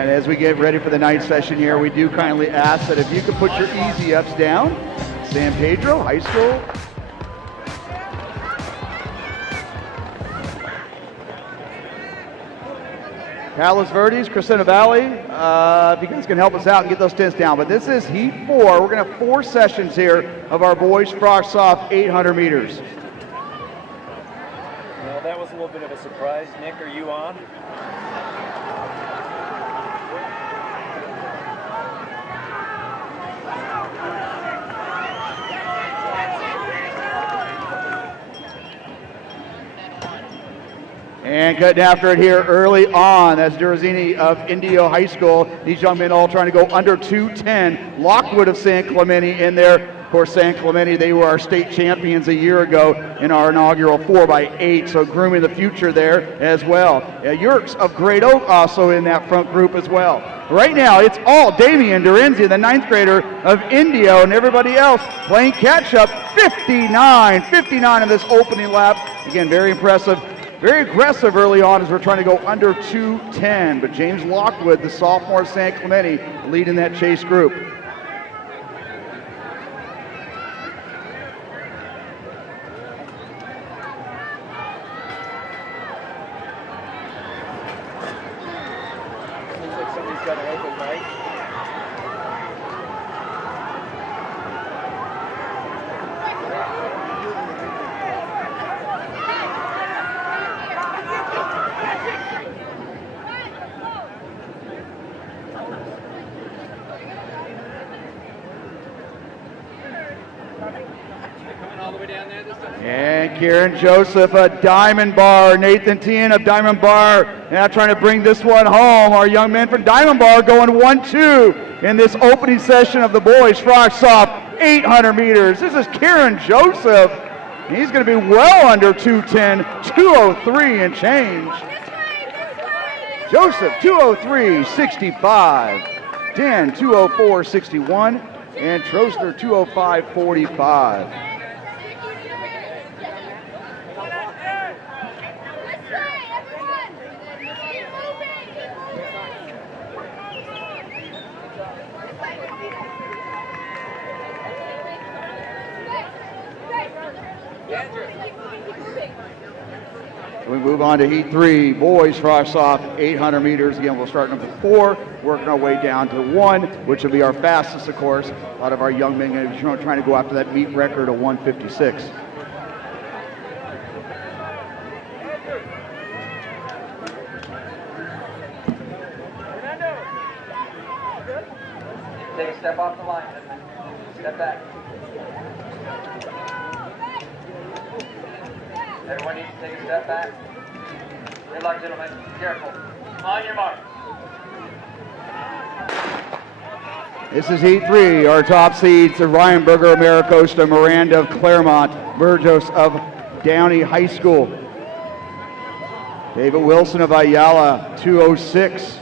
And as we get ready for the night session here, we do kindly ask that if you could put your easy ups down. San Pedro High School. Palos Verdes, Crescenta Valley, if you guys can help us out and get those tents down. But this is Heat 4. We're going to have 4 sessions here of our boys frosh off 800 meters. Well, that was a little bit of a surprise. Nick, are you on? And cutting after it here early on. That's Durazini of Indio High School. These young men all trying to go under 2:10. Lockwood of San Clemente in there. Of course, San Clemente, they were our state champions a year ago in our inaugural 4x8, so grooming the future there as well. Yerkes of Great Oak also in that front group as well. Right now, it's all Damian Durenzi, the 9th grader of Indio, and everybody else playing catch-up. 59 in this opening lap. Again, very impressive. Very aggressive early on as we're trying to go under 2:10, but James Lockwood, the sophomore of San Clemente, leading that chase group. Seems like somebody's got an open mic. And Kieran Joseph, a Diamond Bar. Nathan Tien of Diamond Bar now trying to bring this one home. Our young men from Diamond Bar going 1-2 in this opening session of the boys frosh soft 800 meters. This is Kieran Joseph. He's going to be well under 2:10, 2:03 and change. Joseph, 2:03.65. 10, 2:04.61. And Trostler, 2:05.45. We move on to Heat 3, boys frosh off 800 meters. Again, we'll start number 4, working our way down to 1, which will be our fastest, of course. A lot of our young men are trying to go after that meet record of 1:56. Take a step off the line. Step back. Everyone needs to take a step back. Good luck, gentlemen. Careful. On your mark. This is Heat 3. Our top seeds are Ryan Berger of Maricosta, Miranda of Claremont, Burgos of Downey High School, David Wilson of Ayala, 2:06.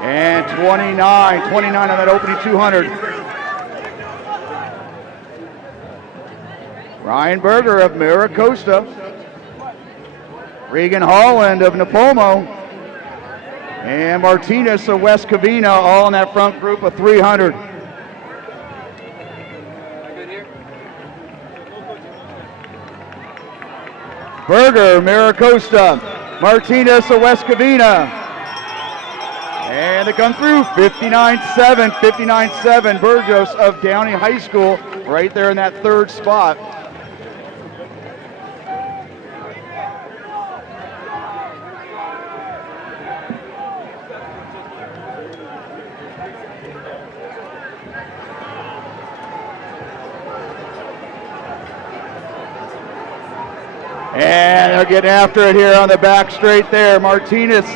And 29 on that opening 200. Ryan Berger of Maricosta, Regan Holland of Napomo, and Martinez of West Covina, all in that front group of 300. Berger, Maricosta, Martinez of West Covina. And they come through 59.7, Burgos of Downey High School, right there in that 3rd spot. And they're getting after it here on the back straight there. Martinez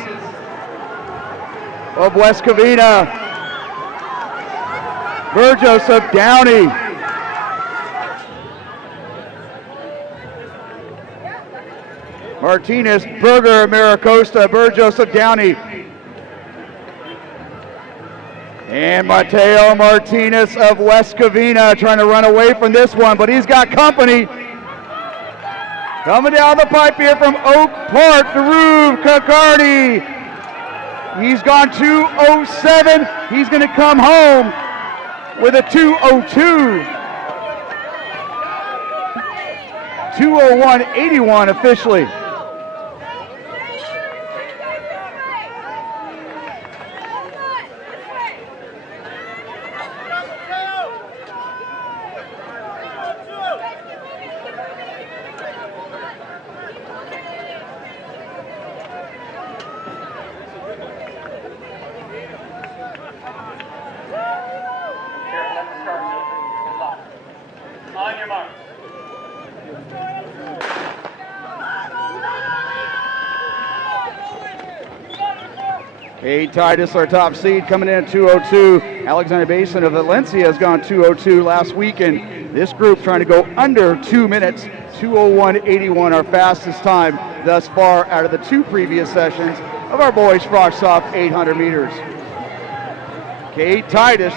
of West Covina, Burgos of Downey. Martinez, Berger of Maricosta, Burgos of Downey. And Mateo Martinez of West Covina trying to run away from this one, but he's got company. Coming down the pipe here from Oak Park, Dhruv Kakardi. He's gone 2:07. He's going to come home with a 2:02. 2:01.81 officially. Titus, our top seed, coming in at 2:02. Alexander Basin of Valencia has gone 2:02 last weekend. This group trying to go under 2 minutes, 2:01.81, our fastest time thus far out of the two previous sessions of our boys frosh off 800 meters. Cade Titus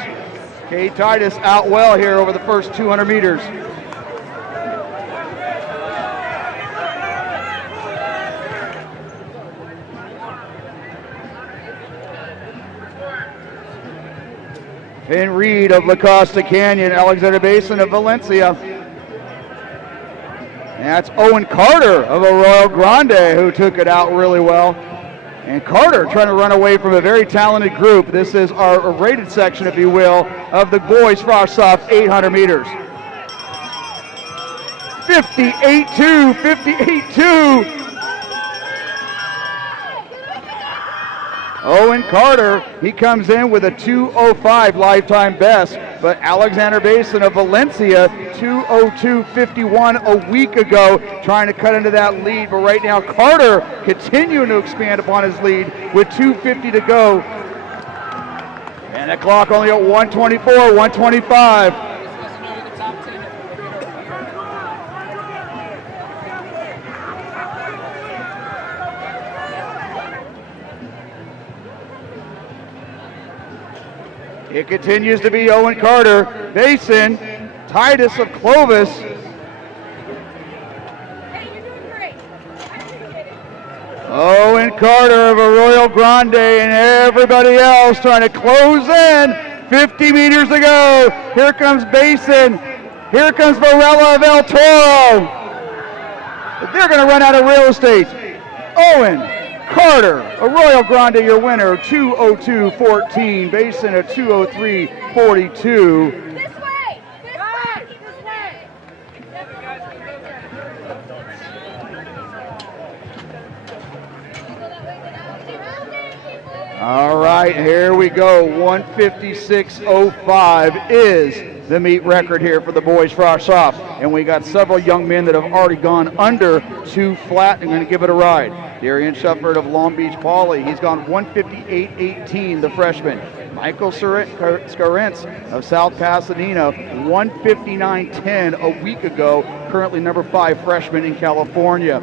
out well here over the first 200 meters. Finn Reed of La Costa Canyon, Alexander Basin of Valencia. And that's Owen Carter of Arroyo Grande who took it out really well. And Carter trying to run away from a very talented group. This is our rated section, if you will, of the boys frosh off 800 meters. 58.2, 58.2. Owen Carter, he comes in with a 2:05 lifetime best, but Alexander Basin of Valencia, 2:02.51 a week ago, trying to cut into that lead, but right now Carter continuing to expand upon his lead with 2:50 to go. And the clock only at 1:24, 1:25. It continues to be Owen Carter, Basin, Titus of Clovis. Hey, you're doing great. I appreciate it. Owen Carter of Arroyo Grande and everybody else trying to close in. 50 meters to go. Here comes Basin. Here comes Varela of El Toro. They're going to run out of real estate. Owen Carter, Arroyo Grande, your winner, 2:02.14. Basin at 2:03.42. This way! This way! This way! All right, here we go. 1:56.05 is the meet record here for the boys frosh off. And we got several young men that have already gone under 2 flat and going to give it a ride. Darian Shufford of Long Beach Poly, he's gone 1:58.18, the freshman. Michael Scarentz of South Pasadena, 1:59.10 a week ago, currently number 5 freshman in California.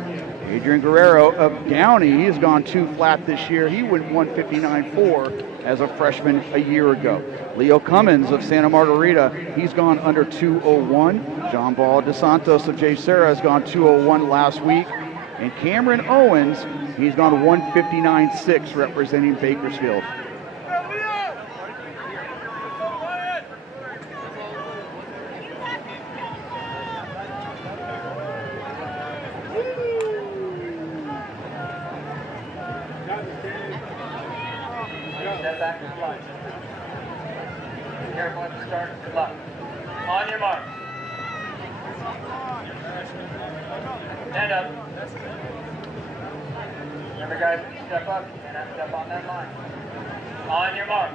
Adrian Guerrero of Downey, he's gone 2 flat this year. He went 1:59.4 as a freshman a year ago. Leo Cummins of Santa Margarita, he's gone under 2:01. John Ball DeSantos of J. Serra has gone 2:01 last week. And Cameron Owens, he's gone 1:59.6 representing Bakersfield. Step back to line. Careful at the start. Good luck. On your mark. Stand up. Remember, guys, when you step up, you can't have to step on that line. On your mark.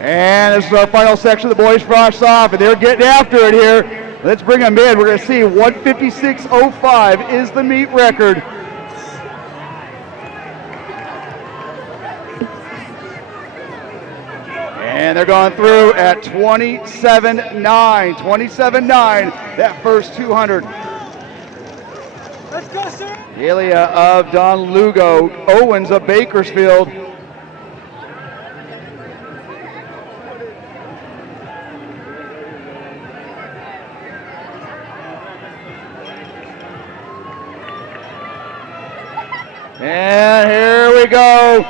And this is our final section of the boys frosh off, and they're getting after it here. Let's bring them in. We're going to see 1:56.05 is the meet record. And they're going through at 27.9. 27.9, that first 200. Let's go, sir. Delia of Don Lugo, Owens of Bakersfield. And here we go.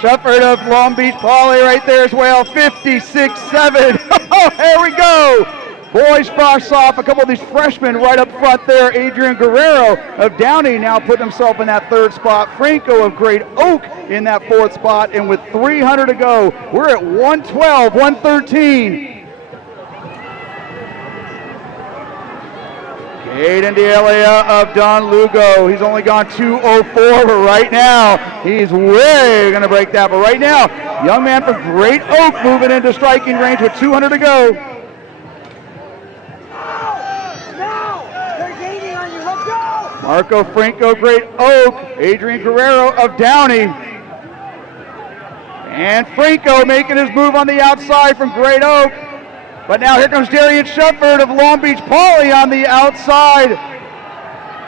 Shepard of Long Beach Poly right there as well, 56.7. Oh, here we go. Boys frost off. A couple of these freshmen right up front there. Adrian Guerrero of Downey now putting himself in that third spot. Franco of Great Oak in that fourth spot. And with 300 to go, we're at 112, 113. Aiden Delia of Don Lugo. He's only gone 2:04, but right now he's way going to break that. But right now, young man from Great Oak moving into striking range with 200 to go. Now! They're gaining on you. Let's go! Marco Franco, Great Oak. Adrian Guerrero of Downey. And Franco making his move on the outside from Great Oak. But now here comes Darian Shepard of Long Beach Poly on the outside.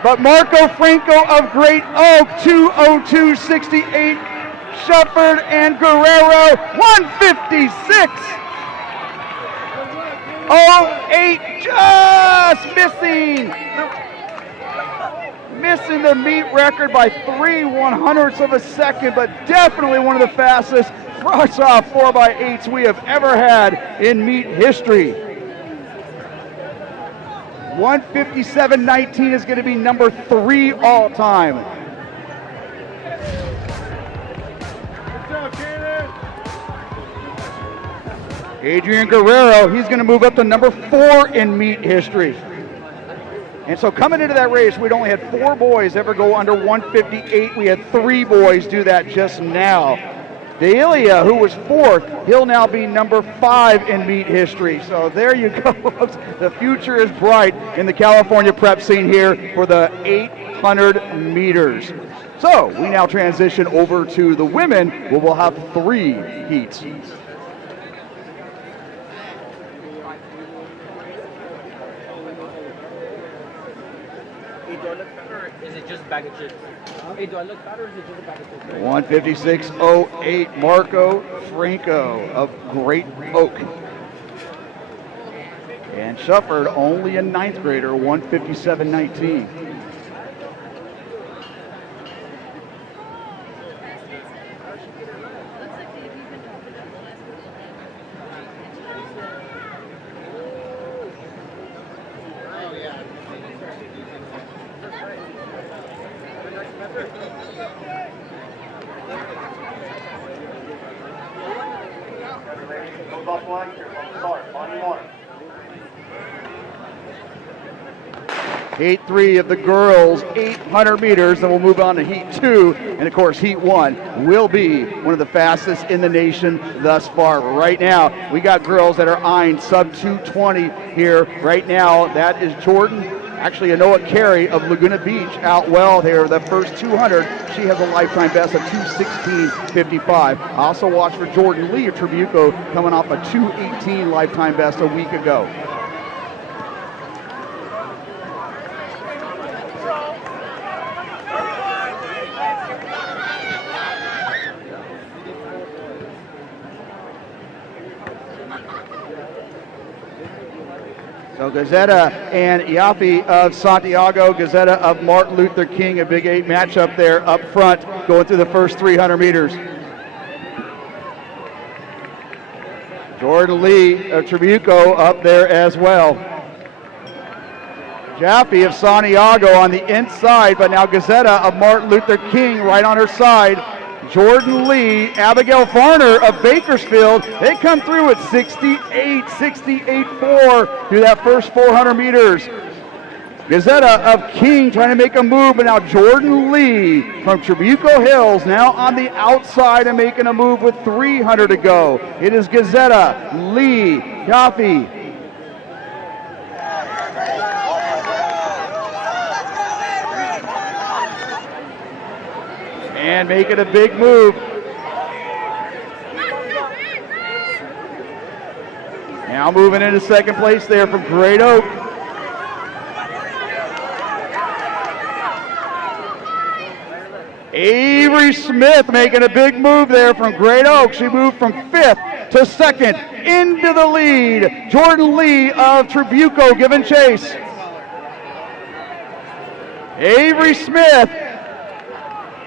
But Marco Franco of Great Oak, 2:02.68. Shepard and Guerrero, 156.08, just missing the meet record by 3/100ths of a second, but definitely one of the fastest frost off 4x8s we have ever had in meet history. 157.19 is going to be number 3 all time. Adrian Guerrero, he's going to move up to number 4 in meet history. And so coming into that race, we'd only had 4 boys ever go under 158. We had 3 boys do that just now. Delia, who was 4th, he'll now be number 5 in meet history. So there you go. The future is bright in the California prep scene here for the 800 meters. So we now transition over to the women, where we'll have 3 heats. Is it just a bag of chips? Hey, do I look better or is it just a bag of chips? 156.08, Marco Franco of Great Oak. And Shepard, only a 9th grader, 157.19. Heat 3 of the girls, 800 meters, then we'll move on to Heat 2, and of course Heat 1 will be one of the fastest in the nation thus far. Right now, we got girls that are eyeing sub 220 here. Right now, that is Jordan, actually Anoa Carey of Laguna Beach out well there. The first 200, she has a lifetime best of 2:16.55. Also watch for Jordan Lee of Trabuco coming off a 2:18 lifetime best a week ago. So Gazetta and Iafi of Santiago, Gazetta of Martin Luther King, a Big 8 matchup there up front going through the first 300 meters. Jordan Lee of Trabuco up there as well. Jaffe of Santiago on the inside, but now Gazetta of Martin Luther King right on her side. Jordan Lee, Abigail Varner of Bakersfield, they come through at 68.4 through that first 400 meters. Gazetta of King trying to make a move, but now Jordan Lee from Trabuco Hills now on the outside and making a move with 300 to go. It is Gazetta, Lee, Jaffe. And making a big move. Now moving into second place there from Great Oak. Avery Smith making a big move there from Great Oak. She moved from 5th to 2nd into the lead. Jordan Lee of Tribuco giving chase. Avery Smith,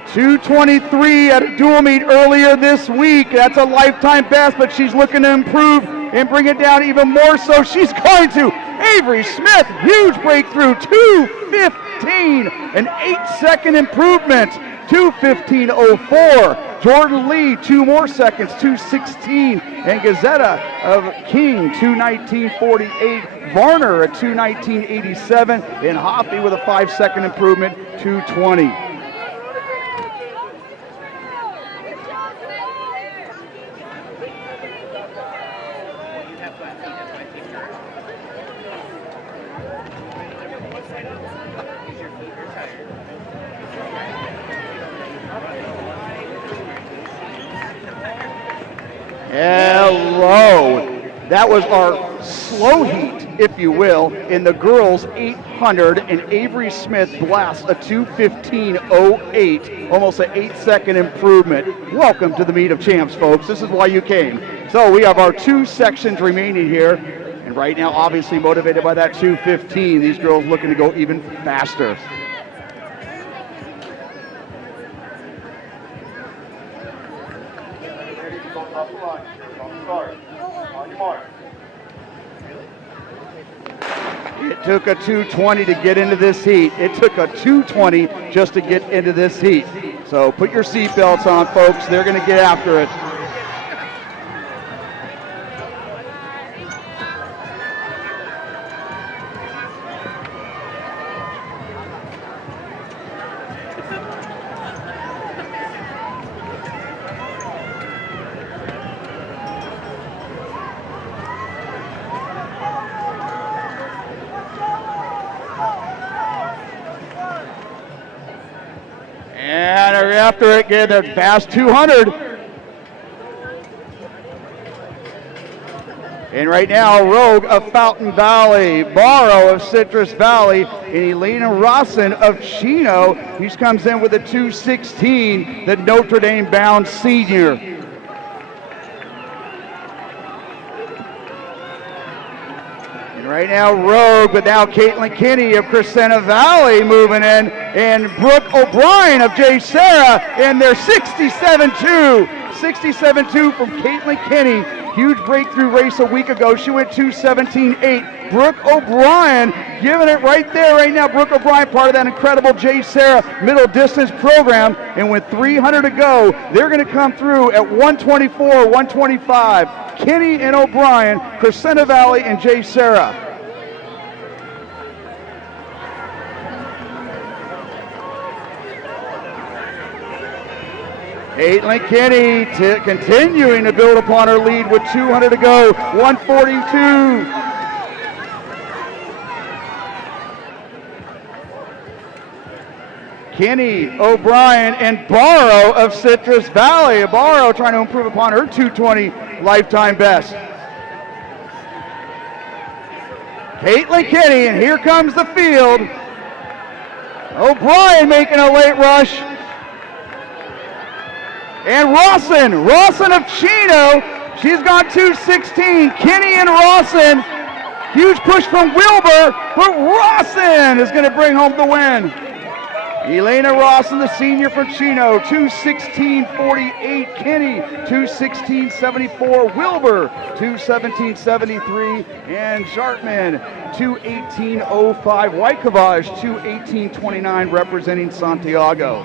2:23 at a dual meet earlier this week. That's a lifetime best, but she's looking to improve and bring it down even more so. She's going to. Avery Smith, huge breakthrough, 2:15, an 8-second improvement, 2:15.04. Jordan Lee, 2 more seconds, 2:16. And Gazetta of King, 2:19.48. Varner at 2:19.87. And Hoppy with a 5-second improvement, 2:20. Hello. That was our slow heat, if you will, in the girls 800, and Avery Smith blasts a 2:15.08, almost an 8-second improvement. Welcome to the Meet of Champs, folks. This is why you came. So we have our 2 sections remaining here, and right now, obviously motivated by that 2:15, these girls looking to go even faster. It took a 2:20 to get into this heat. It took a 2:20 just to get into this heat. So put your seatbelts on, folks. They're going to get after it. After it, get a fast 200. And right now, Rogue of Fountain Valley, Barrow of Citrus Valley, and Elena Rossin of Chino. He comes in with a 2:16, the Notre Dame bound senior. Right now, Rogue, but now Caitlin Kinney of Crescenta Valley moving in, and Brooke O'Brien of J. Sarah, and they're 67-2. 67-2 from Caitlin Kinney. Huge breakthrough race a week ago. She went 2:17.8. Brooke O'Brien giving it right there right now. Brooke O'Brien, part of that incredible J. Sarah middle distance program, and with 300 to go, they're going to come through at 1:24, 1:25. Kinney and O'Brien, Crescenta Valley, and J. Sarah. Caitlin Kinney continuing to build upon her lead with 200 to go, 1:42. Kinney, O'Brien, and Barrow of Citrus Valley. Barrow trying to improve upon her 2:20 lifetime best. Caitlin Kinney, and here comes the field. O'Brien making a late rush. And Rawson of Chino, she's gone 2:16. Kinney and Rawson, huge push from Wilbur, but Rawson is going to bring home the win. Elena Rawson, the senior from Chino, 2:16.48. Kinney, 2:16.74. Wilbur, 2:17.73. And Shartman, 2:18.05. White Cavage, 2:18.29, representing Santiago.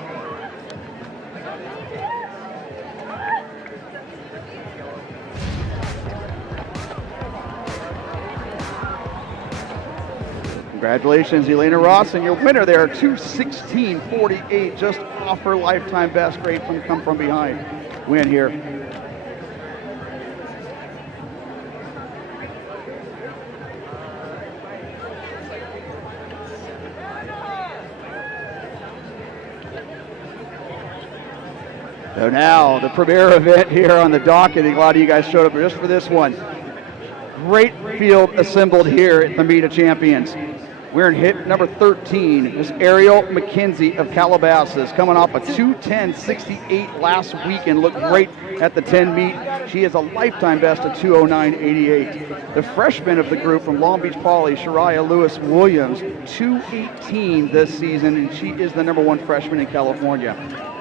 Congratulations, Elena Rawson, your winner there, 2:16.48, just off her lifetime best. Great come from behind win here. So now the premier event here on the docket. A lot of you guys showed up just for this one. great field assembled here at the Meet of Champions. We're in hit number 13. This Ariel McKenzie of Calabasas, coming off a 2:10.68 last week and looked great at the 10 meet. She has a lifetime best of 2:09.88. The freshman of the group from Long Beach Poly, Shariah Lewis Williams, 2:18 this season, and she is the #1 freshman in California.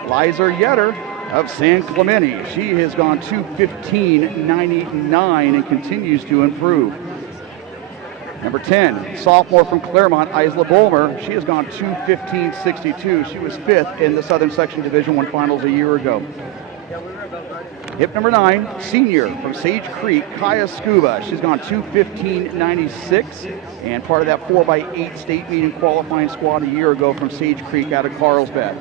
Liza Yetter of San Clemente, she has gone 2:15.99 and continues to improve. Number 10, sophomore from Claremont, Isla Bolmer. She has gone 2:15.62. She was 5th in the Southern Section Division I Finals a year ago. Hip number 9, senior from Sage Creek, Kaya Scuba. She's gone 2:15.96 and part of that 4x8 state meeting qualifying squad a year ago from Sage Creek out of Carlsbad.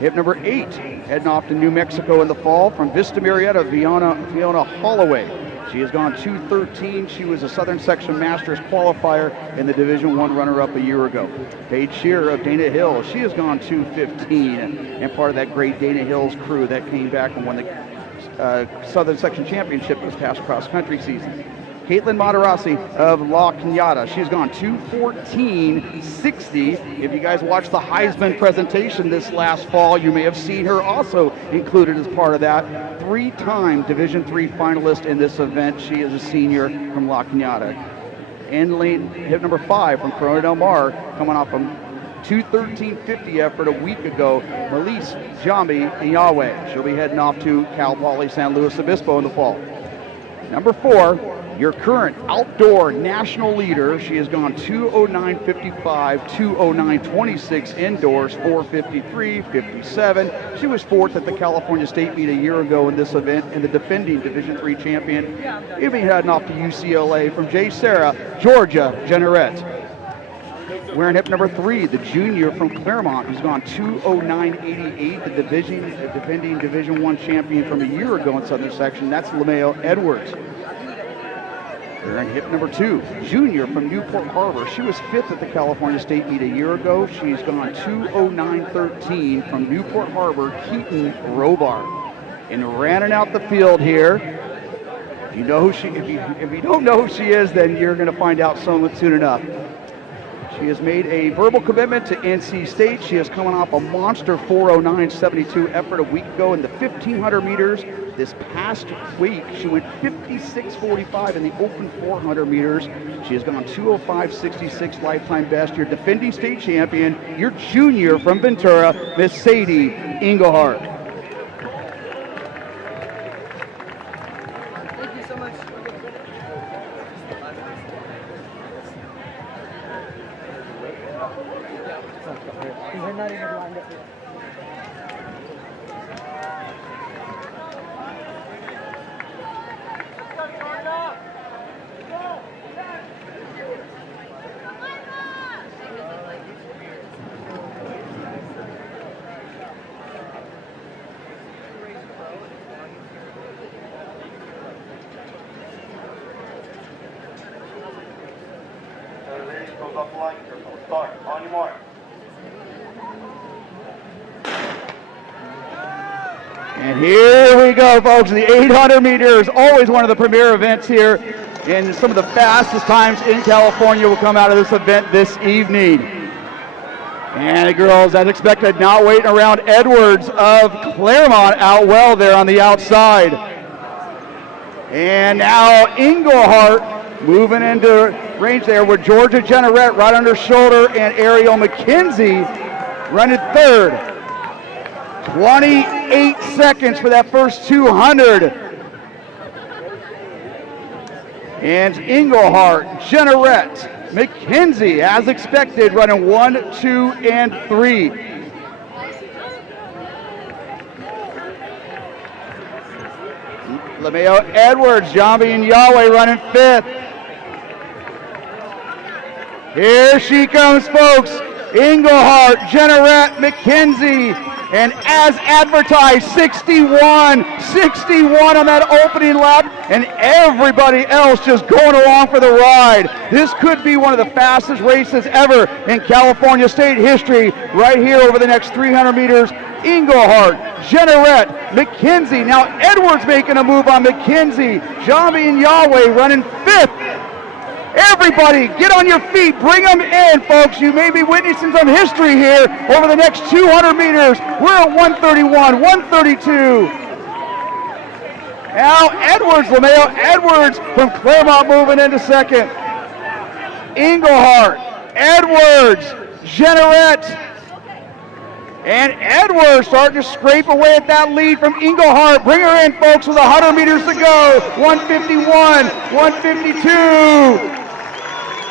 Hip number 8, heading off to New Mexico in the fall from Vista Marietta, Fiona Holloway. She has gone 2:13. She was a Southern Section Masters qualifier in the Division I runner-up a year ago. Paige Shearer of Dana Hill. She has gone 2:15 and part of that great Dana Hills crew that came back and won the Southern Section Championship this past cross-country season. Caitlin Matarasi of La Cañada. She's gone 2:14.60. If you guys watched the Heisman presentation this last fall, you may have seen her also included as part of that. 3-time Division III finalist in this event. She is a senior from La Cañada. And lane hit number 5 from Corona Del Mar, coming off a 2:13.50 effort a week ago, Melise Jambi Yahweh. She'll be heading off to Cal Poly San Luis Obispo in the fall. Number 4, your current outdoor national leader. She has gone 2:09.55, 2:09.26 indoors, 4:53.57. She was 4th at the California State Meet a year ago in this event, and the defending Division III champion. He'll be heading off to UCLA from J. Sarah, Georgia Jenneret. Wearing hip number 3, the junior from Claremont, who's gone 2:09.88, the defending Division I champion from a year ago in Southern Section. That's LeMayo Edwards. Wearing hip number 2, junior from Newport Harbor. She was 5th at the California State Meet a year ago. She's gone 2:09.13 from Newport Harbor, Keaton Robar. And running out the field here. If you don't know who she is, then you're going to find out soon enough. She has made a verbal commitment to NC State. She is coming off a monster 4:09.72 effort a week ago in the 1,500 meters. This past week, she went 56.45 in the open 400 meters. She has gone 2:05.66 lifetime best. Your defending state champion, your junior from Ventura, Miss Sadie Engelhardt. Thank you so much. We're not even lined up yet. Ladies, goes up the line. Start. On your mark. And here we go, folks. The 800 meters, always one of the premier events here. And some of the fastest times in California will come out of this event this evening. And the girls, as expected, not waiting around. Edwards of Claremont out well there on the outside. And now Engelhardt moving into range there with Georgia Jenneret right on her shoulder and Ariel McKenzie running 3rd. 28 seconds for that first 200. And Engelhardt, Jenneret, McKenzie, as expected, running 1, 2, and 3. LeMayo Edwards, Jambi and Yahweh running 5th. Here she comes, folks. Engelhardt, Jenneret, McKenzie, and as advertised, 61 on that opening lap, and everybody else just going along for the ride. This could be one of the fastest races ever in California State history right here over the next 300 meters Engelhardt, Jenneret, McKenzie. Now Edwards making a move on McKenzie. Jambi and Yahweh running 5th. Everybody, get on your feet. Bring them in, folks. You may be witnessing some history here over the next 200 meters. We're at 131, 132. Now Edwards, LeMayo Edwards from Claremont moving into 2nd. Engelhardt, Edwards, Jenneret, and Edwards starting to scrape away at that lead from Engelhardt. Bring her in, folks, with 100 meters to go. 151, 152.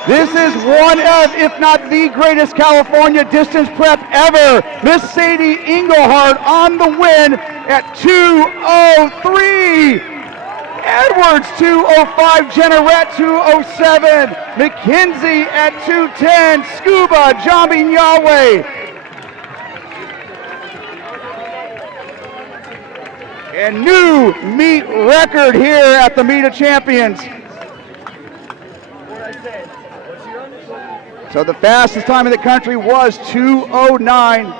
This is one of, if not the greatest California distance prep ever. Miss Sadie Engelhardt on the win at 2:03. Edwards 2:05, Jenneret 2:07, McKenzie at 2:10, Scuba, Jambi Yahweh. And new meet record here at the Meet of Champions. So the fastest time in the country was 2:09.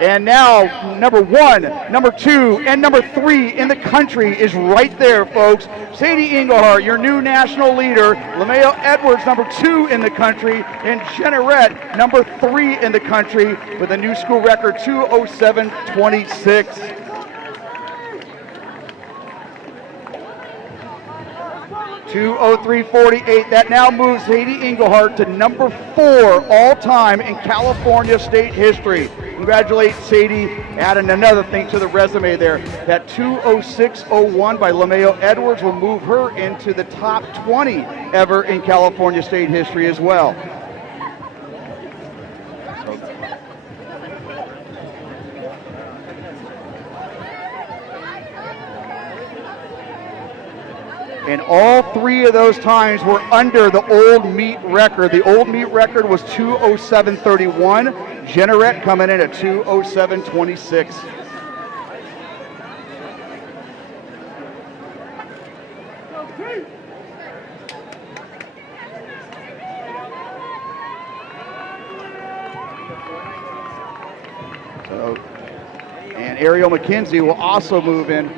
And now number 1, number 2, and number 3 in the country is right there, folks. Sadie Engelhardt, your new national leader. LeMayo Edwards, number 2 in the country. And Jenneret, number 3 in the country with a new school record, 2:07.26. (2:03.48). That now moves Sadie Engelhardt to number 4 all-time in California state history. Congratulate Sadie, adding another thing to the resume there. That 2:06.01 by LeMayo Edwards will move her into the top 20 ever in California state history as well. And all 3 of those times were under the old meet record. The old meet record was 2:07.31. Jenneret coming in at 2:07.26. So, and Ariel McKenzie will also move in.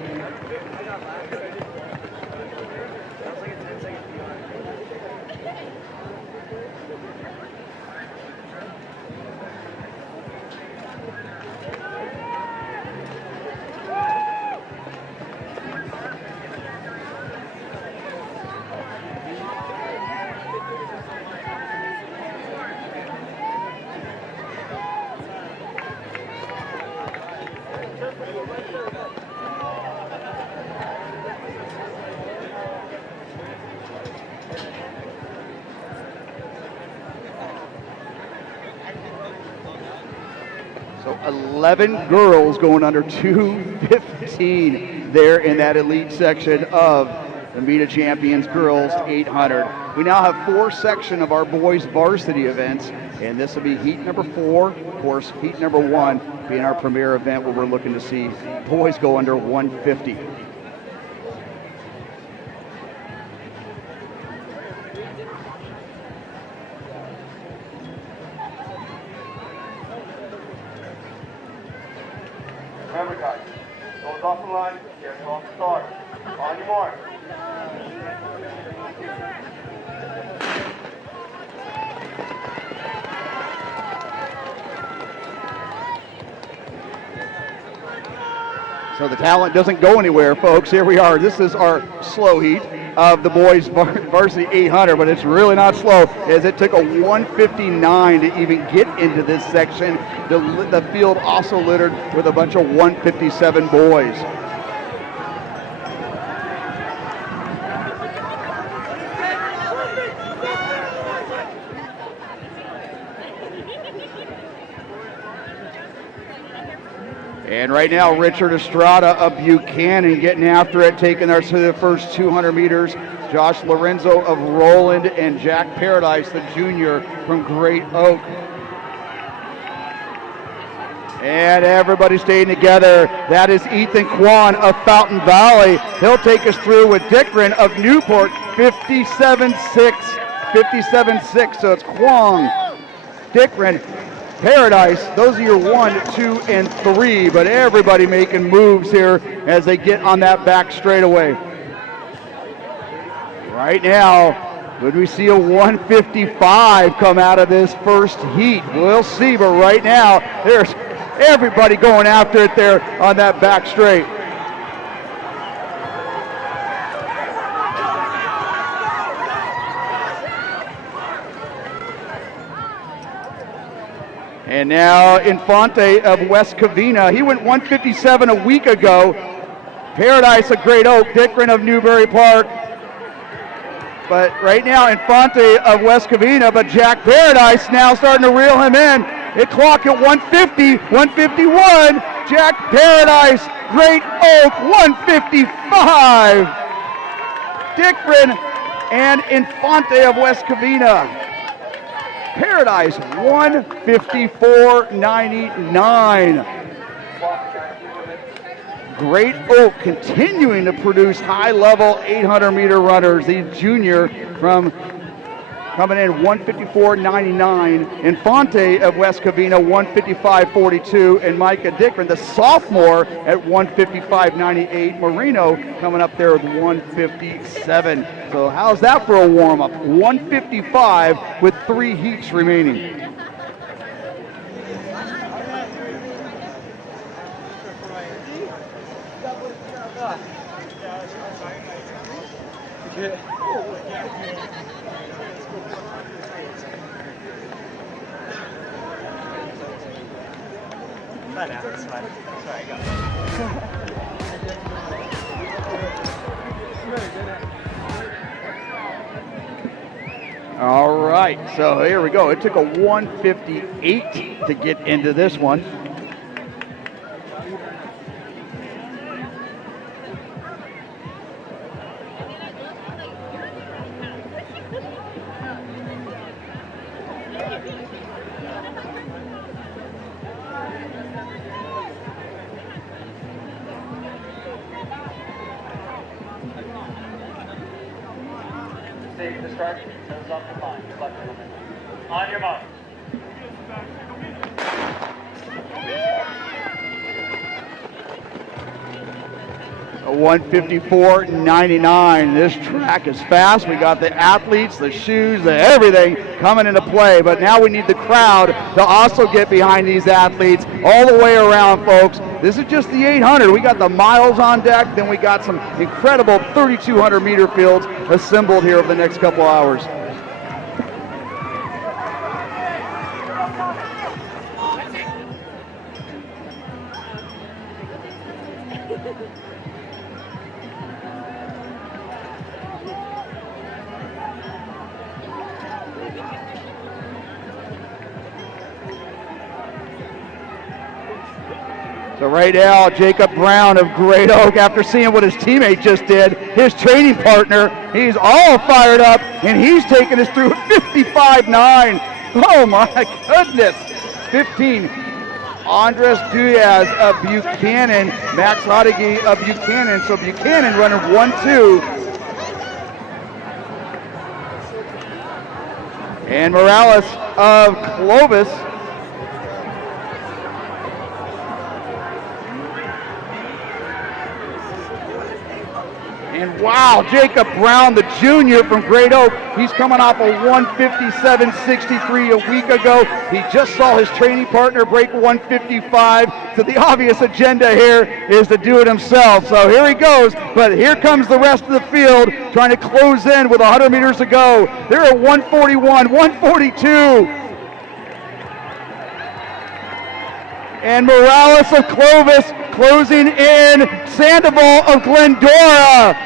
So 11 girls going under 2:15 there in that elite section of the Meet of Champions Girls 800. We now have 4 sections of our boys varsity events, and this will be heat number 4. Of course, heat number 1 being our premier event where we're looking to see boys go under 150. Remember, guys, goes off the line, gets off the start. On your mark. So the talent doesn't go anywhere, folks. Here we are. This is our slow heat of the boys varsity 800, but it's really not slow, as it took a 1:59 to even get into this section. The field also littered with a bunch of 1:57 boys. And right now, Richard Estrada of Buchanan getting after it, taking us to the first 200 meters. Josh Lorenzo of Roland and Jack Paradise, the junior from Great Oak. And everybody staying together. That is Ethan Kwan of Fountain Valley. He'll take us through with Dickren of Newport, 57.6. 57.6, so it's Kwong Dickren, Paradise, those are your 1, 2, and 3, but everybody making moves here as they get on that back straightaway. Right now, would we see a 155 come out of this first heat? We'll see, but right now, there's everybody going after it there on that back straight. And now Infante of West Covina. He went 157 a week ago. Paradise of Great Oak, Dickren of Newbury Park. But right now Infante of West Covina, but Jack Paradise now starting to reel him in. It clocked at 150, 151. Jack Paradise, Great Oak, 155. Dickren and Infante of West Covina. Paradise 154.99. Great Oak continuing to produce high-level 800-meter runners. The junior from coming in 154.99. Infante of West Covina 155.42, and Micah Dickren, the sophomore, at 155.98. Marino coming up there with 157. So how's that for a warm-up? 155 with 3 heats remaining. All right, so here we go. It took a 158 to get into this one. Save the start. Turns off the line. On your mark. A 154.99. This track is fast. We got the athletes, the shoes, the everything coming into play. But now we need the crowd to also get behind these athletes all the way around, folks. This is just the 800. We got the miles on deck. Then we got some incredible 3,200 meter fields assembled here over the next couple hours. So right now, Jacob Brown of Great Oak, after seeing what his teammate just did, his training partner, he's all fired up, and he's taking us through 55.9. Oh my goodness. 15. Andres Diaz of Buchanan, Max Hodeggy of Buchanan. So Buchanan running 1-2. And Morales of Clovis. And wow, Jacob Brown, the junior from Great Oak, he's coming off a 157.63 a week ago. He just saw his training partner break 155. So the obvious agenda here is to do it himself. So here he goes, but here comes the rest of the field trying to close in with 100 meters to go. They're at 141, 142. And Morales of Clovis closing in. Sandoval of Glendora.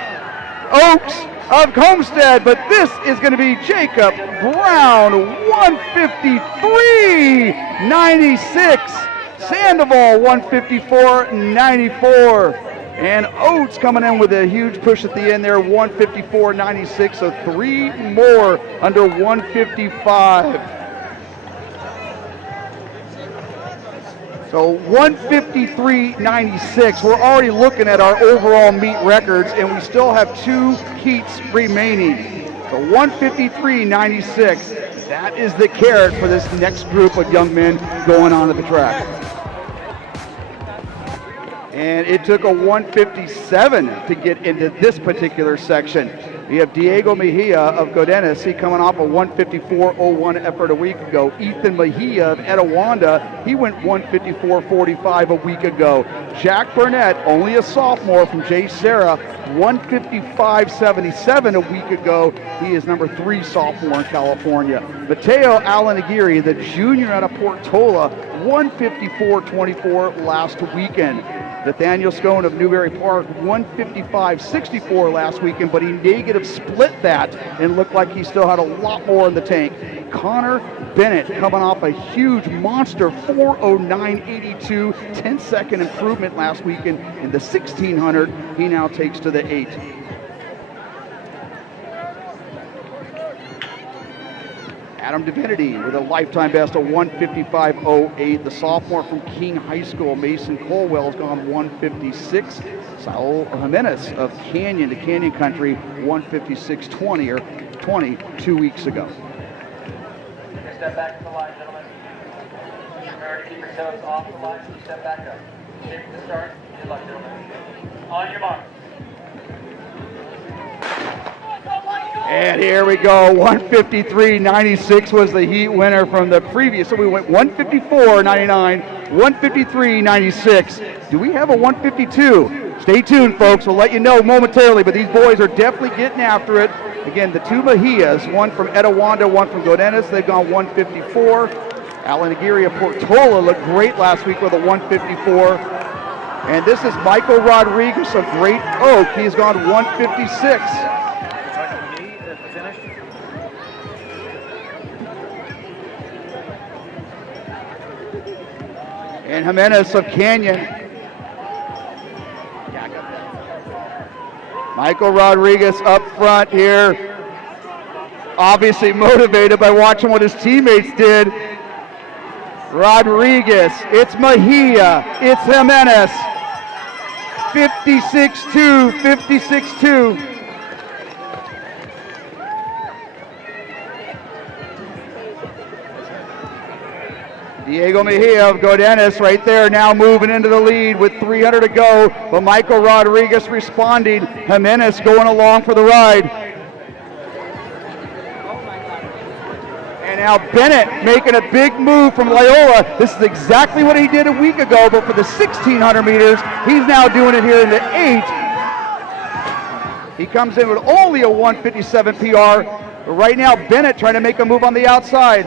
Oaks of Homestead, but this is going to be Jacob Brown, 153.96. Sandoval, 154.94. And Oates coming in with a huge push at the end there, 154.96. So 3 more under 155. So 153.96, we're already looking at our overall meet records, and we still have 2 heats remaining. So 153.96. That is the carrot for this next group of young men going on to the track. And it took a 157 to get into this particular section. We have Diego Mejia of Godenes. He coming off a 154.01 effort a week ago. Ethan Mejia of Etiwanda, he went 154.45 a week ago. Jack Burnett, only a sophomore from J. Sarah, 155.77 a week ago. He is number 3 sophomore in California. Mateo Alanagiri, the junior out of Portola, 154.24 last weekend. Nathaniel Scone of Newberry Park, 155.64 last weekend, but he negative split that and looked like he still had a lot more in the tank. Connor Bennett coming off a huge monster 4:09.82, 10-second improvement last weekend in the 1600. He now takes to the 8. Adam Divinity with a lifetime best of 155.08. The sophomore from King High School, Mason Colwell, has gone 156. Saul Jimenez of Canyon to Canyon Country, 156.20 or 20 2 weeks ago. Step back to the line, gentlemen. Remember to keep your toes off the line. Step back up. Shape to start. Good luck, gentlemen. On your mark. And here we go, 153.96 was the heat winner from the previous. So we went 154.99, 153.96. Do we have a 152? Stay tuned, folks. We'll let you know momentarily, but these boys are definitely getting after it. Again, the 2 Mejias, one from Etiwanda, one from Godenes. They've gone 154. Alan Aguirre of Portola looked great last week with a 154. And this is Michael Rodriguez of Great Oak. He's gone 156. And Jimenez of Canyon. Michael Rodriguez up front here. Obviously motivated by watching what his teammates did. Rodriguez, it's Mejia, it's Jimenez. 56.2, 56.2. Diego Mejia of Godenes right there now moving into the lead with 300 to go, but Michael Rodriguez responding. Jimenez going along for the ride. And now Bennett making a big move from Loyola. This is exactly what he did a week ago, but for the 1600 meters, he's now doing it here in the 8. He comes in with only a 157 PR. But right now, Bennett trying to make a move on the outside.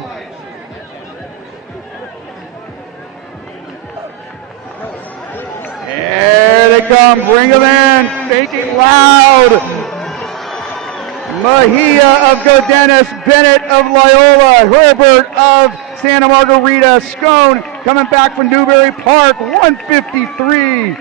There they come, bring them in, thinking loud. Mejia of Godenes, Bennett of Loyola, Herbert of Santa Margarita, Scone coming back from Newberry Park, 153.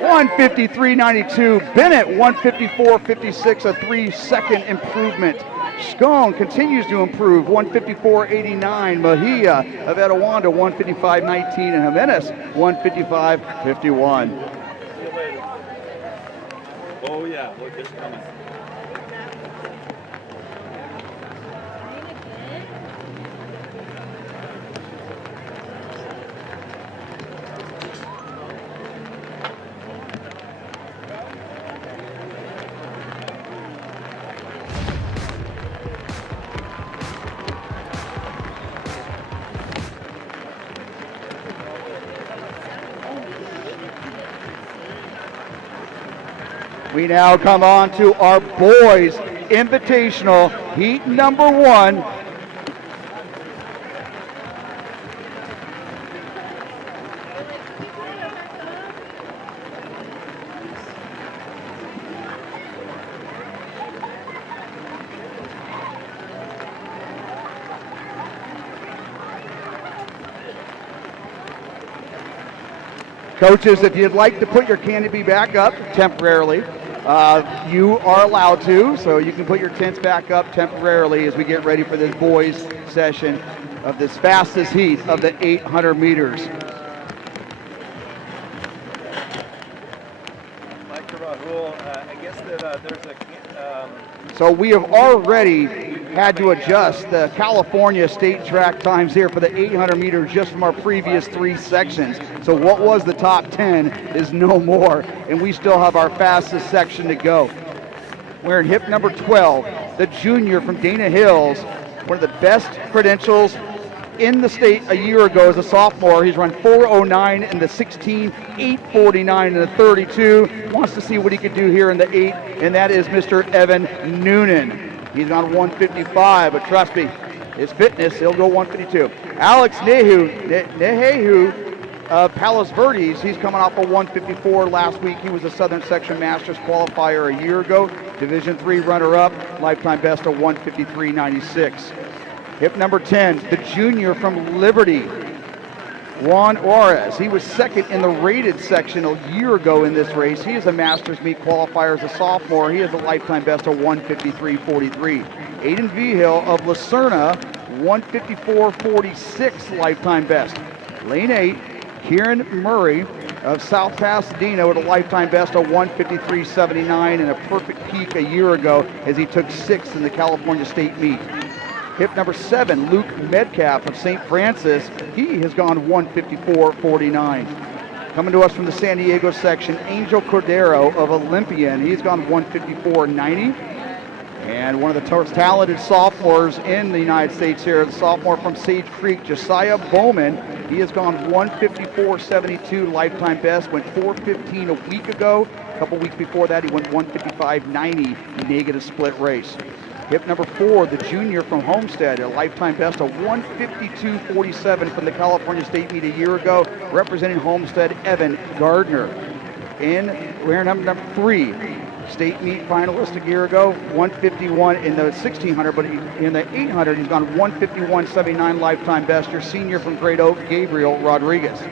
153.92, Bennett 154.56, a 3-second improvement. Scone continues to improve, 154.89. Mejia of Etiwanda, 155.19, and Jimenez, 155.51. See you later. Oh yeah, look, it's coming. We now come on to our boys Invitational, heat number 1. Coaches, if you'd like to put your canopy back up temporarily, you are allowed to, so you can put your tents back up temporarily as we get ready for this boys session of this fastest heat of the 800 meters. Like Rahul, I guess that there's So we have already had to adjust the California state track times here for the 800 meters just from our previous 3 sections. So what was the top 10 is no more, and we still have our fastest section to go. We're in hip number 12, the junior from Dana Hills, one of the best credentials in the state a year ago as a sophomore. He's run 4:09 in the 16, 8:49 in the 32. Wants to see what he could do here in the 8, and that is Mr. Evan Noonan. He's on 155, but trust me, his fitness, he'll go 152. Alex Nehehu of Palos Verdes, he's coming off a 154 last week. He was a Southern Section Masters qualifier a year ago. Division III runner-up, lifetime best of 153.96. Hip number 10, the junior from Liberty, Juan Juarez. He was second in the rated section a year ago in this race. He is a Masters meet qualifier as a sophomore. He has a lifetime best of 153.43. Aiden Vigil of Lucerna, 154.46 lifetime best. Lane 8, Kieran Murray of South Pasadena with a lifetime best of 153.79 and a perfect peak a year ago as he took 6th in the California State meet. Hip number 7, Luke Metcalf of St. Francis. He has gone 154.49. Coming to us from the San Diego section, Angel Cordero of Olympian. He's gone 154.90. And one of the most talented sophomores in the United States here, the sophomore from Sage Creek, Josiah Bowman. He has gone 154.72 lifetime best, went 4:15 a week ago. A couple weeks before that, he went 155.90 negative split race. Hip number 4, the junior from Homestead, a lifetime best of 152.47 from the California State meet a year ago, representing Homestead, Evan Gardner. And we're number 3, state meet finalist a year ago, 151 in the 1600, but in the 800, he's gone 151.79 lifetime best. Your senior from Great Oak, Gabriel Rodriguez.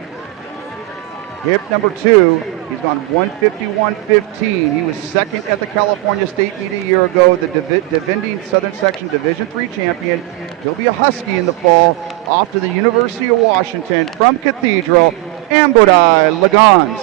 Hip number 2, he's gone 151.15. He was second at the California State meet a year ago, the defending Southern Section Division III champion. He'll be a Husky in the fall, off to the University of Washington from Cathedral, Ambodai Lagans.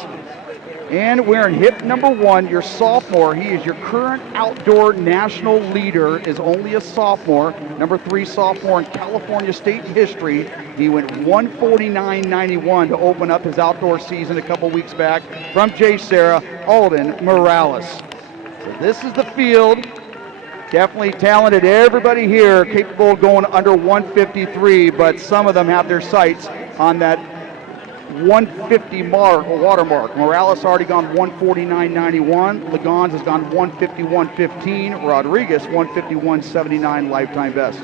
And we're in hip number 1, your sophomore. He is your current outdoor national leader, is only a sophomore. Number 3 sophomore in California State history. He went 149.91 to open up his outdoor season a couple weeks back from J. Sarah, Alden Morales. So this is the field. Definitely talented. Everybody here capable of going under 153, but some of them have their sights on that 150 mark or watermark. Morales already gone 149.91. Lagans has gone 151.15. Rodriguez 151.79 lifetime best.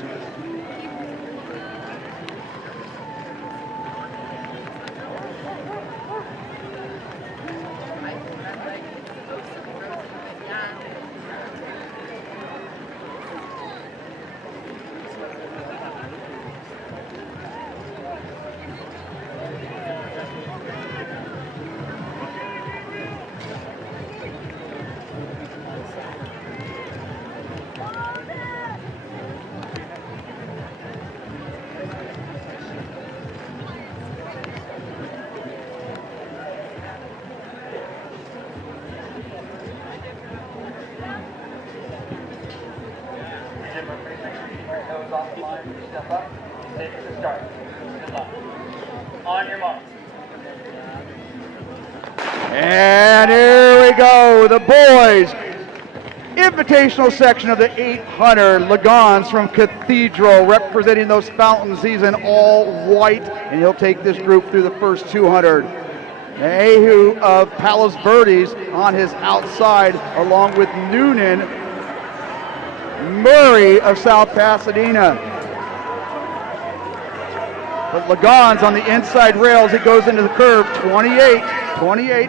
And here we go, the boys. Invitational section of the 800. Lagans from Cathedral representing those fountains. He's in all white, and he'll take this group through the first 200. Nehehu of Palos Verdes on his outside, along with Noonan. Murray of South Pasadena. But Lagans on the inside rails, it goes into the curve, 28,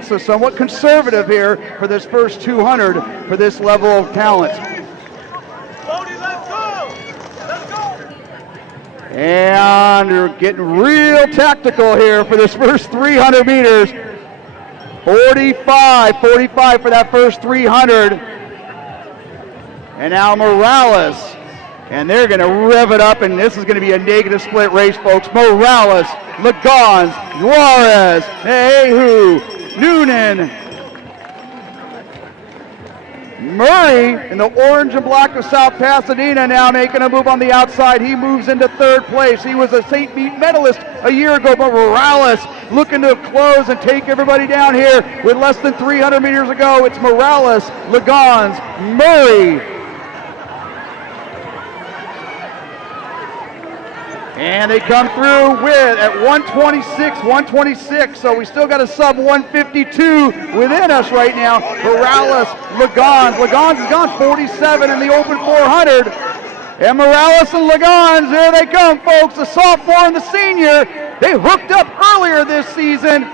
so somewhat conservative here for this first 200 for this level of talent. Let's go! And we're getting real tactical here for this first 300 meters. 45 for that first 300. And now Morales. And they're going to rev it up, and this is going to be a negative split race, folks. Morales, Lagans, Juarez, Nehehu, Noonan. Murray in the orange and black of South Pasadena now making a move on the outside. He moves into third place. He was a St. Pete medalist a year ago, but Morales looking to close and take everybody down here with less than 300 meters to go. It's Morales, Legans, Murray. And they come through with at 126, so we still got a sub 152 within us right now. Morales, Legans has gone 47 in the open 400. And Morales and Legans, there they come, folks, the sophomore and the senior. They hooked up earlier this season.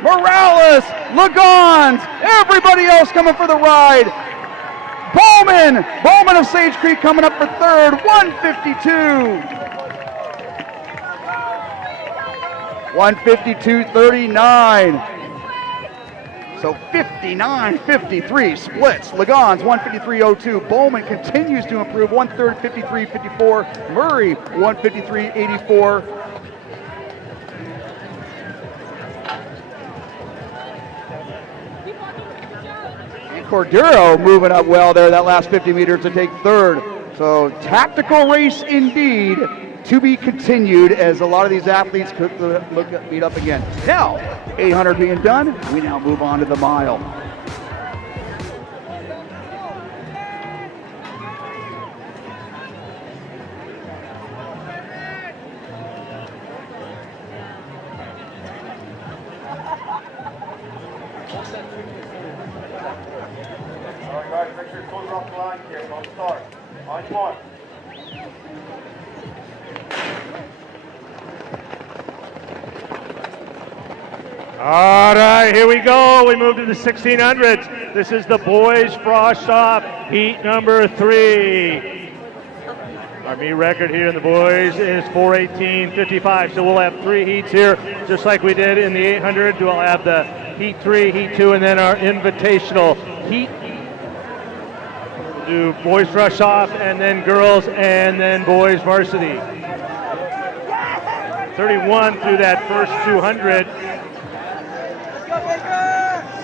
Morales, Legans, everybody else coming for the ride. Bowman of Sage Creek coming up for third, 152. 152.39. So 59.53 splits. Legans 153.02. Bowman continues to improve. 153.54. Murray 153.84. And Cordero moving up well there that last 50 meters to take third. So tactical race indeed. To be continued as a lot of these athletes could meet up again. Now, 800 being done, we now move on to the mile. All right, guys, make sure you're closing off the line here. Don't start. On your mark. All right, here we go. We move to the 1600s. This is the boys frost off heat number 3. Our meet record here in the boys is 4:18:55. So we'll have 3 heats here, just like we did in the 800. We'll have the heat 3, heat 2, and then our invitational heat. We'll do boys rush off, and then girls, and then boys varsity. 31 through that first 200.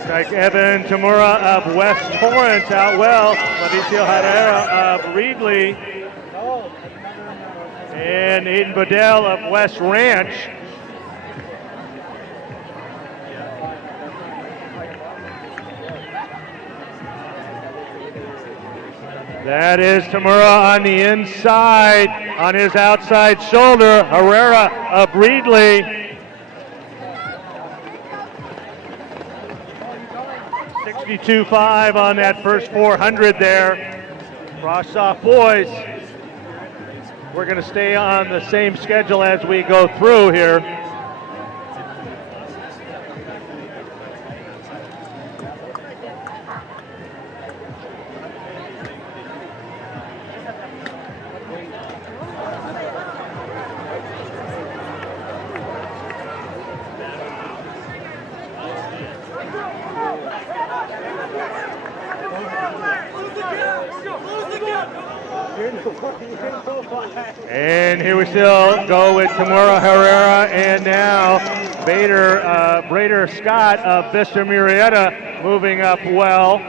Like Evan Tamura of West Torrance out well. Mauricio Herrera of Reedley. And Aiden Bodell of West Ranch. That is Tamura on the inside, on his outside shoulder. Herrera of Reedley. 62.5 on that first 400 there. Frost off boys. We're going to stay on the same schedule as we go through here. And here we still go with Tamura Herrera and now Brader Scott of Vista Murrieta moving up well.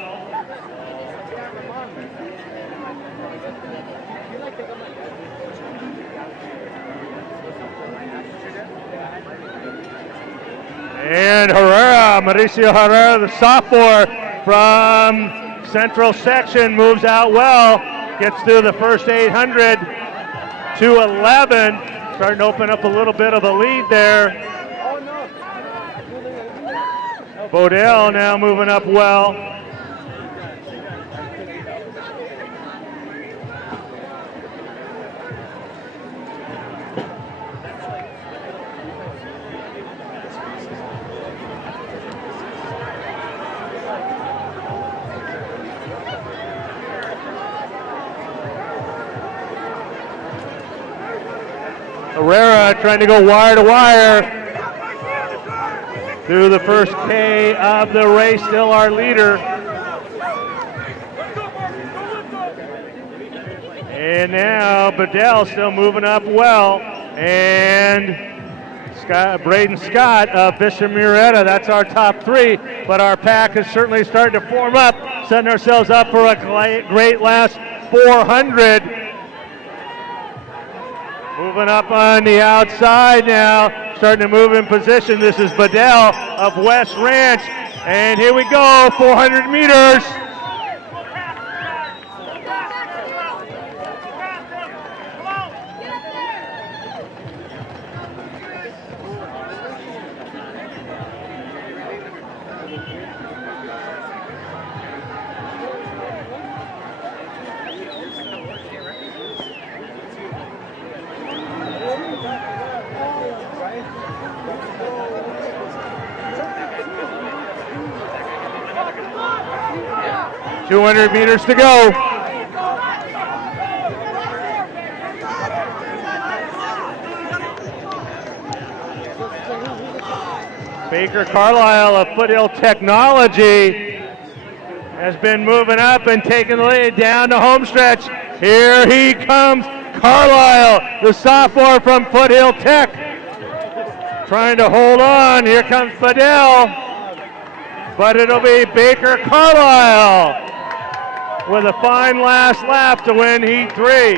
And Herrera, Mauricio Herrera, the sophomore from Central Section, moves out well. Gets through the first 800 to 11. Starting to open up a little bit of a lead there. Bodell now moving up well. Herrera trying to go wire to wire through the first K of the race, still our leader. And now Bedell still moving up well, and Braden Scott of Bishop Murrieta. That's our top three, but our pack is certainly starting to form up, setting ourselves up for a great last 400. Moving up on the outside now, starting to move in position. This is Bedell of West Ranch, and here we go, 400 meters. .200 meters to go. Baker Carlisle of Foothill Technology has been moving up and taking the lead down the home stretch. Here he comes, Carlisle, the sophomore from Foothill Tech, trying to hold on. Here comes Fidel, but it'll be Baker Carlisle with a fine last lap to win Heat 3.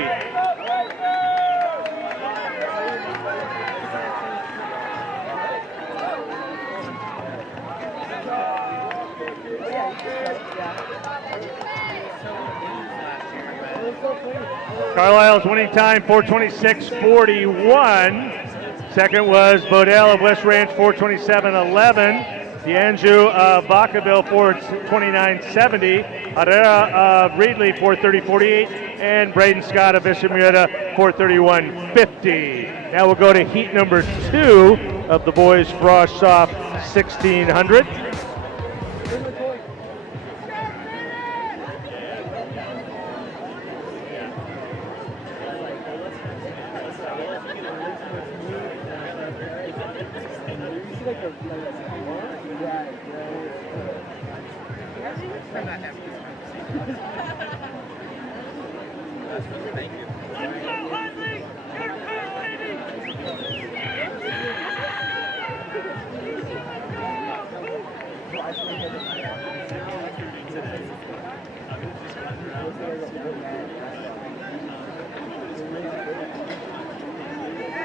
Carlisle's winning time, 4:26.41. Second was Bodell of West Ranch, 4:27.11. D'Anjou of Vacaville, 4:29.70. Herrera of Reedley, 4:30.48. And Braden Scott of Bishop Murrieta, 4:31.50. Now we'll go to heat number 2 of the boys frosh soft 1600.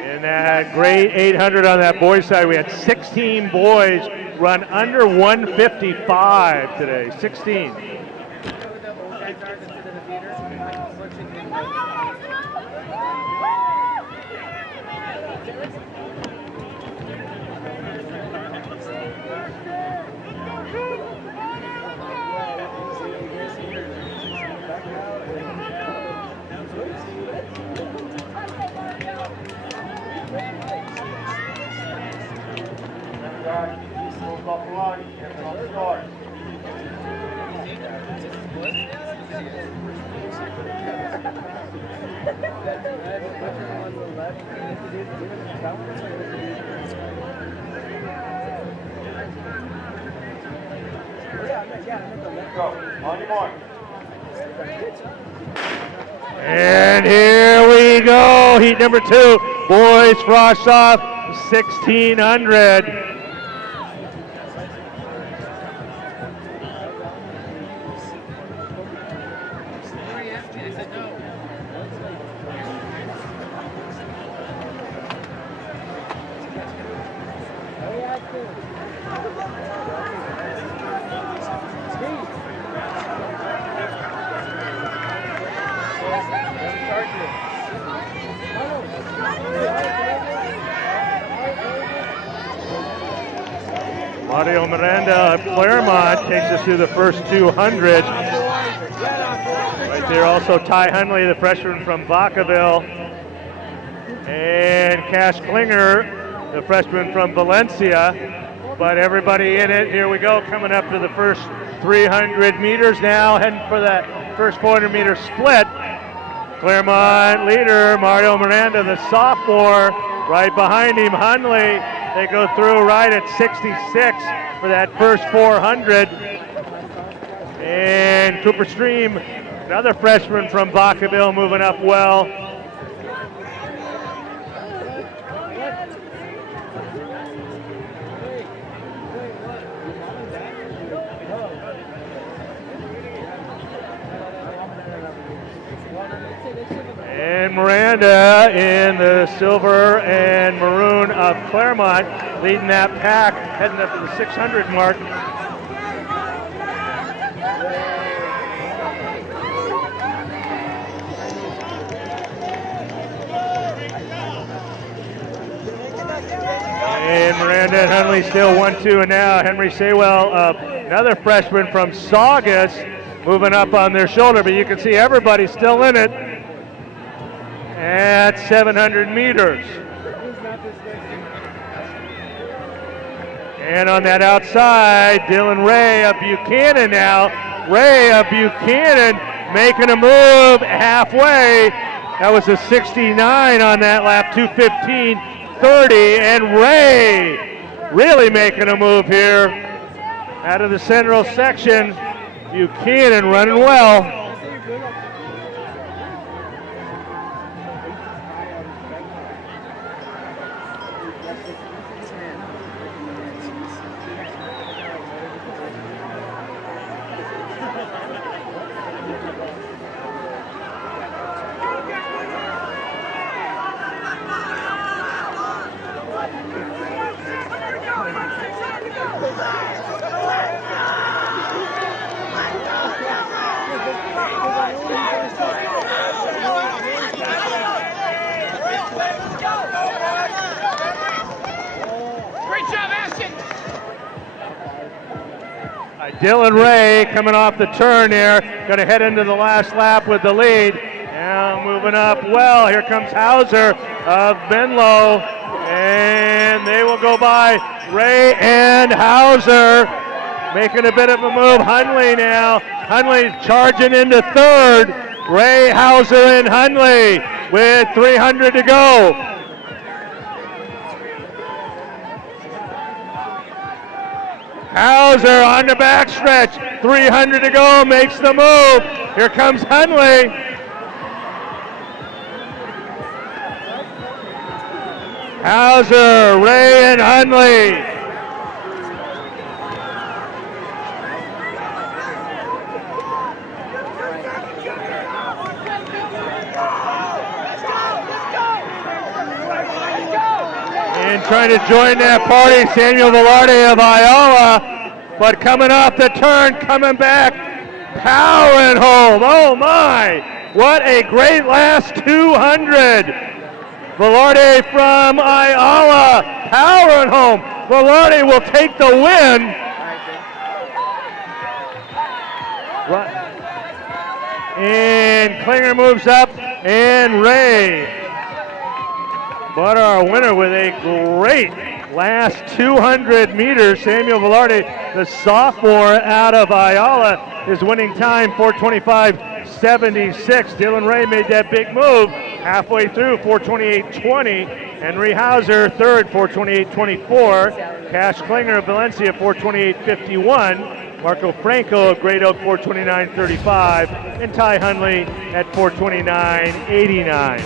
In that great 800 on that boys side, we had 16 boys run under 155 today. 16. Off the line, on the start. Go, on your mark. And here we go, heat number 2, boys frosh off 1600. Mario Miranda of Claremont takes us through the first 200. Right there also Ty Hunley, the freshman from Vacaville. And Cash Klinger, the freshman from Valencia. But everybody in it, here we go, coming up to the first 300 meters now, heading for that first 400 meter split. Claremont leader, Mario Miranda, the sophomore, right behind him, Hunley. They go through right at 66 for that first 400. And Cooper Stream, another freshman from Vacaville, moving up well. And Miranda in the silver and maroon of Claremont leading that pack, heading up to the 600 mark. And Miranda and Hunley still 1-2, and now Henry Saywell, another freshman from Saugus, moving up on their shoulder, but you can see everybody still in it at 700 meters. And on that outside, Dylan Ray of Buchanan now. Ray of Buchanan making a move halfway. That was a 69 on that lap, 2:15.30, and Ray really making a move here out of the central section. Buchanan running well. Dylan Ray coming off the turn there, going to head into the last lap with the lead. Now moving up well, here comes Hauser of Menlo, and they will go by Ray and Hauser, making a bit of a move. Hunley now, Hunley charging into third. Ray, Hauser, and Hunley with 300 to go. Hauser on the backstretch, 300 to go, makes the move. Here comes Hunley. Hauser, Ray, and Hunley. And trying to join that party, Samuel Velarde of Iowa, but coming off the turn, coming back, powering home. Oh my, what a great last 200. Velarde from Iowa, powering home. Velarde will take the win. And Klinger moves up, and Ray. But our winner with a great last 200 meters, Samuel Velarde, the sophomore out of Ayala, is winning time 4:25.76. Dylan Ray made that big move halfway through, 4:28.20. Henry Hauser, third, 4:28.24. Cash Klinger of Valencia, 4:28.51. Marco Franco of Great Oak, 4:29.35. And Ty Hunley at 4:29.89.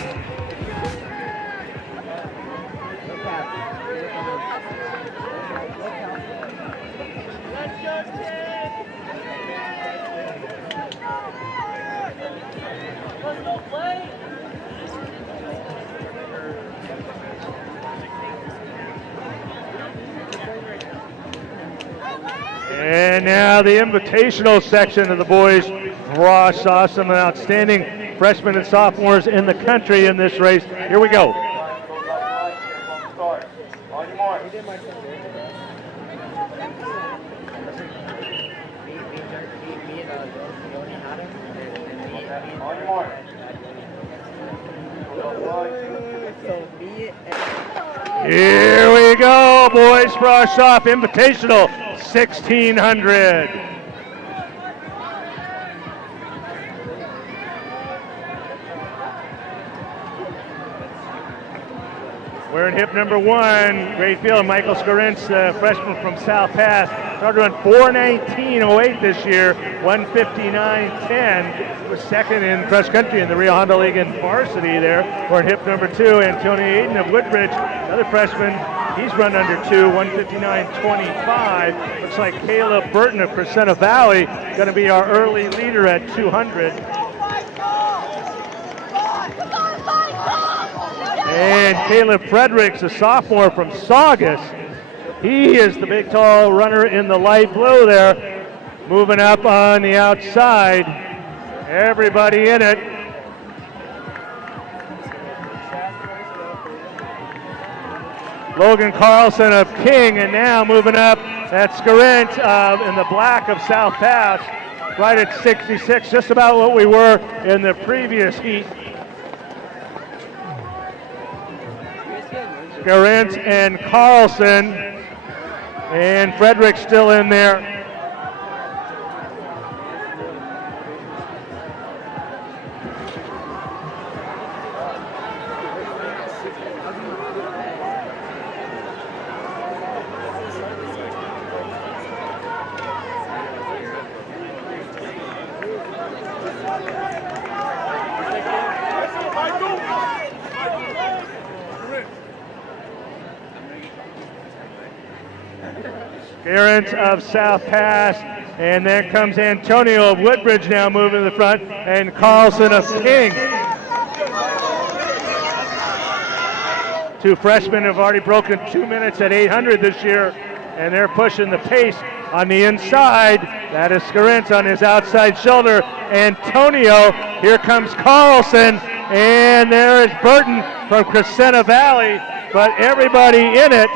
And now the invitational section of the boys. Raw saw some outstanding freshmen and sophomores in the country in this race. Here we go. Here we go, boys. Frost off invitational 1600. We're in hip number one. Great field. Michael Skorintz, freshman from South Pass, started on 4:19.08 this year, 1:59.10. Was second in cross country in the Rio Honda League in varsity there. We're in hip number two. Antonio Aiden of Woodbridge, another freshman. He's run under two, 1:59.25. Looks like Caleb Burton of Crescenta Valley going to be our early leader at 200. And Caleb Fredericks, a sophomore from Saugus. He is the big tall runner in the light blue there, moving up on the outside. Everybody in it. Logan Carlson of King, and now moving up, that's Scarent in the black of South Pass, right at 66, just about what we were in the previous heat. Scarent and Carlson, and Frederick still in there. Scarent of South Pass, and then comes Antonio of Woodbridge now moving to the front, and Carlson of King. Two freshmen have already broken 2 minutes at 800 this year, and they're pushing the pace on the inside. That is Scarent on his outside shoulder. Antonio, here comes Carlson, and there is Burton from Crescenta Valley, but everybody in it.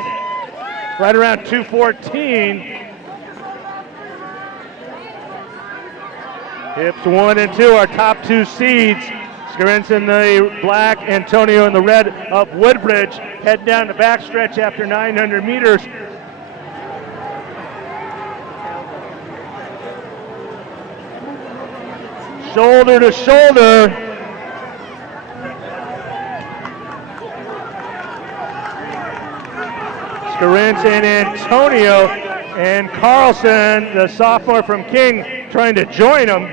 Right around 2:14. Hips 1 and 2, our top two seeds. Scarent in the black, Antonio in the red of Woodbridge. Head down the backstretch after 900 meters. Shoulder to shoulder. Scarent and Antonio, and Carlson, the sophomore from King, trying to join them.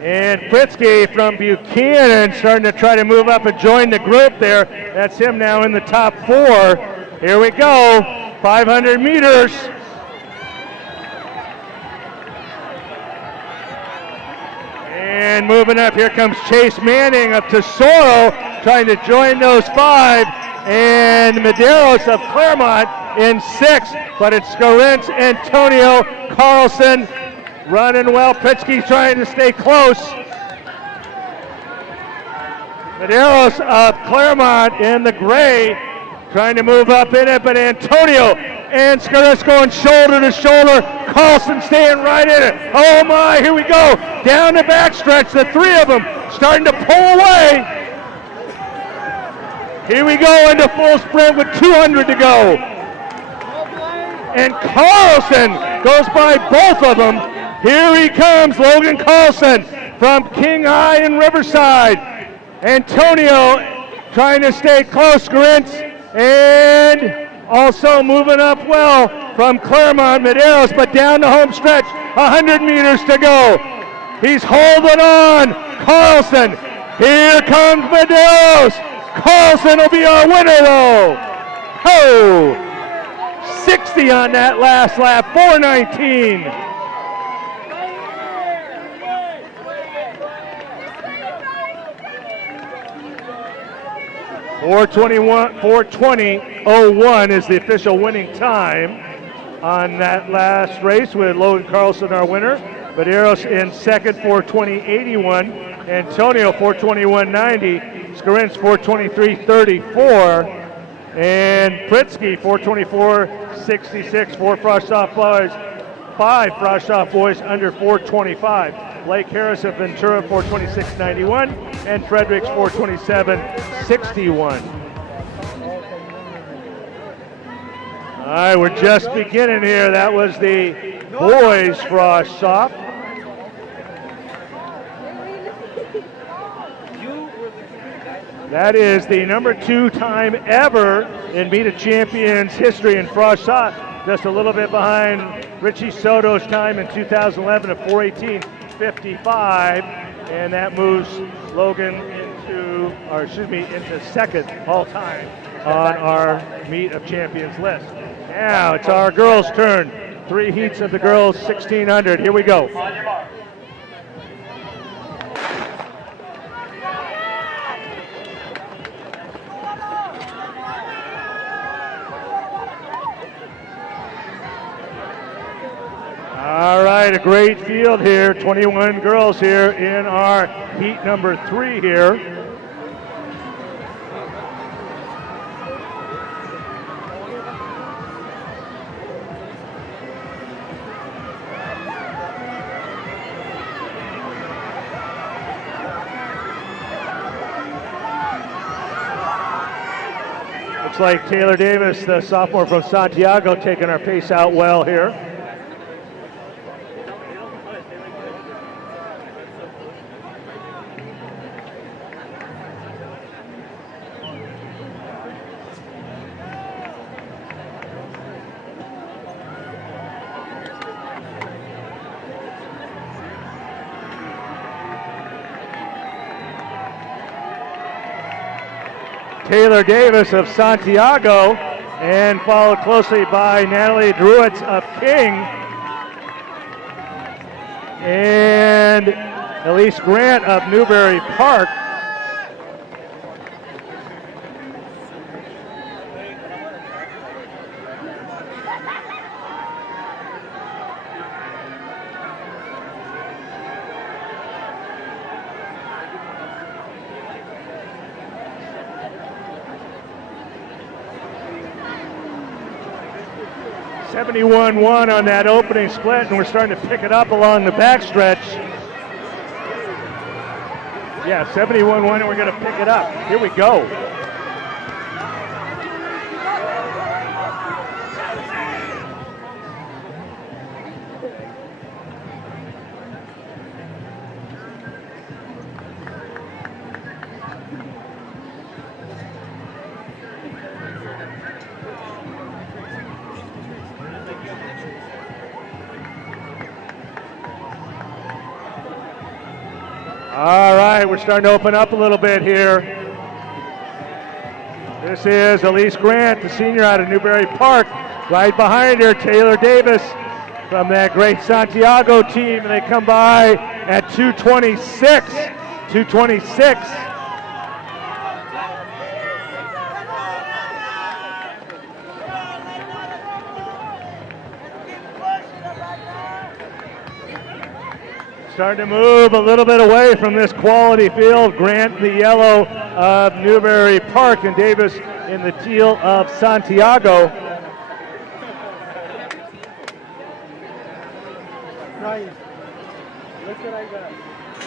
And Pritzky from Buchanan starting to try to move up and join the group there. That's him now in the top 4. Here we go, 500 meters. And moving up, here comes Chase Manning of Tesoro, trying to join those 5, and Medeiros of Claremont in 6, but it's Scarent, Antonio, Carlson running well. Pritzky trying to stay close. Medeiros of Claremont in the gray, trying to move up in it, but Antonio and Scarent going shoulder to shoulder. Carlson staying right in it. Oh my, here we go. Down the backstretch, the 3 of them starting to pull away. Here we go into full sprint with 200 to go. And Carlson goes by both of them. Here he comes, Logan Carlson from King High in Riverside. Antonio trying to stay close, Scarent, and also moving up well from Claremont, Medeiros, but down the home stretch, 100 meters to go. He's holding on, Carlson. Here comes Medeiros. Carlson will be our winner though. Oh, 60 on that last lap, 4:19. .420.01 is the official winning time on that last race, with Logan Carlson our winner. Medeiros in second, 4:20.81. Antonio, 4:21.90. Scarent's 4:23.34. And Pritzky, 4:24.66. 4 Frostoff boys, 5 Frostoff boys under 4:25. Blake Harris of Ventura, 4:26.91. And Fredericks, 4:27.61. All right, we're just beginning here. That was the boys Frostoff. That is the number 2 time ever in Meet of Champions history in Frostoff. Just a little bit behind Richie Soto's time in 2011 of 4:18.55, and that moves Logan into second all time on our Meet of Champions list. Now it's our girls' turn. 3 heats of the girls 1600. Here we go. All right, a great field here. 21 girls here in our heat number 3 here. Looks like Taylor Davis, the sophomore from Santiago, taking our pace out well here. Taylor Davis of Santiago, and followed closely by Natalie Druitt of King, and Elise Grant of Newberry Park. (71-1) on that opening split, and we're starting to pick it up along the backstretch. Yeah, 71-1, and we're going to pick it up. Here we go. All right, we're starting to open up a little bit here. This is Elise Grant, the senior out of Newberry Park. Right behind her, Taylor Davis from that great Santiago team, and they come by at 2:26. 2:26. Starting to move a little bit away from this quality field. Grant in the yellow of Newberry Park and Davis in the teal of Santiago. Nice. Look what I got.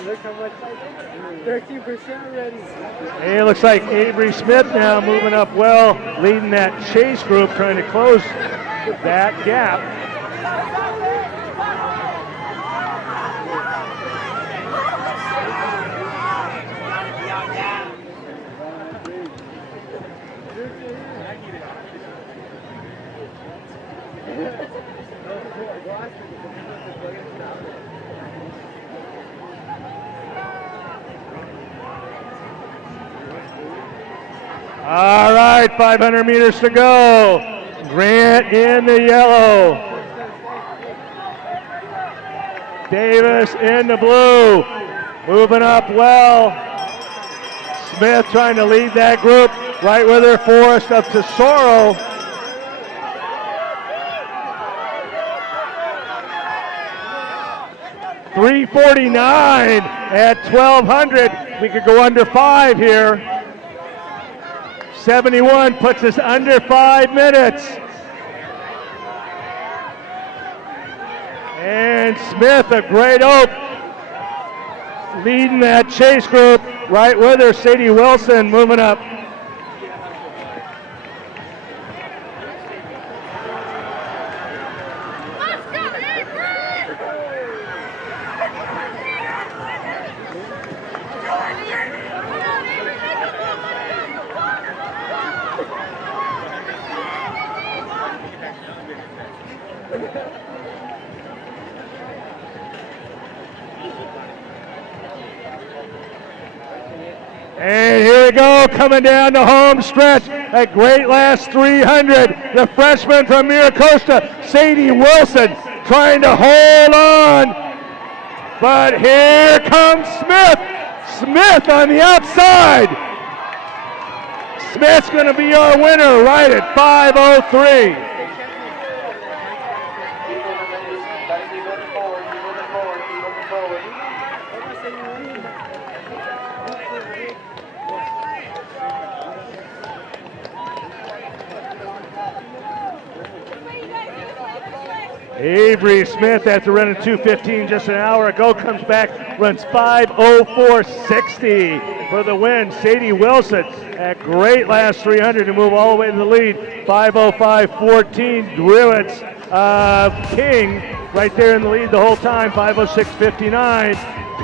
Look how much I got. 13% already. And it looks like Avery Smith now moving up well, leading that chase group, trying to close that gap. All right, 500 meters to go. Grant in the yellow. Davis in the blue. Moving up well. Smith trying to lead that group. Right with her, Forrest of Tesoro. .349 at 1200. We could go under 5 here. 71 puts us under 5 minutes. And Smith of Great Oak leading that chase group. Right with her, Sadie Wilson moving up. And here we go, coming down the home stretch. A great last 300. The freshman from Miracosta, Sadie Wilson, trying to hold on. But here comes Smith. Smith on the outside. Smith's going to be our winner right at 5:03. Avery Smith, after running 2:15 just an hour ago, comes back, runs 5:04.60 for the win. Sadie Wilson, a great last 300 to move all the way to the lead. 5:05.14. Druitt's King right there in the lead the whole time. 5:06.59.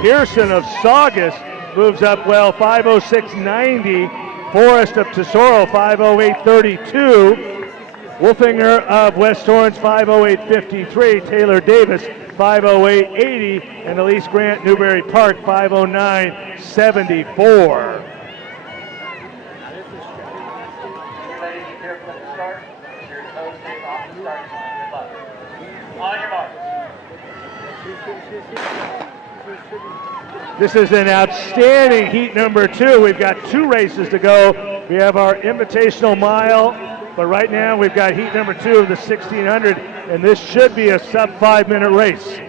Pearson of Saugus moves up well. 5:06.90. Forrest of Tesoro, 5:08.32. Wolfinger of West Torrance, 5:08.53. Taylor Davis, 5:08.80. And Elise Grant, Newberry Park, 5:09.74. Ladies, be careful at the start. Make sure your toes stay off the starting line. Good luck. On your mark. This is an outstanding heat number 2. We've got 2 races to go. We have our Invitational mile, but right now we've got heat number 2 of the 1600, and this should be a sub 5-minute race.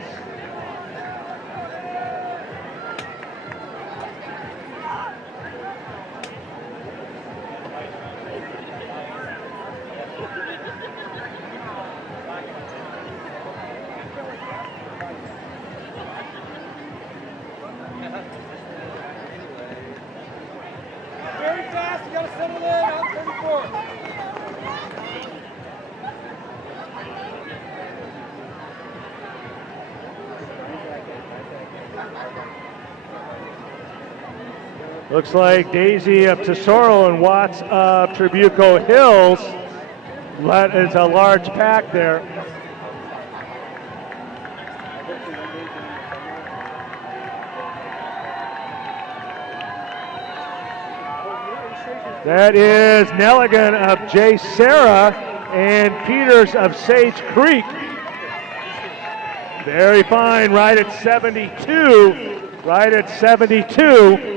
Very fast, you gotta settle in on 34. Looks like Daisy of Tesoro and Watts of Tribuco Hills. That is a large pack there. That is Nelligan of J. Sarah and Peters of Sage Creek. Very fine, right at 72. Right at 72.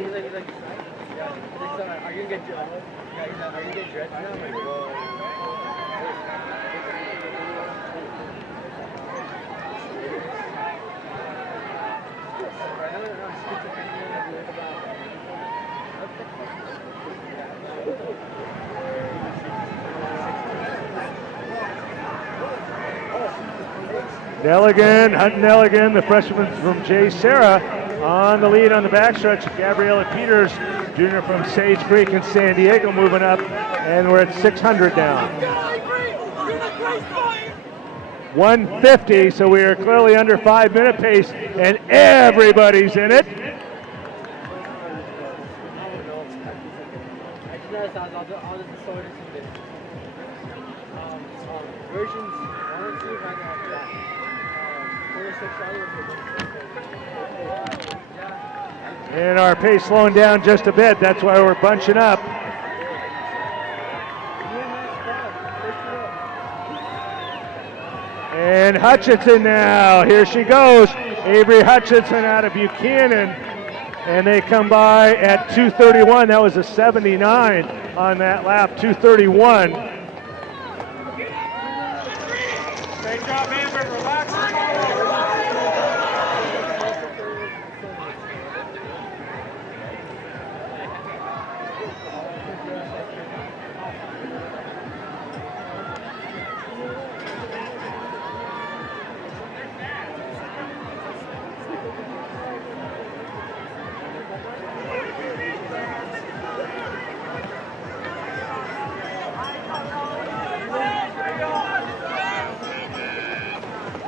Nelligan, Hunt Nelligan, the freshman from J. Sarah, on the lead on the backstretch. Gabriella Peters, junior from Sage Creek in San Diego, moving up, and we're at 600 now. 150, so we are clearly under 5-minute pace, and everybody's in it. Versions 1 and 2 had And our pace slowing down just a bit. That's why we're bunching up. And Hutchinson now. Here she goes. Avery Hutchinson out of Buchanan. And they come by at 2:31. That was a 79 on that lap, 2:31. Great job, Amber. Relax.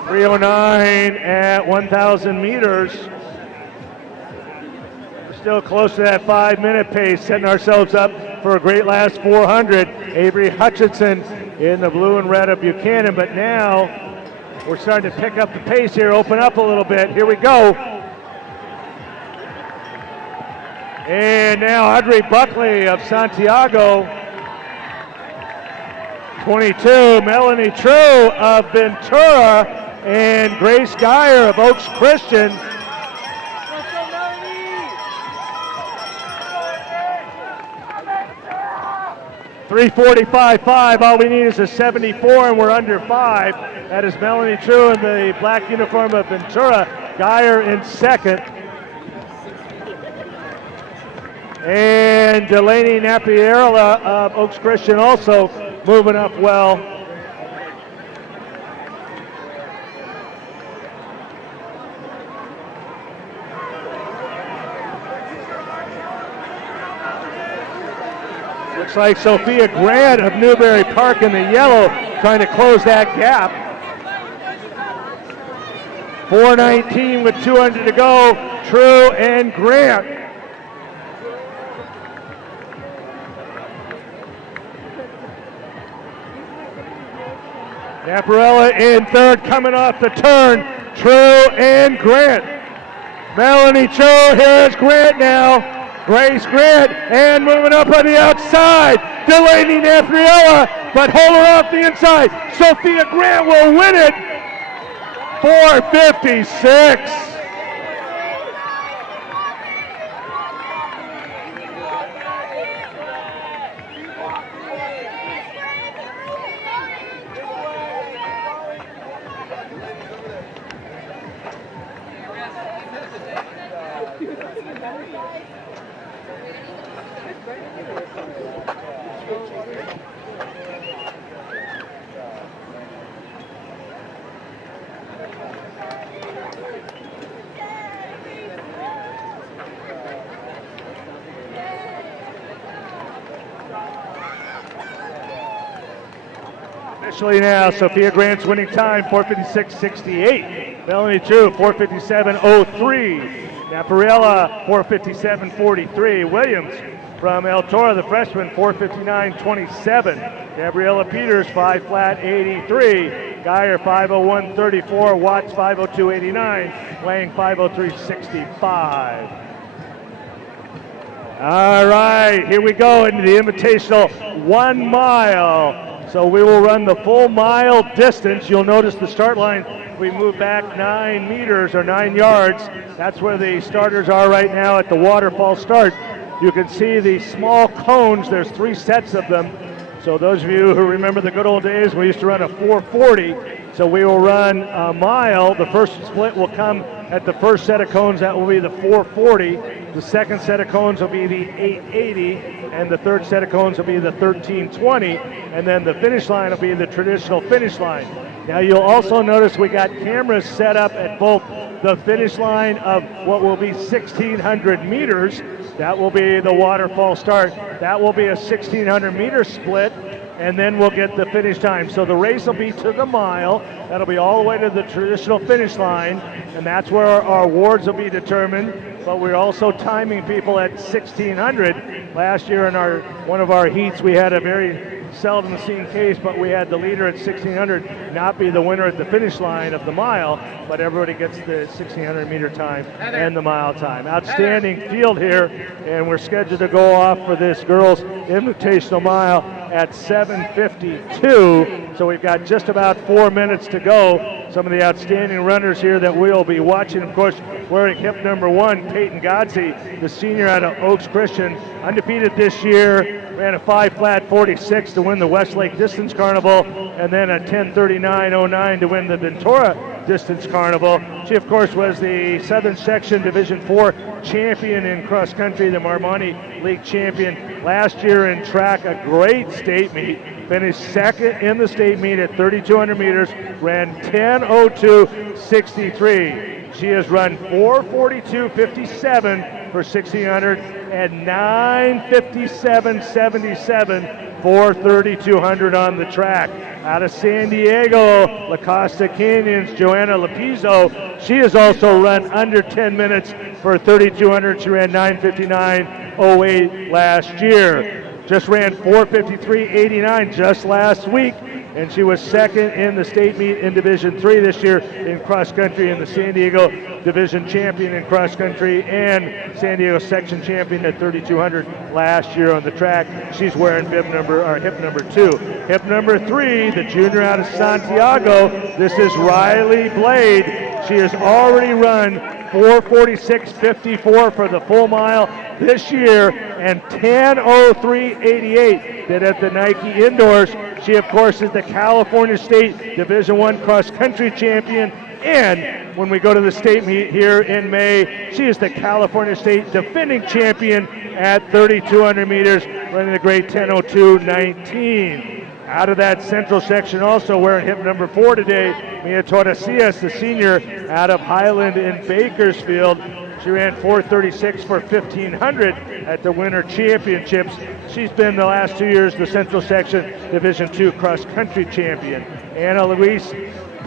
3:09 at 1,000 meters. We're still close to that 5-minute pace, setting ourselves up for a great last 400. Avery Hutchinson in the blue and red of Buchanan, but now we're starting to pick up the pace here, open up a little bit. Here we go. And now Audrey Buckley of Santiago. 22, Melanie True of Ventura. And Grace Geyer of Oaks Christian. 3:45.5. All we need is a 74, and we're under 5. That is Melanie True in the black uniform of Ventura. Geyer in second. And Delaney Napierla of Oaks Christian also moving up well. Looks like Sophia Grant of Newberry Park in the yellow trying to close that gap. 4:19 with 200 to go. True and Grant. Naparella in third, coming off the turn. True and Grant. Melanie Cho, here's Grant now. Grace Grant, and moving up on the outside. Delaney Napriella, but hold her off the inside. Sophia Grant will win it. 4:56. Officially now, Sophia Grant's winning time, 4:56.68. Melanie True, 4:57.03. Naparella, 4:57.43. Williams from El Toro, the freshman, 4:59.27. Gabriella Peters, 5 flat 83. Geyer, 5:01.34. Watts, 5:02.89. Lang, 5:03.65. All right, here we go into the Invitational 1 mile. So we will run the full mile distance. You'll notice the start line, we move back 9 meters or 9 yards. That's where the starters are right now at the waterfall start. You can see the small cones. There's 3 sets of them. So those of you who remember the good old days, we used to run a 4:40. So we will run a mile. The first split will come at the first set of cones. That will be the 4:40. The second set of cones will be the 8:80. And the third set of cones will be the 13:20. And then the finish line will be the traditional finish line. Now you'll also notice we got cameras set up at both the finish line of what will be 1,600 meters. That will be the waterfall start. That will be a 1,600 meter split, and then we'll get the finish time. So the race will be to the mile. That'll be all the way to the traditional finish line, and that's where our awards will be determined. But we're also timing people at 1,600. Last year in one of our heats, we had a very seldom seen case, but we had the leader at 1,600 not be the winner at the finish line of the mile, but everybody gets the 1,600 meter time and the mile time. Outstanding field here, and we're scheduled to go off for this girls' invitational mile at 7:52. So we've got just about 4 minutes to go. Some of the outstanding runners here that we'll be watching, of course, wearing hip number 1, Peyton Godsey, the senior out of Oaks Christian, undefeated this year, ran a 5 flat 46 to win the Westlake Distance Carnival, and then a 10:39.09 to win the Ventura Distance Carnival. She, of course, was the Southern Section Division 4 champion in cross country, the Marmoni League champion last year in track, a great state meet. Finished second in the state meet at 3,200 meters, ran 10:02.63. She has run 4:42.57 for 1,600 and 9:57.77 for 3,200 on the track. Out of San Diego, La Costa Canyons, Joanna Lapizzo. She has also run under 10 minutes for 3,200. She ran 9:59.08 last year. Just ran 4:53.89 just last week, and she was second in the state meet in Division 3 this year in cross country, and the San Diego Division champion in cross country and San Diego section champion at 3,200 last year on the track. She's wearing hip number 2. Hip number 3, the junior out of Santiago. This is Riley Blade. She has already run 4:46.54 for the full mile this year and 10:03.88 did at the Nike Indoors. She, of course, is the California State Division I cross country champion, and when we go to the state meet here in May, she is the California State defending champion at 3,200 meters, running a great 10:02.19. Out of that central section also wearing hip number 4 today, Mia Tordesillas, the senior out of Highland in Bakersfield. She ran 4:36 for 1500 at the Winter Championships. She's been the last 2 years the Central Section Division II cross country champion. Anna Louise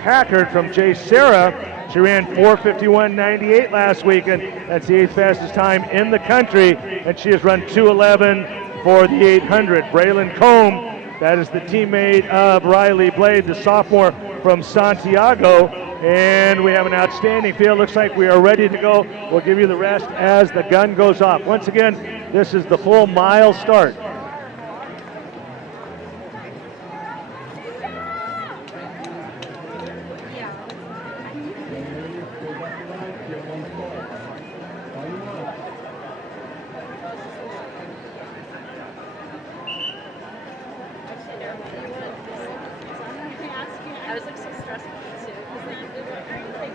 Packard from Geyer, she ran 4:51.98 last weekend. That's the 8th fastest time in the country, and she has run 2:11 for the 800. Braelyn Combe, that is the teammate of Riley Blade, the sophomore from Santiago. And we have an outstanding field. Looks like we are ready to go. We'll give you the rest as the gun goes off. Once again, this is the full mile start. I was like so stressed too, because then we were trying to take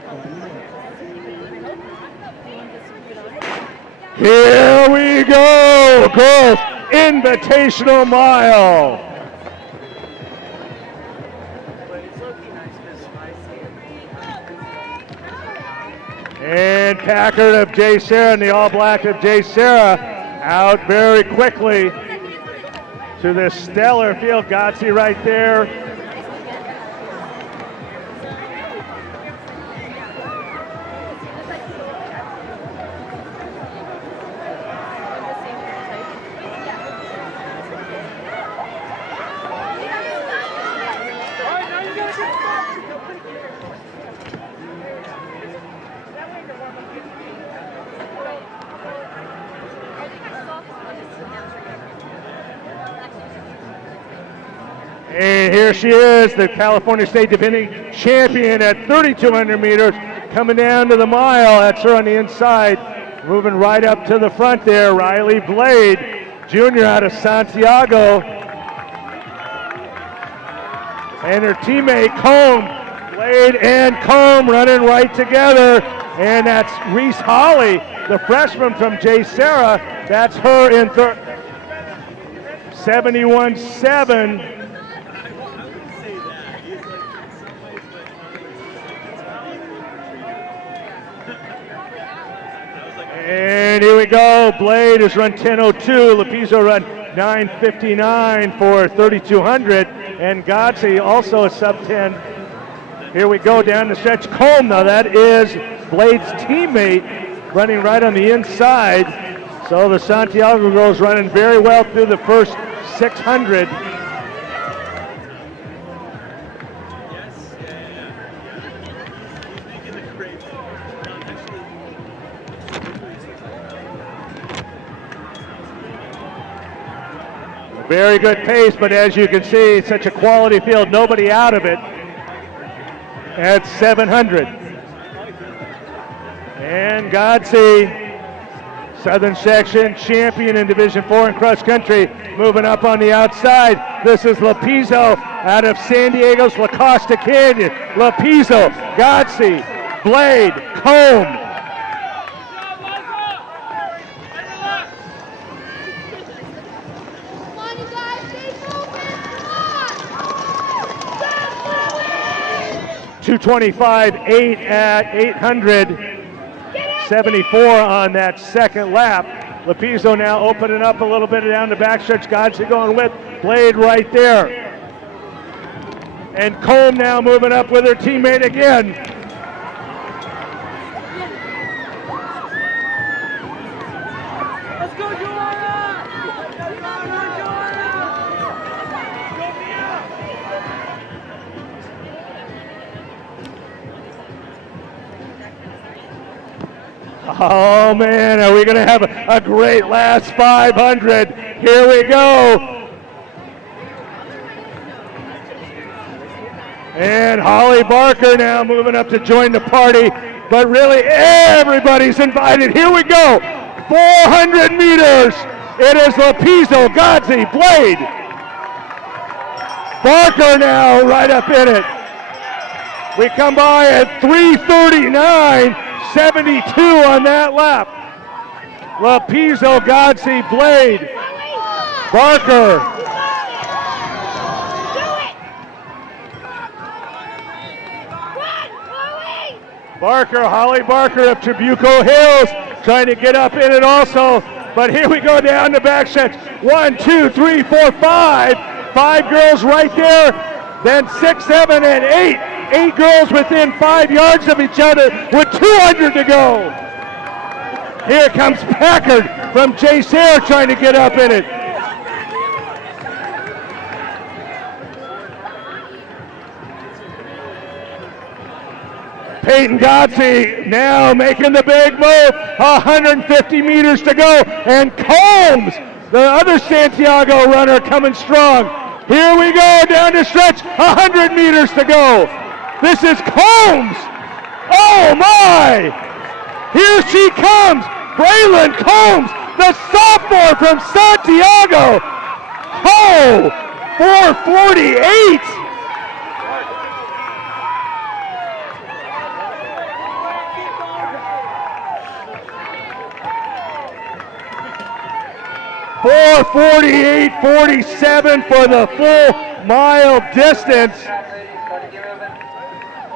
Here we go, girls Invitational Mile. And Packard of Geyer and the All Black of Geyer out very quickly to this stellar field. Gotzi right there. And here she is, the California State defending champion at 3,200 meters, coming down to the mile. That's her on the inside, moving right up to the front there. Riley Blade, junior out of Santiago. And her teammate Combe, Blade and Combe running right together. And that's Reese Holly, the freshman from Geyer. That's her in 71.7. And here we go. Blade has run 10:02. Lapizzo run 9:59 for 3,200. And Gotzi also a sub 10. Here we go down the stretch. Combe, now that is Blade's teammate, running right on the inside. So the Santiago girls running very well through the first 600. Very good pace, but as you can see, such a quality field, nobody out of it at 700. And Gotzi, Southern Section champion in Division IV in cross country, moving up on the outside. This is Lapizzo out of San Diego's La Costa Canyon. Lapizzo, Gotzi, Blade, Combe. Come on, you guys, stay focused, come on! 2:25.8 at 800. 74 on that second lap. Lapizzo now opening up a little bit down the backstretch. Gotzi going with Blade right there. And Combe now moving up with her teammate again. Let's go, Joanna! Oh man, are we going to have a great last 500? Here we go. And Holly Barker now moving up to join the party, but really everybody's invited. Here we go. 400 meters. It is Lapizzo, Gotzi, Blade. Barker now right up in it. We come by at 3:39. 72 on that lap. Lapizzo, Gotzi, Blade, Barker. Holly Barker of Trabuco Hills, trying to get up in it also. But here we go down the back stretch. 1, 2, 3, 4, 5. 5 girls right there. Then 6, 7, and 8. 8 girls within 5 yards of each other with 200 to go. Here comes Packard from Geyer trying to get up in it. Peyton Godsey now making the big move. 150 meters to go. And Combs, the other Santiago runner, coming strong. Here we go down the stretch. 100 meters to go. This is Combs. Oh my! Here she comes. Braelyn Combs, the sophomore from Santiago. Oh, 448. 4:48.47 for the full mile distance.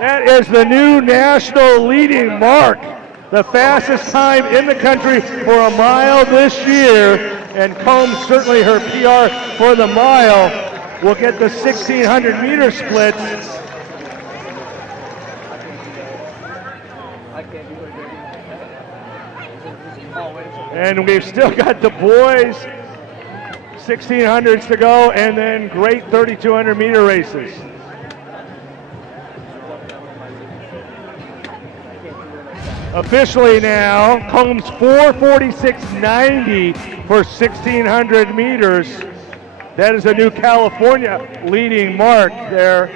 That is the new national leading mark. The fastest time in the country for a mile this year. And Combe, certainly her PR for the mile, will get the 1,600 meter splits. And we've still got the boys 1,600s to go, and then great 3,200 meter races. Officially now, Combs 4:46.90 for 1,600 meters. That is a new California leading mark there.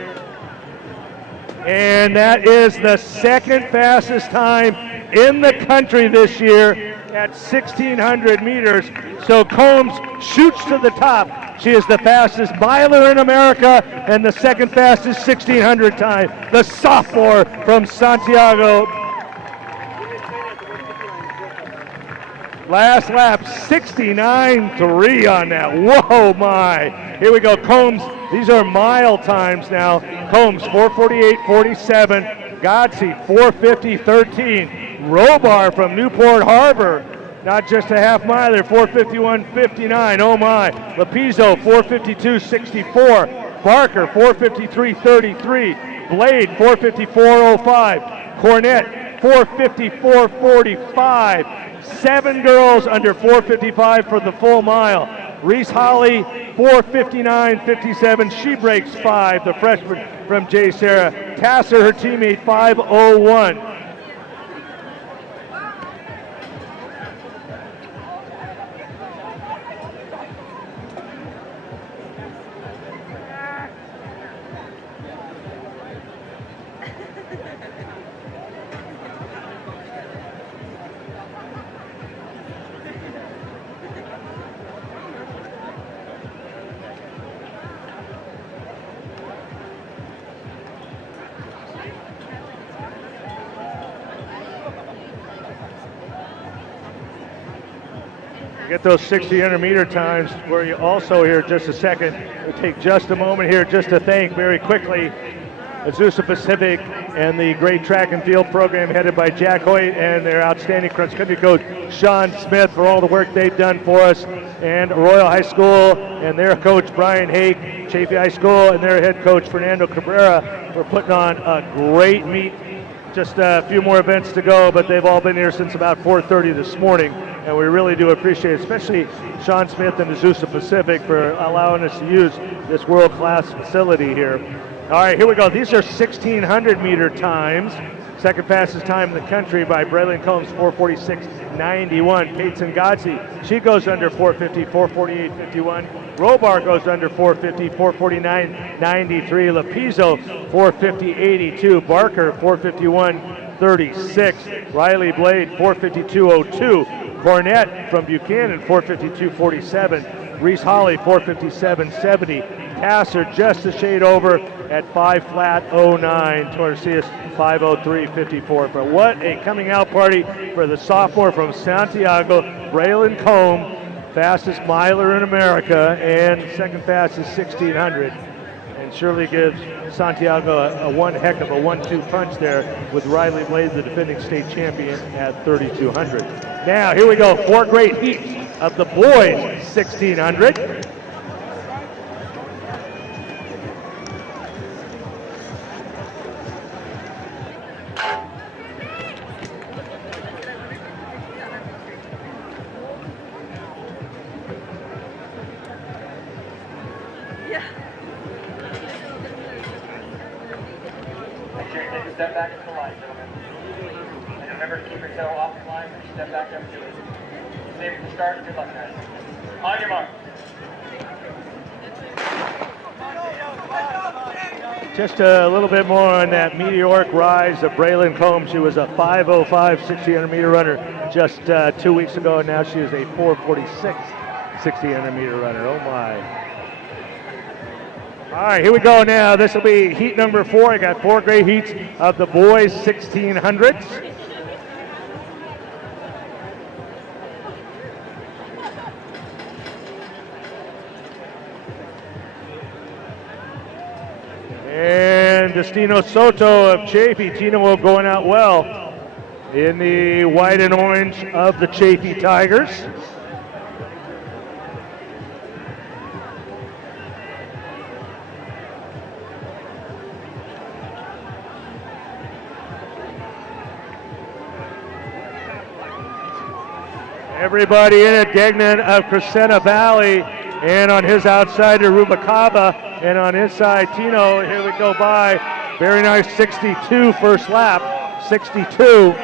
And that is the second fastest time in the country this year at 1,600 meters. So Combs shoots to the top. She is the fastest miler in America and the second fastest 1,600 time. The sophomore from Santiago. Last lap, 69.3 on that. Whoa, my. Here we go, Combs. These are mile times now. Combs, 4:48.47. Godsey, 4:50.13. Robar from Newport Harbor, not just a half miler, 4:51.59. Oh, my. Lapizzo, 4:52.64. Barker, 4:53.33. Blade, 4:54.05. Cornett, 4:54.45. 7 girls under 4:55 for the full mile. Reese Holly, 4:59.57. She breaks 5, the freshman from Geyer. Tasser, her teammate, 5:01. Get those 1,600 meter times where you also here just a second. We'll take just a moment here just to thank very quickly Azusa Pacific and the great track and field program headed by Jack Hoyt and their outstanding cross country coach Sean Smith for all the work they've done for us, and Royal High School and their coach Brian Haig, Chaffey High School and their head coach Fernando Cabrera for putting on a great meet. Just a few more events to go, but they've all been here since about 4:30 this morning. And we really do appreciate it, especially Sean Smith and Azusa Pacific for allowing us to use this world-class facility here. All right, here we go. These are 1,600 meter times. Second fastest time in the country by Braelyn Combs, 4:46.91. Peyton Godsey, she goes under 4:50, 4:48.51. Robar goes under 4:50, 4:49.93. Lapizzo, 4:50.82. Barker, 4:51.36. Riley Blade, 4:52.02. Cornett from Buchanan, 4:52.47. Reese Holly, 4:57.70. Tasser just a shade over at 5:09. Torcias, 5:03.54. But what a coming out party for the sophomore from Santiago, Braelyn Combe, fastest miler in America and second fastest 1,600. And and surely gives Santiago a one heck of a 1-2 punch there with Riley Blades, the defending state champion, at 3,200. Now, here we go, 4 great heats of the boys 1,600. Make sure you take a step back into the line, gentlemen. And remember to keep your toe off the line when you step back up to it. Save it to start. Good luck, guys. On your mark. Just a little bit more on that meteoric rise of Braelyn Combe. She was a 5:05 1,600 meter runner just 2 weeks ago, and now she is a 4:46 1,600 meter runner. Oh my. All right, here we go now. This will be heat number 4. I got 4 great heats of the boys 1,600s. And Destino Soto of Chafee. Tino going out well in the white and orange of the Chafee Tigers. Everybody in it, Degnan of Crescenta Valley, and on his outside to Rubacava, and on his side, Tino, here we go by. Very nice 62 first lap, 62.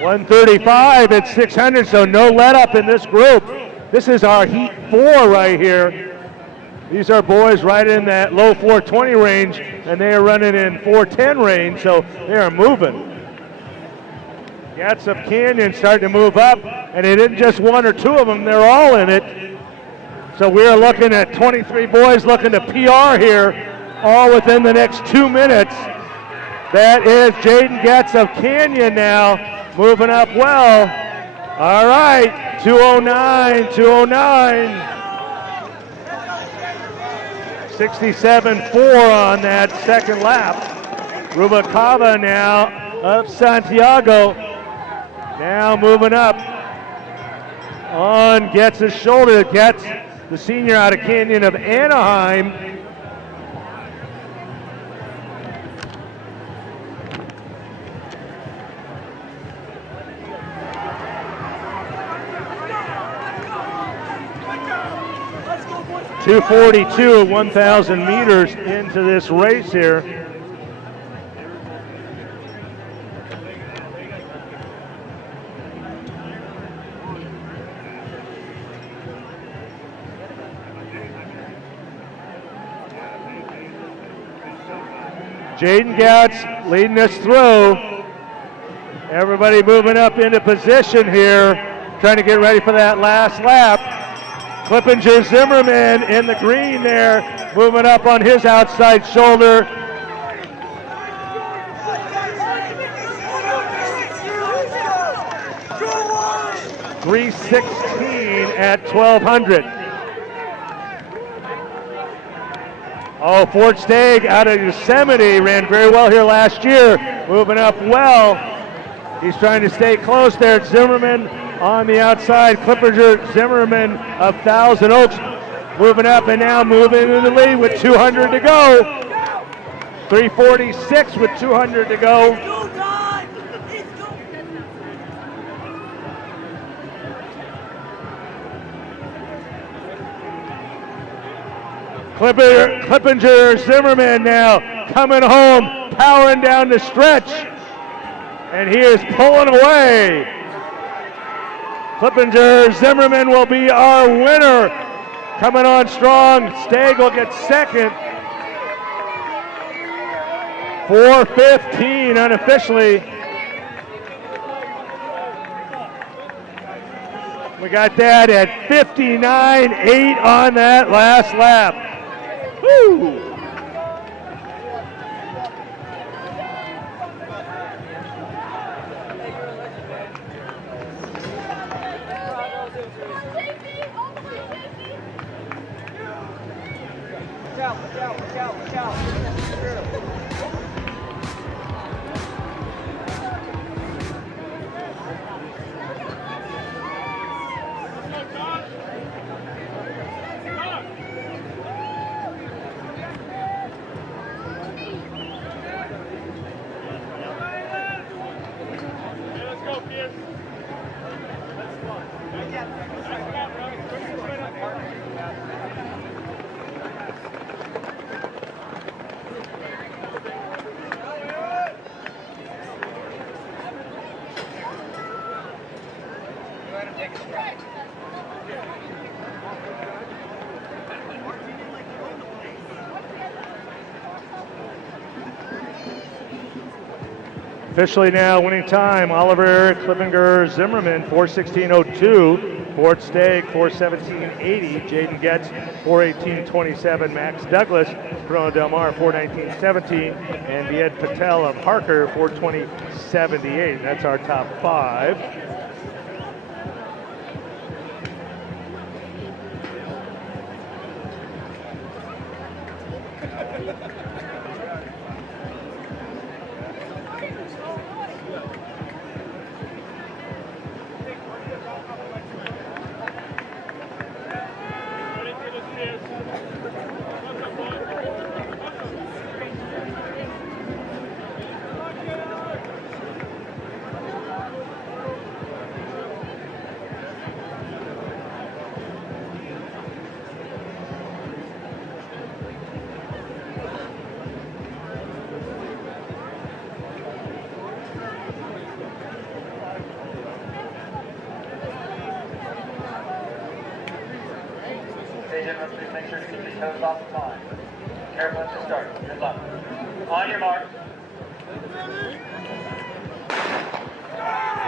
.135 at 600, so no let up in this group. This is our heat 4 right here. These are boys right in that low 420 range, and they are running in 410 range, so they are moving. Gatsop Canyon starting to move up, and it isn't just 1 or 2 of them, they're all in it. So we are looking at 23 boys looking to PR here, all within the next 2 minutes. That is Jaden Gatsop Canyon now. Moving up well. All right, 209, 209. 67.4 on that second lap. Rubacava now of Santiago. Now moving up. On gets his shoulder, gets the senior out of Canyon of Anaheim. .242 at 1,000 meters into this race here. Jaden Gouts leading us through. Everybody moving up into position here, trying to get ready for that last lap. Clippinger Zimmerman in the green there, moving up on his outside shoulder. .316 at 1,200. Oh, Fort Stagg out of Yosemite ran very well here last year, moving up well. He's trying to stay close there. Zimmerman on the outside, Clippinger Zimmerman of Thousand Oaks moving up and now moving into the lead with 200 to go. 346 with 200 to go. Clippinger Zimmerman now coming home, powering down the stretch, and he is pulling away. Clippinger Zimmerman will be our winner coming on strong. Stagel gets second. 4:15 unofficially. We got that at 59.8 on that last lap. Woo! Officially now winning time, Oliver Klippinger Zimmerman, 4:16.02. Ford Stagg, 4:17.80. Jaden Getz, 4:18.27. Max Douglas, Corona Del Mar, 4:19.17. And Vied Patel of Harker, 4:20.78. That's our top five. Please make sure to keep your toes off the line. Careful at the start. Good luck. On your mark.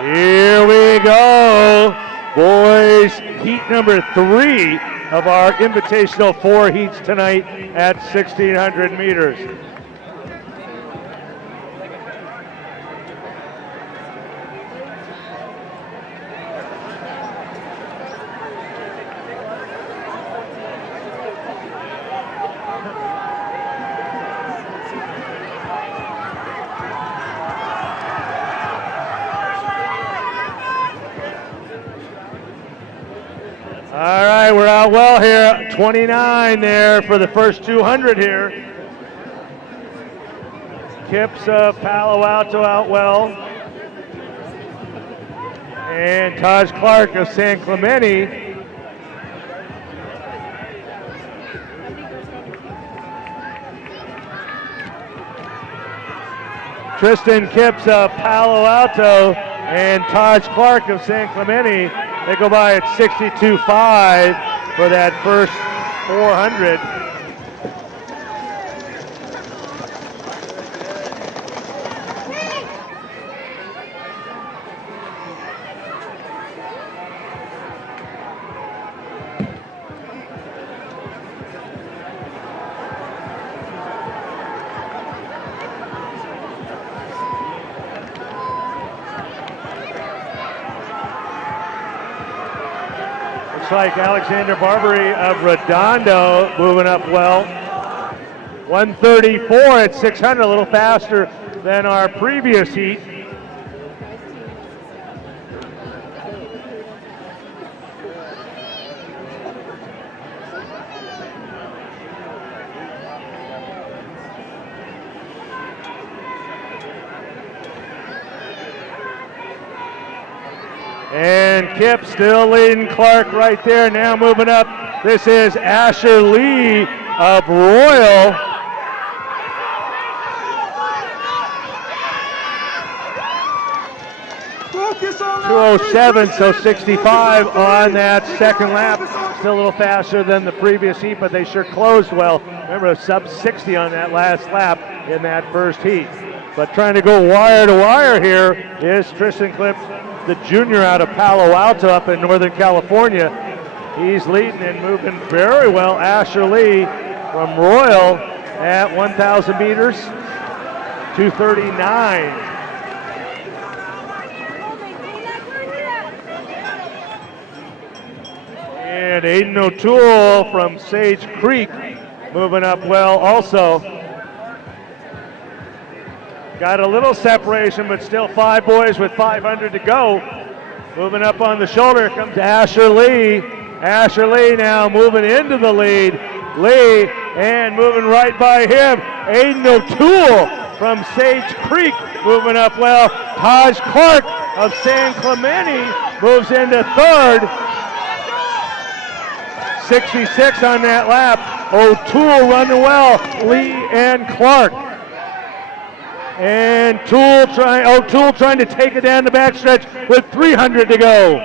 Here we go. Boys, heat number 3 of our Invitational 4 heats tonight at 1,600 meters. All right, we're out well here. 29 there for the first 200 here. Kips of Palo Alto out well. And Taj Clark of San Clemente. Tristan Kips of Palo Alto and Taj Clark of San Clemente. They go by at 62.5 for that first 400. Like Alexander Barbary of Redondo moving up well. 134 at 600, a little faster than our previous heat. And Kip still leading Clark right there. Now moving up, this is Asher Lee of Royal. 2:07, so 65 on that second lap. Still a little faster than the previous heat, but they sure closed well. Remember, a sub 60 on that last lap in that first heat. But trying to go wire to wire here is Tristan Clip, the junior out of Palo Alto up in Northern California. He's leading and moving very well. Asher Lee from Royal at 1,000 meters, 2:39. And Aiden O'Toole from Sage Creek moving up well also. Got a little separation, but still 5 boys with 500 to go. Moving up on the shoulder comes Asher Lee. Asher Lee now moving into the lead. Lee, and moving right by him, Aiden O'Toole from Sage Creek moving up well. Taj Clark of San Clemente moves into third. 66 on that lap. O'Toole running well. Lee and Clark. And O'Toole trying to take it down the backstretch with 300 to go.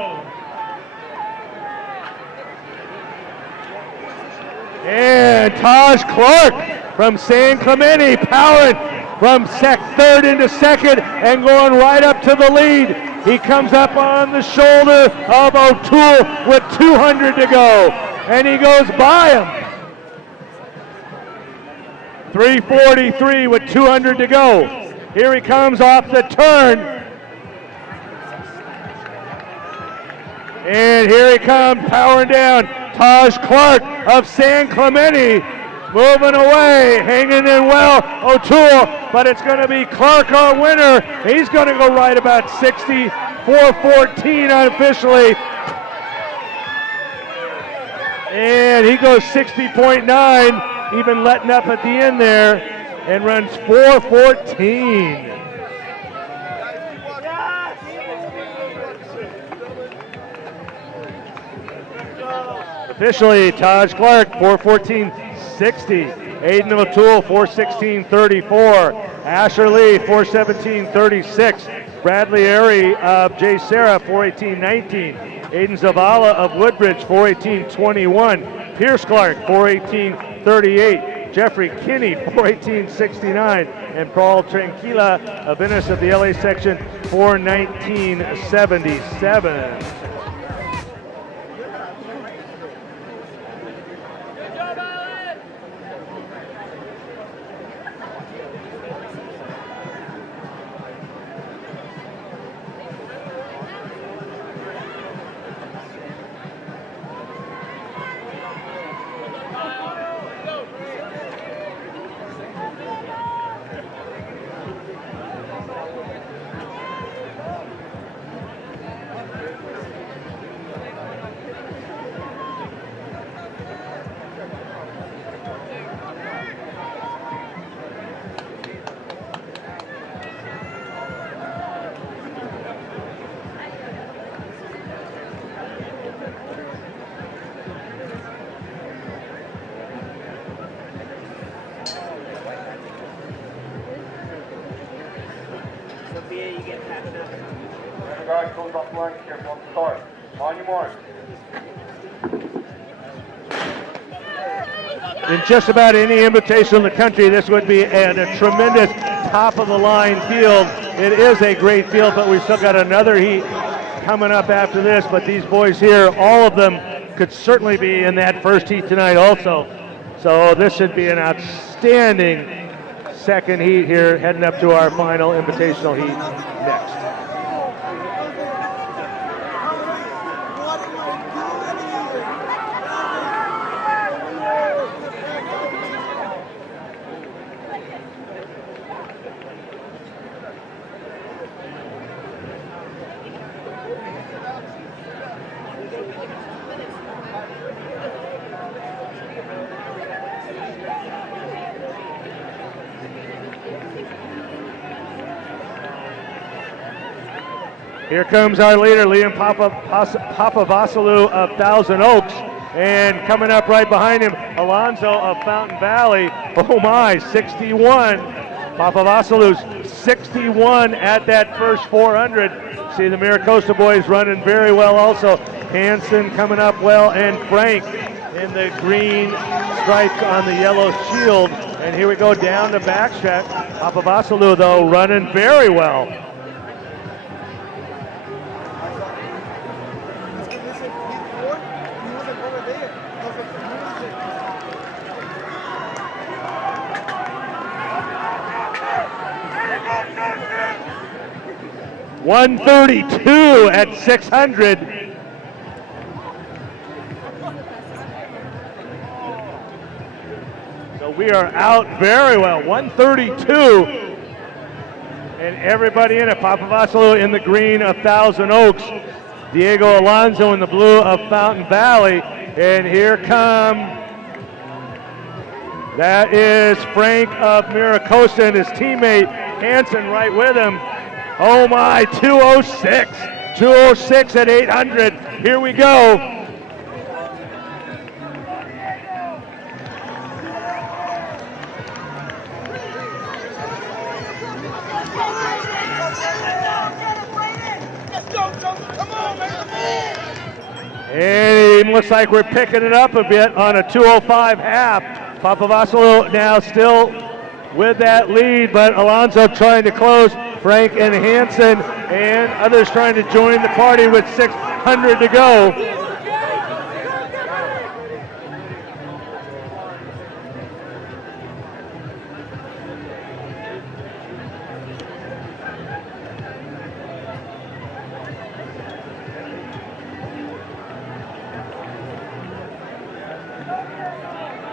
And Taj Clark from San Clemente powering from third into second and going right up to the lead. He comes up on the shoulder of O'Toole with 200 to go. And he goes by him. 3:43 with 200 to go. Here he comes off the turn. And here he comes powering down. Taj Clark of San Clemente moving away, hanging in well, O'Toole, but it's going to be Clark our winner. He's going to go right about 60, 4:14 unofficially. And he goes 60.9, even letting up at the end there, and runs 4:14. Officially, Taj Clark, 4:14.60. Aiden O'Toole, 4:16.34. Asher Lee, 4:17.36. Bradley Airy of J. Sarah, 4:18.19. Aiden Zavala of Woodbridge, 4:18.21. Pierce Clark, 4:18.38. Jeffrey Kinney, 4:18.69. And Paul Tranquila of Venice of the LA section, 4:19.77. Guys, goes off the line, careful on the start. On your mark. In just about any invitation in the country, this would be a tremendous top-of-the-line field. It is a great field, but we've still got another heat coming up after this. But these boys here, all of them could certainly be in that first heat tonight also. So this should be an outstanding second heat here, heading up to our final invitational heat next. Here comes our leader, Liam Papavasalou of Thousand Oaks. And coming up right behind him, Alonzo of Fountain Valley. Oh my, 61. Papavassalu's 61 at that first 400. See the Maricosta boys running very well also. Jansen coming up well, and Frank in the green stripes on the yellow shield. And here we go down the backstretch. Papavassalu, though, running very well. .132 at 600. So we are out very well. 132. And everybody in it. Papavassalu in the green of Thousand Oaks. Diego Alonso in the blue of Fountain Valley. And here come, that is Frank of Maricosta and his teammate Jansen right with him. Oh my, 206. 206 at 800. Here we go. And it looks like we're picking it up a bit on a 205 half. Papavassalu now still with that lead, but Alonso trying to close. Frank and Jansen and others trying to join the party with 600 to go.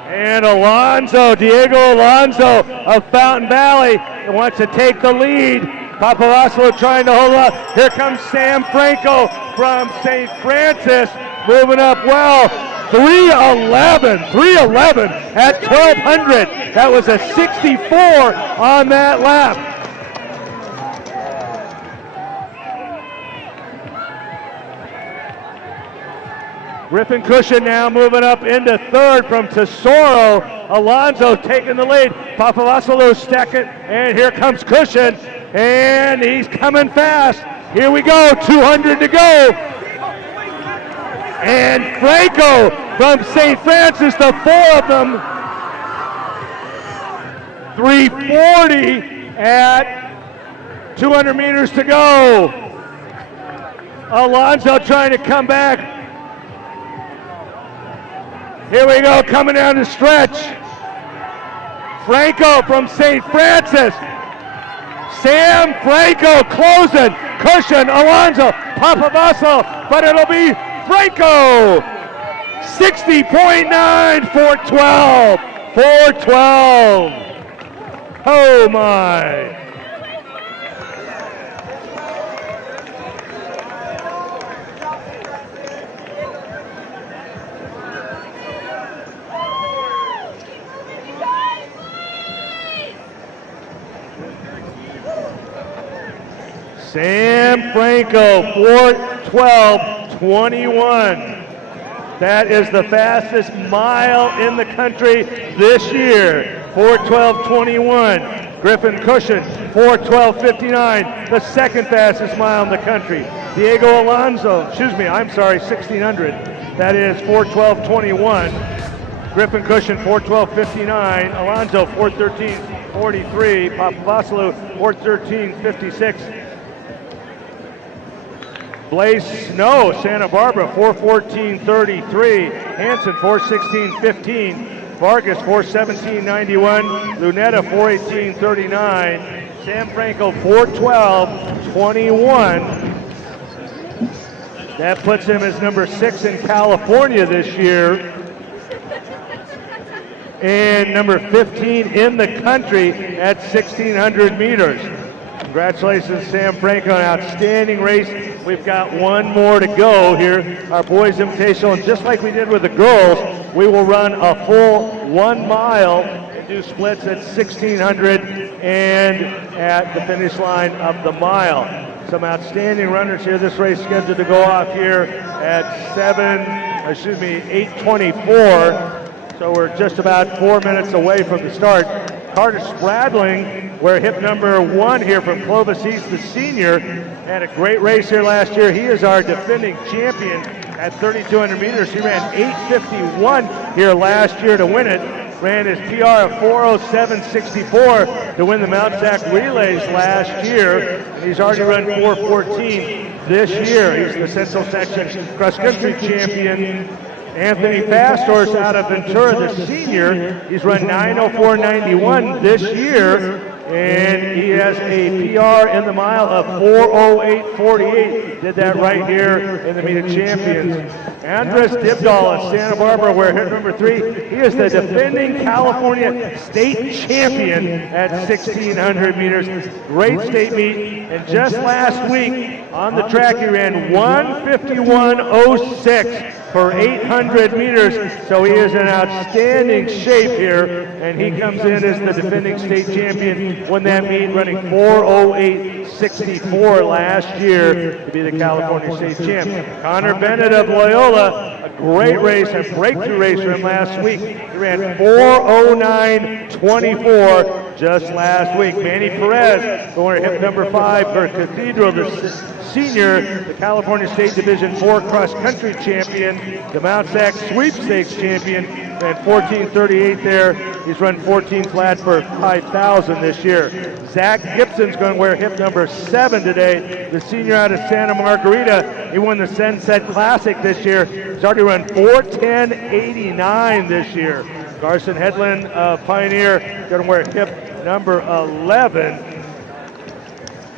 And Alonso, Diego Alonso of Fountain Valley wants to take the lead. Papavassalu trying to hold up. Here comes Sam Franco from St. Francis, moving up well. 311 at 1200. That was a 64 on that lap. Griffin Cushion now moving up into third from Tesoro. Alonso taking the lead. Papavassalu second, and here comes Cushion, and he's coming fast. Here we go, 200 to go. And Franco from St. Francis, the four of them. 340 at 200 meters to go. Alonso trying to come back. Here we go, coming down the stretch. Franco from St. Francis. Sam Franco closing. Cushion, Alonso, Papavassalu, but it'll be Franco. 60.9, 412. 412. Oh my. Sam Franco, 4:12:21. That is the fastest mile in the country this year, 4:12:21. Griffin Cushion, 4:12:59, the second fastest mile in the country. Diego Alonso, 1600. That is 4:12:21. Griffin Cushion, 4:12:59. Alonso, 4:13:43. Papavassalu, 4:13:56. Blaze Snow, Santa Barbara, 4:14:33. Jansen, 4:16:15. Vargas, 4:17:91. Lunetta, 4:18:39. Sam Franco, 4:12:21. That puts him as number 6 in California this year. And number 15 in the country at 1,600 meters. Congratulations, Sam Franco, an outstanding race. We've got one more to go here, our boys invitational. And just like we did with the girls, we will run a full 1 mile and do splits at 1,600 and at the finish line of the mile. Some outstanding runners here. This race scheduled to go off here at 8:24. So we're just about 4 minutes away from the start. Carter Spradling wear hip number 1 here from Clovis East, the senior. Had a great race here last year. He is our defending champion at 3,200 meters. He ran 8:51 here last year to win it. Ran his PR of 4:07.64 to win the Mount Sac relays last year. He's already run 4:14 this year. He's the Central Section cross country champion. Anthony Fasthorse out of Ventura, the senior. He's run 9:04.91 this year, and he has a PR in the mile of 4:08.48. Did that right here in the meet of champions. Andreas Dybdahl of Santa Barbara, where hit number 3. He is the defending California state champion at 1,600 meters. Great state meet, and just last week on the track he ran 1:51.06 for 800 meters, so he is in outstanding shape here, and he comes in as the defending state champion, won that meet running 4:08.64 last year to be the California state champ. Connor Bennett of Loyola, a great race, a breakthrough race for him last week. He ran 4:09.24 just last week. Manny Perez, going hip number 5 for Cathedral, the senior, the California State Division 4 cross-country champion, the Mount Sac sweepstakes champion, ran 14:38 there. He's run 14 flat for 5,000 this year. Zach Gibson's going to wear hip number 7 today, the senior out of Santa Margarita. He won the Sunset Classic this year. He's already run 4:10.89 this year. Carson Headland of Pioneer going to wear hip number 11.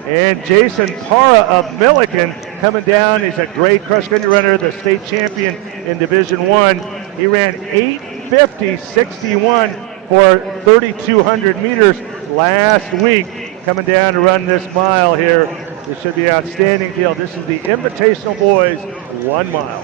And Jason Parra of Milliken coming down. He's a great cross-country runner, the state champion in Division 1. He ran 8:50.61 for 3,200 meters last week. Coming down to run this mile here. This should be an outstanding field. This is the Invitational Boys 1 mile.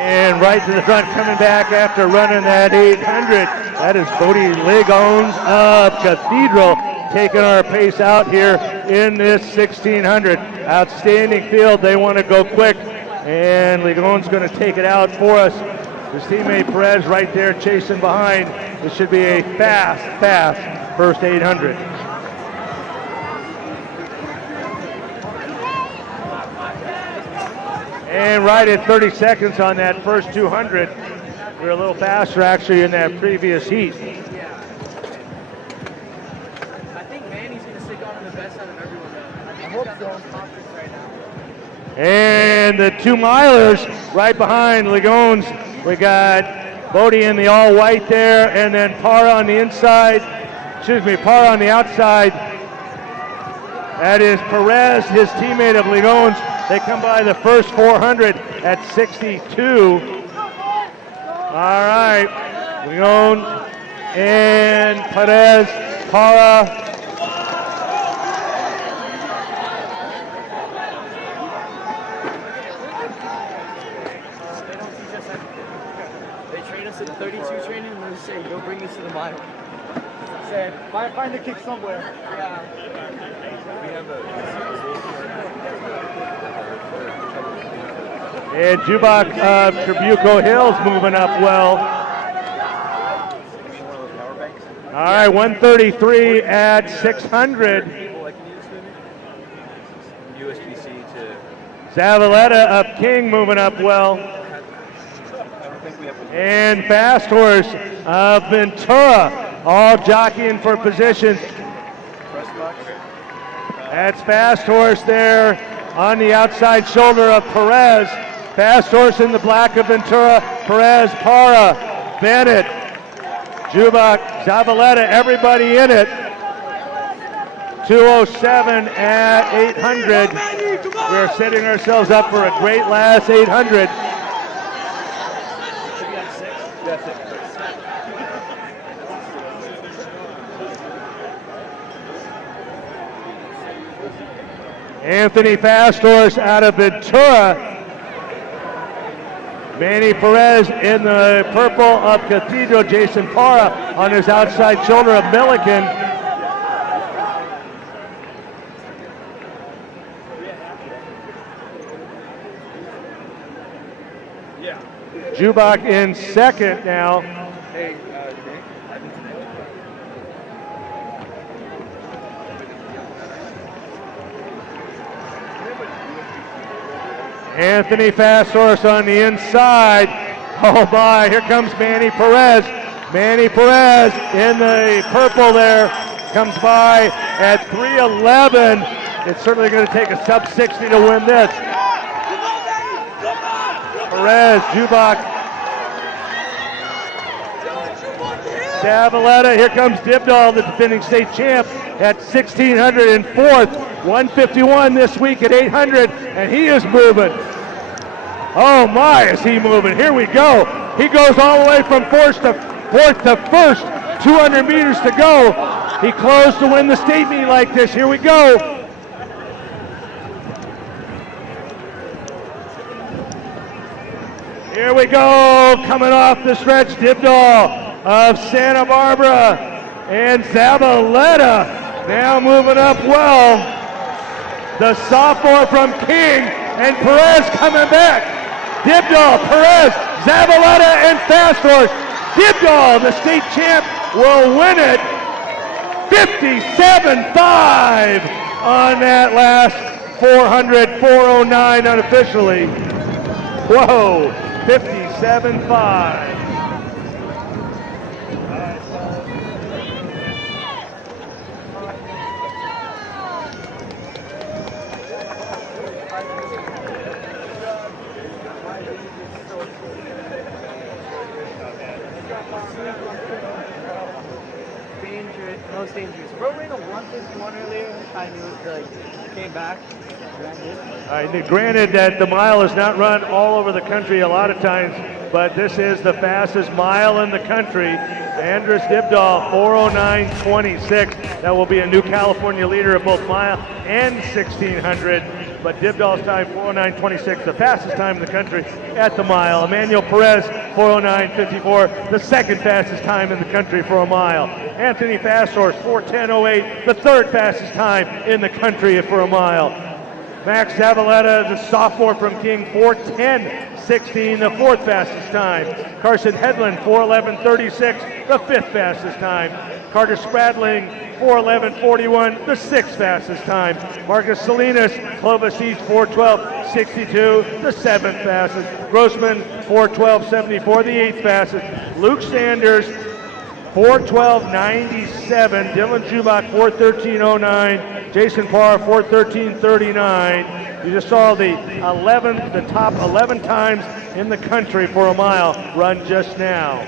And right to the front, coming back after running that 800. That is Bodie Ligones of Cathedral, taking our pace out here in this 1,600. Outstanding field. They want to go quick, and Ligones going to take it out for us. His teammate Perez right there chasing behind. This should be a fast first 800. And right at 30 seconds on that first 200. We're a little faster actually in that previous heat. I think Manny's going to stick on the best out of everyone. I hope so. Right now. And the 2 milers right behind Ligones. We got Bodie in the all white there, and then Parra on the inside. Parra on the outside. That is Perez, his teammate of Ligones. They come by the first 400 at 62. All right, Leon and Perez, Parra. They train us at 32 training, and they say, go bring this to the mile. Said, find the kick somewhere. Yeah. We have And Jubak of Tribuco Hills moving up well. All right, 133 at 600. Zavaleta of King moving up well. And Fasthorse of Ventura, all jockeying for positions. That's Fasthorse there on the outside shoulder of Perez. Fasthorse in the black of Ventura, Perez, Parra, Bennett, Jubak, Zavaleta, everybody in it. 2:07 at 800. We're setting ourselves up for a great last 800. Anthony Fasthorse out of Ventura. Manny Perez in the purple of Cathedral. Jason Parra on his outside shoulder of Milliken. Jubak in second now. Hey, Anthony Fast Horse on the inside. Oh my, here comes Manny Perez. Manny Perez in the purple there comes by at 3:11. It's certainly going to take a sub 60 to win this. Perez, Jubak, Zavaleta, here comes Dybdahl, the defending state champ at 1600 and fourth, 151 this week at 800, and he is moving. Oh my, is he moving? Here we go. He goes all the way from fourth to first, 200 meters to go. He closed to win the state meet like this. Here we go. Here we go, coming off the stretch, Dybdahl of Santa Barbara and Zavaleta now moving up well. The sophomore from King and Perez coming back. Dybdahl, Perez, Zavaleta, and Fast Horse. Dybdahl, the state champ, will win it 57.5 on that last 400, 409 unofficially. Whoa, 57.5. Most dangerous. Bro ran a 151 earlier. I knew it came back. Granted that the mile is not run all over the country a lot of times, but this is the fastest mile in the country. Andreas Dybdahl, 4:09.26. That will be a new California leader of both mile and 1600. But Dybdahl's time, 4:09.26, the fastest time in the country at the mile. Emmanuel Perez, 4:09.54, the second fastest time in the country for a mile. Anthony Fast Horse, 4:10.08, the third fastest time in the country for a mile. Max Zavaleta, the sophomore from King, 4:10.16, the fourth fastest time. Carson Headland, 4:11.36, the fifth fastest time. Carter Spradling, 4:11.41, the sixth fastest time. Marcus Salinas, Clovis East, 4:12.62, the seventh fastest. Grossman, 4:12.74, the eighth fastest. Luke Sanders, 4:12.97. Dylan Jubak, 4:13.09. Jason Parr, 4:13.39. You just saw the top 11 times in the country for a mile run just now.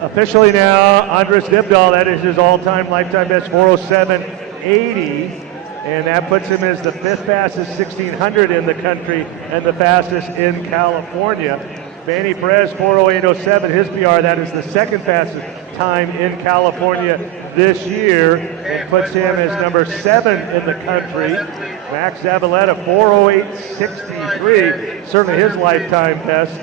Officially now, Andreas Dybdahl, that is his all-time lifetime best, 4:07.80, and that puts him as the fifth fastest 1600 in the country and the fastest in California. Manny Perez, 4:08.07, his PR, that is the second fastest time in California this year, and puts him as number 7 in the country. Max Zavaleta, 4:08.63, certainly his lifetime best.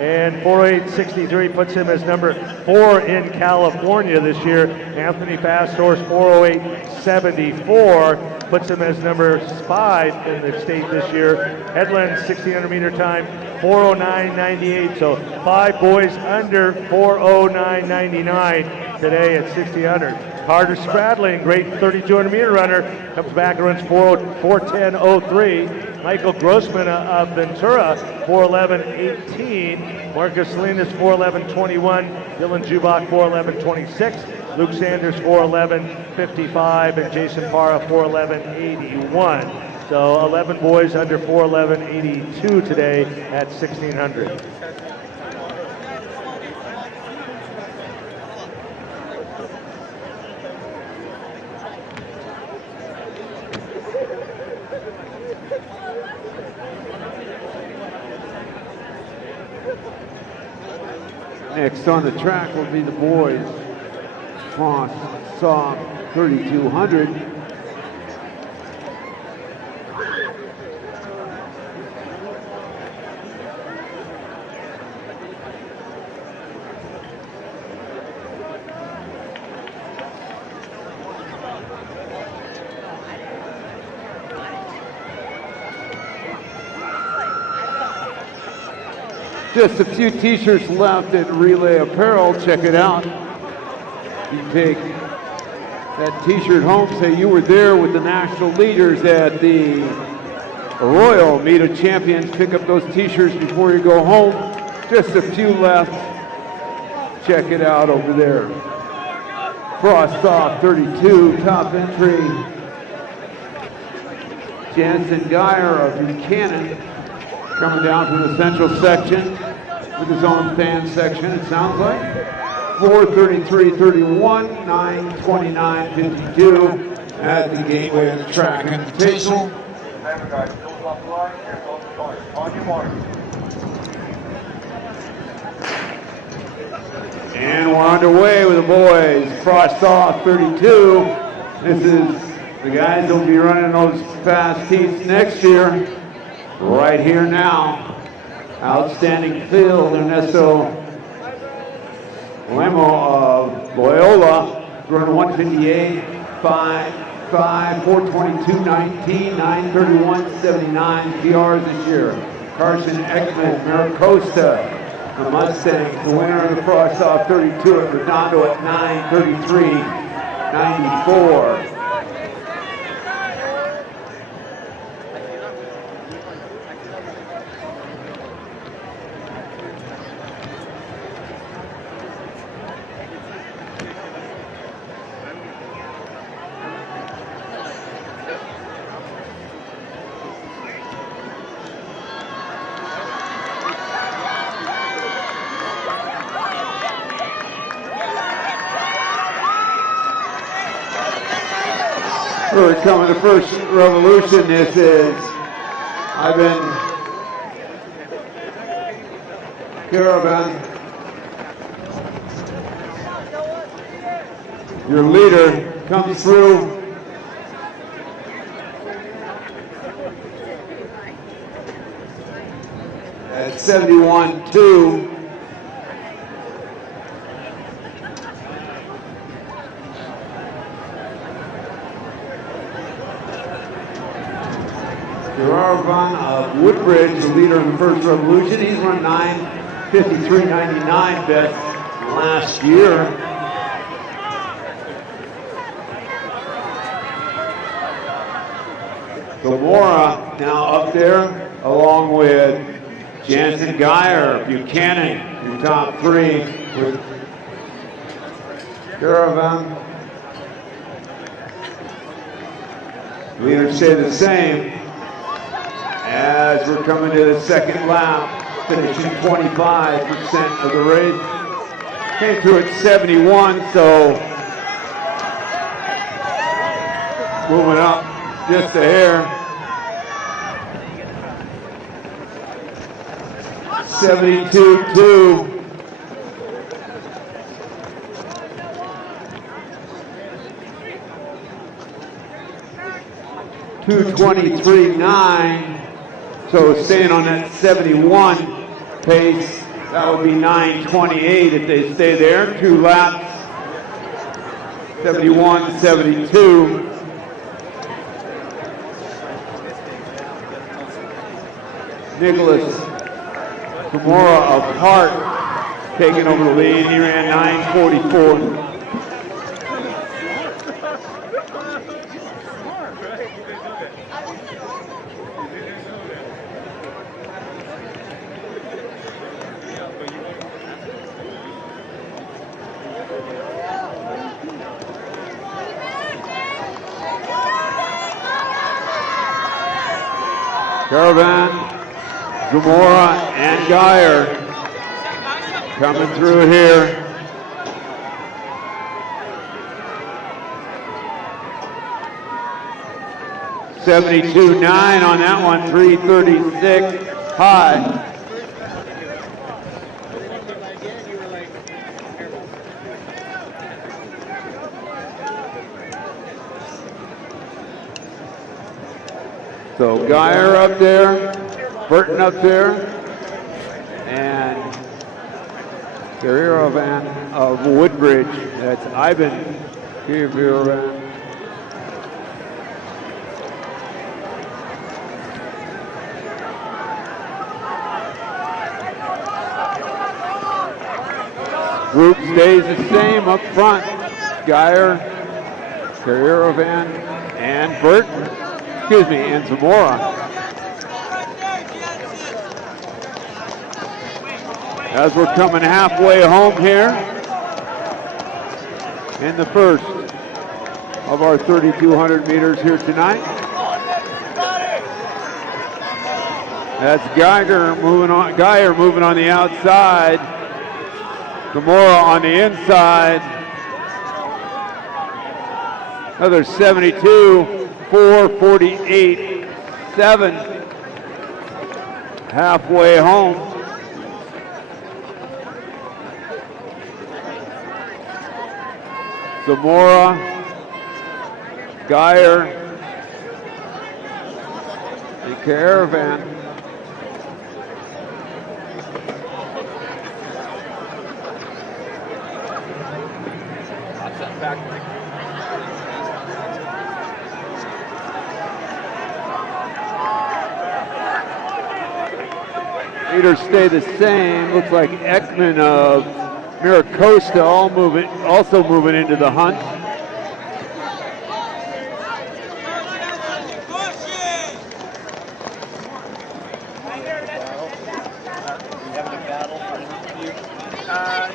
And 408.63 puts him as number 4 in California this year. Anthony Fast Horse 408.74 puts him as number 5 in the state this year. Headland 1600 meter time 409.98. So 5 boys under 409.99 today at 1600. Carter Spradling, great 3200 meter runner, comes back and runs 410.03. Michael Grossman of Ventura, 411.18. Marcus Salinas, 411.21. Dylan Jubach, 411.26. Luke Sanders, 411.55. And Jason Parra, 411.81. So 11 boys under 411.82 today at 1600. Next on the track will be the boys. Frost Soft 3200. Just a few t-shirts left at Relay Apparel. Check it out. You take that t-shirt home, say you were there with the national leaders at the Royal Meet of Champions. Pick up those t-shirts before you go home. Just a few left. Check it out over there. Frost Soft 32, top entry. Jansen Geyer of Buchanan coming down from the central section with his own fan section, it sounds like. 4:33.31, 9:29.52 at the gateway of the track invitational. Remember guys, close off the line, here goes the start. On your mark. And we're underway with the boys. Frost Off 32. This is the guys that'll be running those fast heats next year. Right here now. Outstanding field. Ernesto Lemo of Loyola. Run 158, 5, 422.19, 931.79 PRs this year. Carson Ekman, Maricosta, the Mustangs, the winner of the Frost Off 32 at Redondo at 933.94. We're coming to first revolution. This is Ivan Caravan. Your leader comes through. At 71-2. Gerard of Woodbridge, the leader in the first revolution. He's run 9:53.99 best last year. Gamora now up there, along with Jansen Geyer, Buchanan, your top three with Caravan. Leaders stay the same as we're coming to the second lap, finishing 25% of the race. Came through at 71, so moving up just a hair. 72-2. .223.9. So staying on that 71 pace That would be 9:28 if they stay there. 2 laps, 71-72. Nicholas Gamora of Hart taking over the lead. He ran 9:44. Caravan, Zamora, and Geyer coming through here. .72.9 on that one, 3:36 high. So Geyer up there, Burton up there, and Caravan of Woodbridge. That's Ivan Caravan. Group stays the same up front. Geyer, Caravan, and Burton. Excuse me, and Zamora. As we're coming halfway home here in the first of our 3,200 meters here tonight. That's Geyer moving on the outside. Zamora on the inside. Another 72. 4:48.7 halfway home. Zamora, Geyer, and Caravan. Leaders stay the same. Looks like Ekman of Miracosta also moving into the hunt.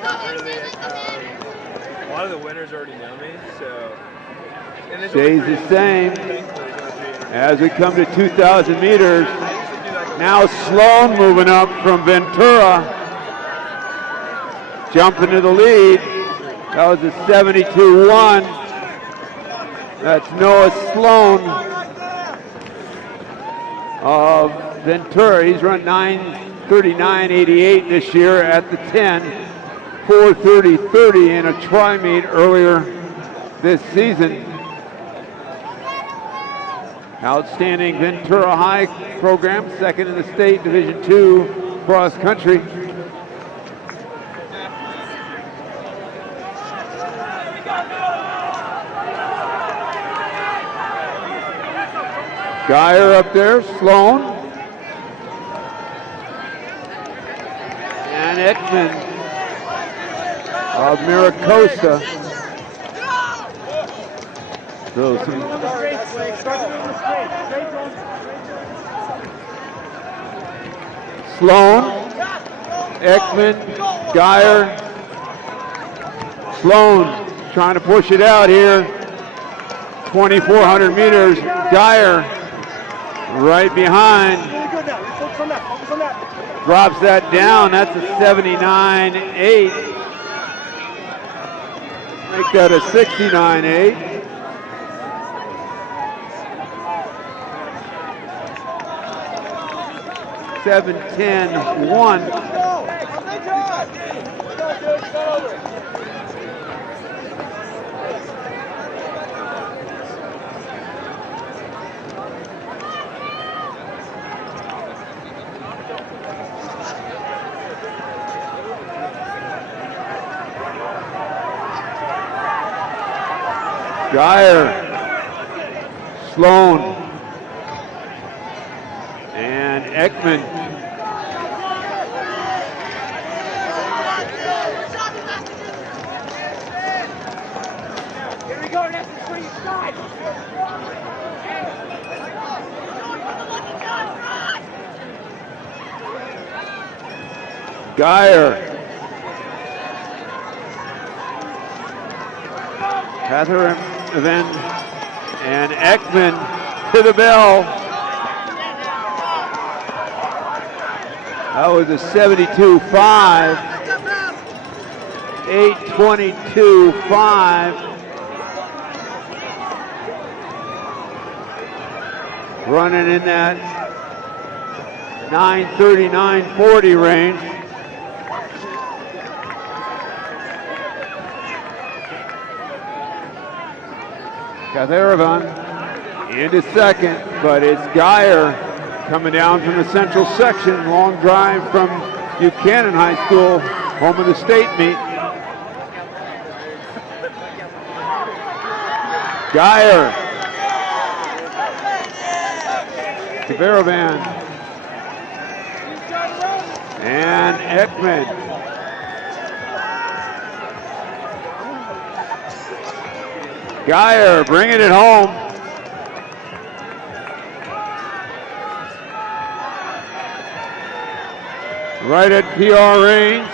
Not really. A lot of the winners already know me, so. Stays the same as we come to 2,000 meters. Now Sloan moving up from Ventura, jumping to the lead. That was a 72.1. That's Noah Sloan of Ventura. He's run 9:39.88 this year at the 10, 4:30.30 in a tri-meet earlier this season. Outstanding Ventura High program, second in the state, Division II cross country. Geyer up there, Sloan. And Ekman of Miracosta. So some Sloan, Ekman, Geyer. Sloan trying to push it out here. 2,400 meters. Geyer right behind. Drops that down. That's a 79.8. Make that a 69.8. Seven, 10, 1. Geyer, Sloan, and Ekman. Here we go, that's the free side. Geyer. Catherine Van and Ekman to the bell. That was a 72-5. 8:22.5. Running in that 9:30, 9:40 range. Katheravan into second, but it's Geyer coming down from the central section. Long drive from Buchanan High School, home of the state meet. Geyer. Katheravan. And Ekman. Geyer bringing it home. Right at PR range.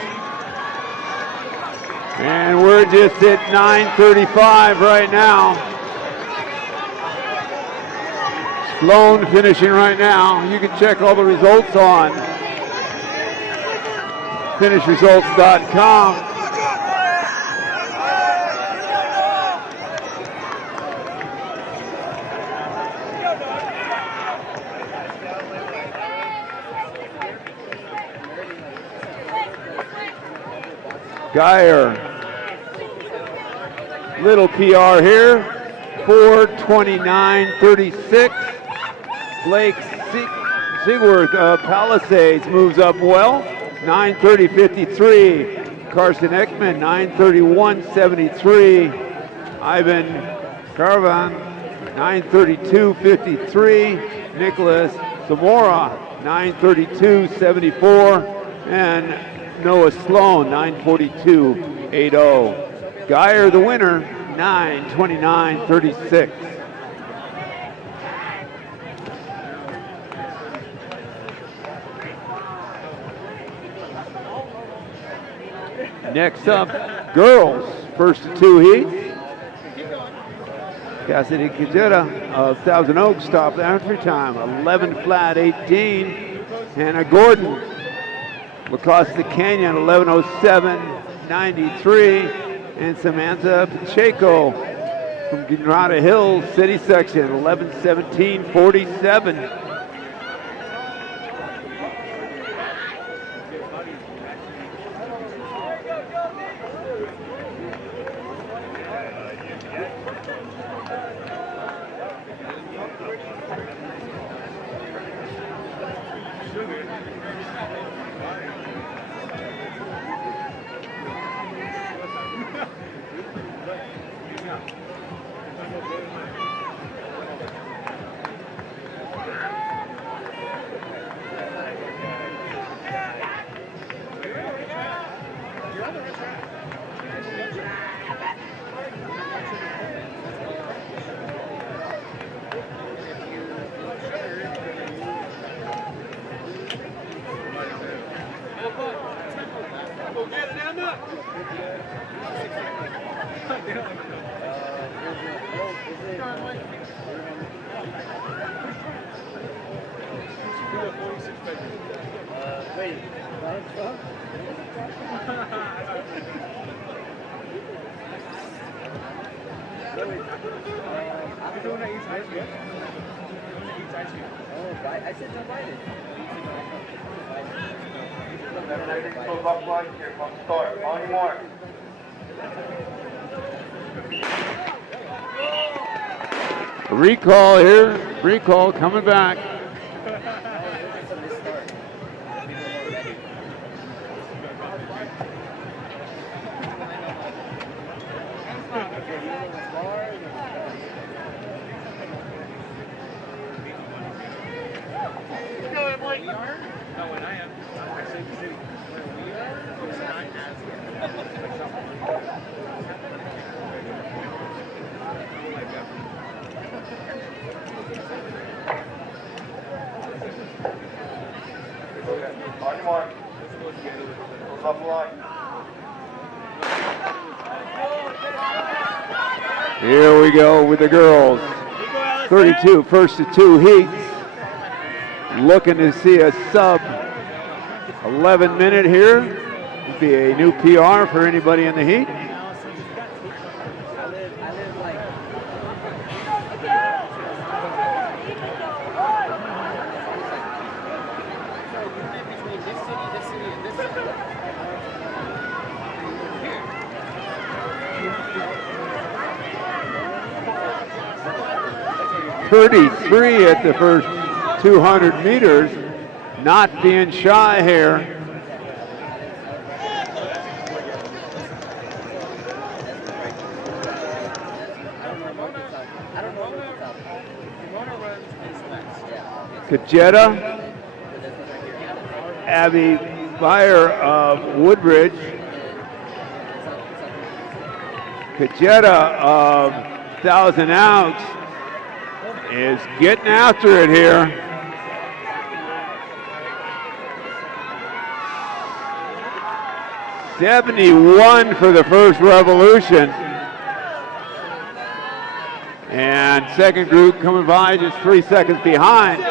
And we're just at 9:35 right now. Sloan finishing right now. You can check all the results on finishresults.com. Geyer, little PR here, 4:29.36. Blake Sigworth of Palisades moves up well, 9:30.53. Carson Ekman, 9:31.73. Ivan Caravan, 9:32.53. Nicholas Zamora, 9:32.74. And Noah Sloan, 9:42.80. Geyer, the winner, 9:29.36. Next up, girls, first of two heats. Cassidy Kajeta of Thousand Oaks stopped entry time, 11 flat 18. Hannah Gordon, La Costa Canyon, 11:07.93, and Samantha Pacheco from Granada Hills City Section, 11:17.47. I said invited. Everything's close off line here from the start. On your mark. A recall here, recall coming back. Close off the line. Here we go with the girls. 32, first of two heats. Looking to see a sub 11 minute here. Would be a new PR for anybody in the heat. .33 at the first 200 meters, not being shy here. Kajeta, Abby Geyer of Woodbridge, Kajeta of Thousand Oaks is getting after it here. .71 for the first revolution. And second group coming by just 3 seconds behind.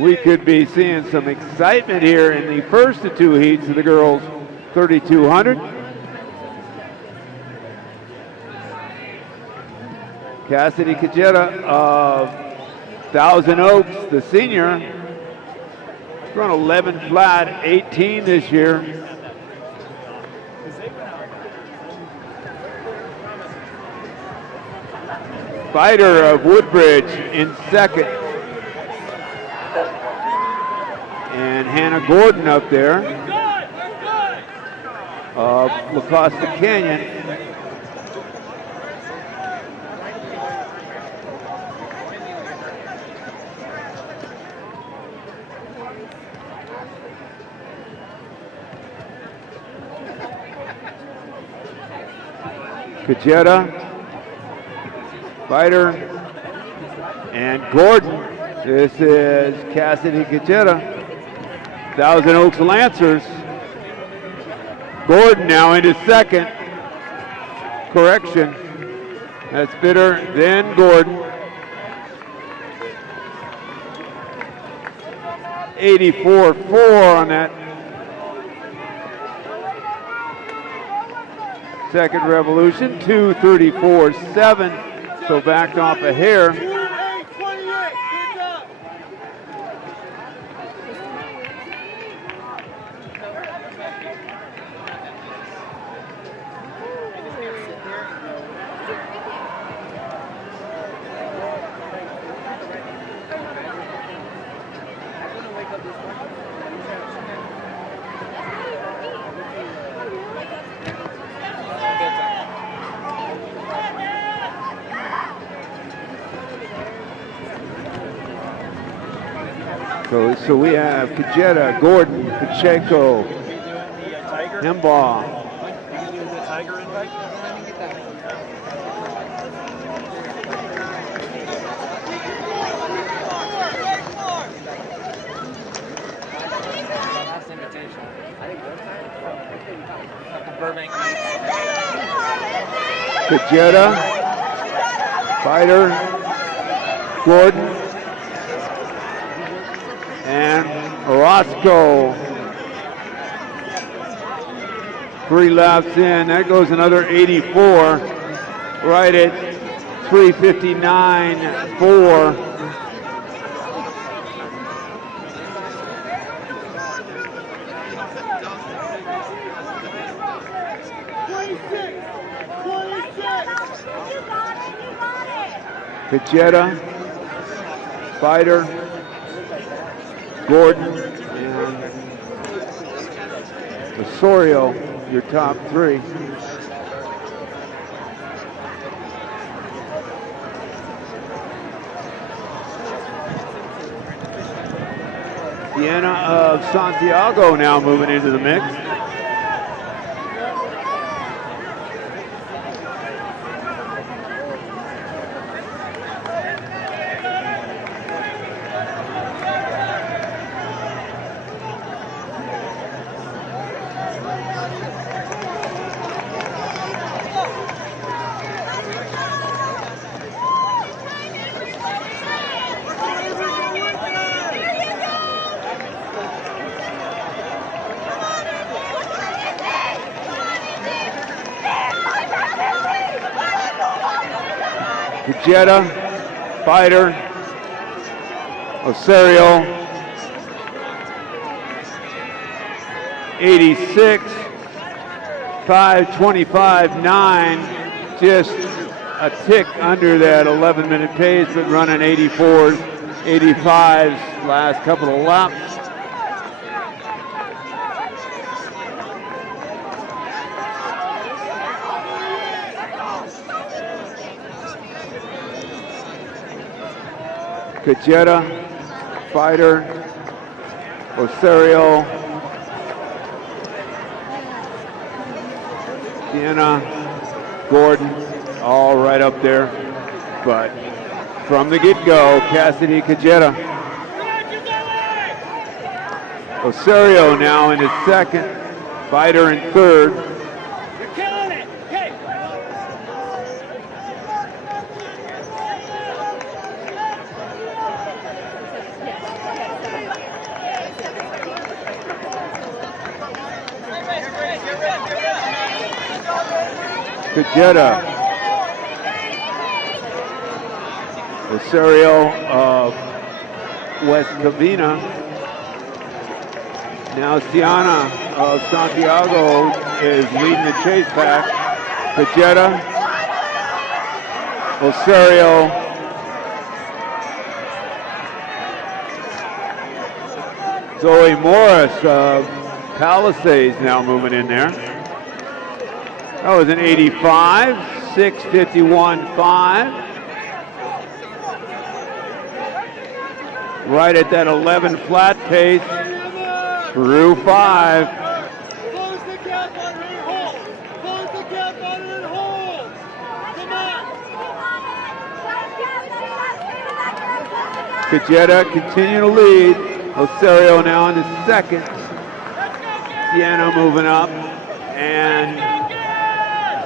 We could be seeing some excitement here in the first of two heats of the girls 3200. Cassidy Kajeta of Thousand Oaks, the senior, run 11 flat, 18 this year. Fighter of Woodbridge in second. And Hannah Gordon up there of La Costa Canyon. Kajeta, Fighter, and Gordon. This is Cassidy Kajeta, Thousand Oaks Lancers. Gordon now into second. Correction. That's Bitter, then Gordon. 84-4 on that second revolution, 2:34.7, so backed off a hair. So we have Kajeta, Gordon, Pacheco, Hembaugh. Kajeta, Fighter, Gordon, and Orozco. 3 laps in, that goes another 84, right at 3:59.4. Kajeta, Fighter, Gordon, and Osorio, your top 3. Sienna of Santiago now moving into the mix. Jetta, Fighter, Osorio, 86, 5:25.9, just a tick under that 11-minute pace, but running 84s, 85s last couple of laps. Cajeta, Fighter, Osorio, Sienna, Gordon, all right up there. But from the get-go, Cassidy Cajeta. Osorio now in his second, Fighter in third. Cajeta, Osorio of West Covina. Now Sienna of Santiago is leading the chase pack. Cajeta, Osorio, Zoe Morris of Palisades now moving in there. That was an 85, 6:51.5. Right at that 11 flat pace through 5. Close the gap on her hold. Close the gap on her hold. Come on. Cajeta continuing to lead. Osorio now in his second. Sienna moving up. And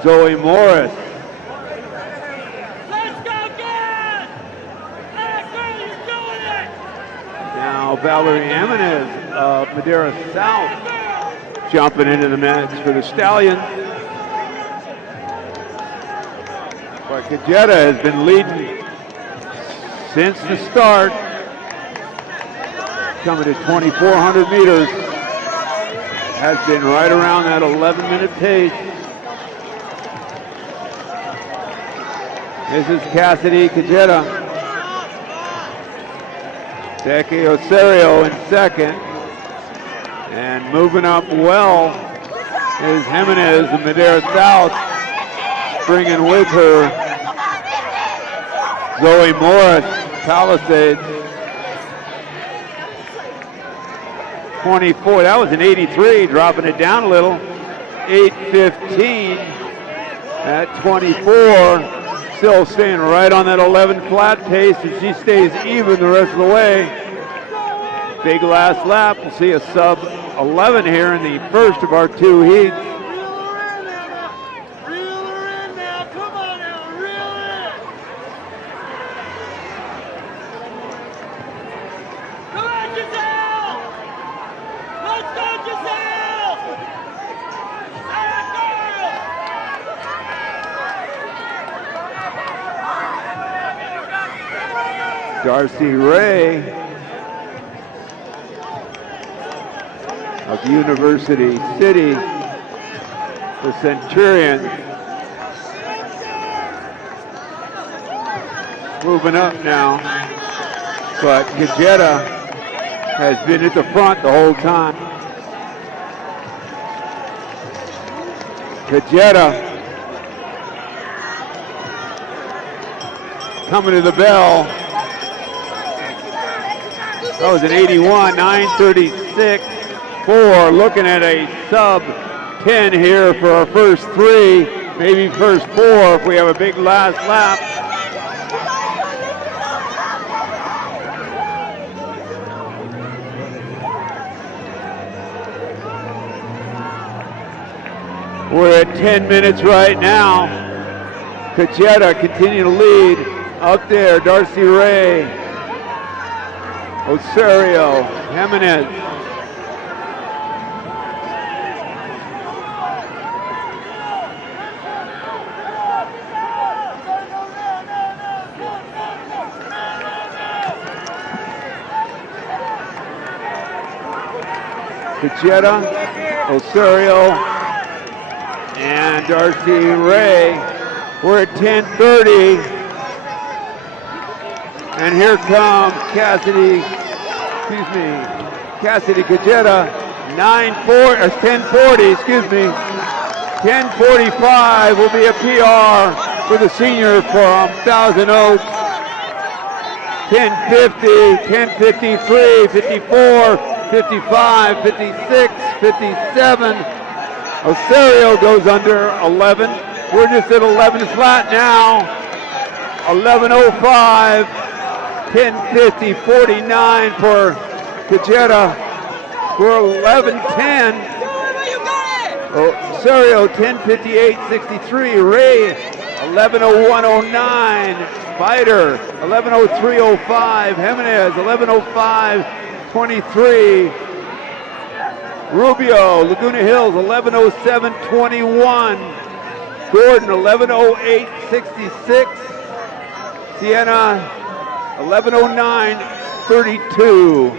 Zoe Morris. Let's go, Gad! Hey, girl, you're doing it! Now Valerie Jimenez of Madera South jumping into the mix for the Stallions. But Cajeta has been leading since the start. Coming to 2,400 meters. Has been right around that 11-minute pace. This is Cassidy Cajeta. Becky Osorio in second. And moving up well is Jimenez of Madera South, bringing with her Zoe Morris, Palisades. 24, that was an 83, dropping it down a little. 8:15 at 24. Still staying right on that 11 flat pace, and she stays even the rest of the way. Big last lap. We'll see a sub 11 here in the first of our two heats. Darcy Ray of University City, the Centurion, moving up now, but Cajeta has been at the front the whole time. Cajeta coming to the bell. That was an 81, 9:36.4. Looking at a sub 10 here for our first three, maybe first four if we have a big last lap. We're at 10 minutes right now. Cachetta continue to lead. Up there, Darcy Ray, Osorio, Jimenez. Cachetta, Osorio, and Darcy Ray. We're at 10:30. And here comes Cassidy Cachetta, 10:40, 10:45 will be a PR for the senior from Thousand Oaks. 10:50, 10:53, 54, 55, 56, 57. Osorio goes under 11. We're just at 11 flat now. 11:05, 10:50, 49 for Cachetta. We're 11:10. Osorio 10:58, 63. Ray 11:01.09. Spider 11:03.05. Jimenez 11:05, 23. Rubio, Laguna Hills 11:07.21. Gordon 11:08.66. Sienna 11:09.32.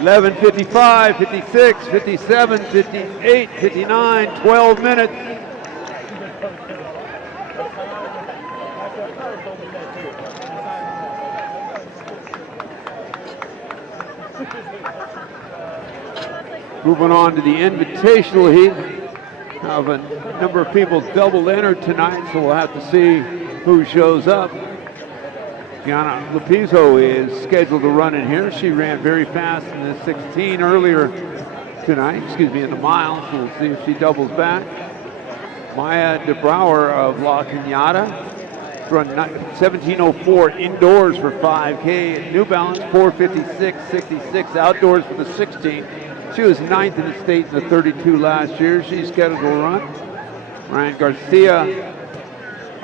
Eleven 55, 56, 57, 58, 59, 12 minutes. Moving on to the Invitational heat. Have a number of people double entered tonight, so we'll have to see who shows up. Gianna Lopizzo is scheduled to run in here. She ran very fast in the 16 earlier tonight, in the mile, so we'll see if she doubles back. Maya de Brouwer of La Cañada run 17:04 indoors for 5K. New Balance 4:56.66 outdoors for the 16. She was 9th in the state in the 32 last year. She's scheduled to run. Ryan Garcia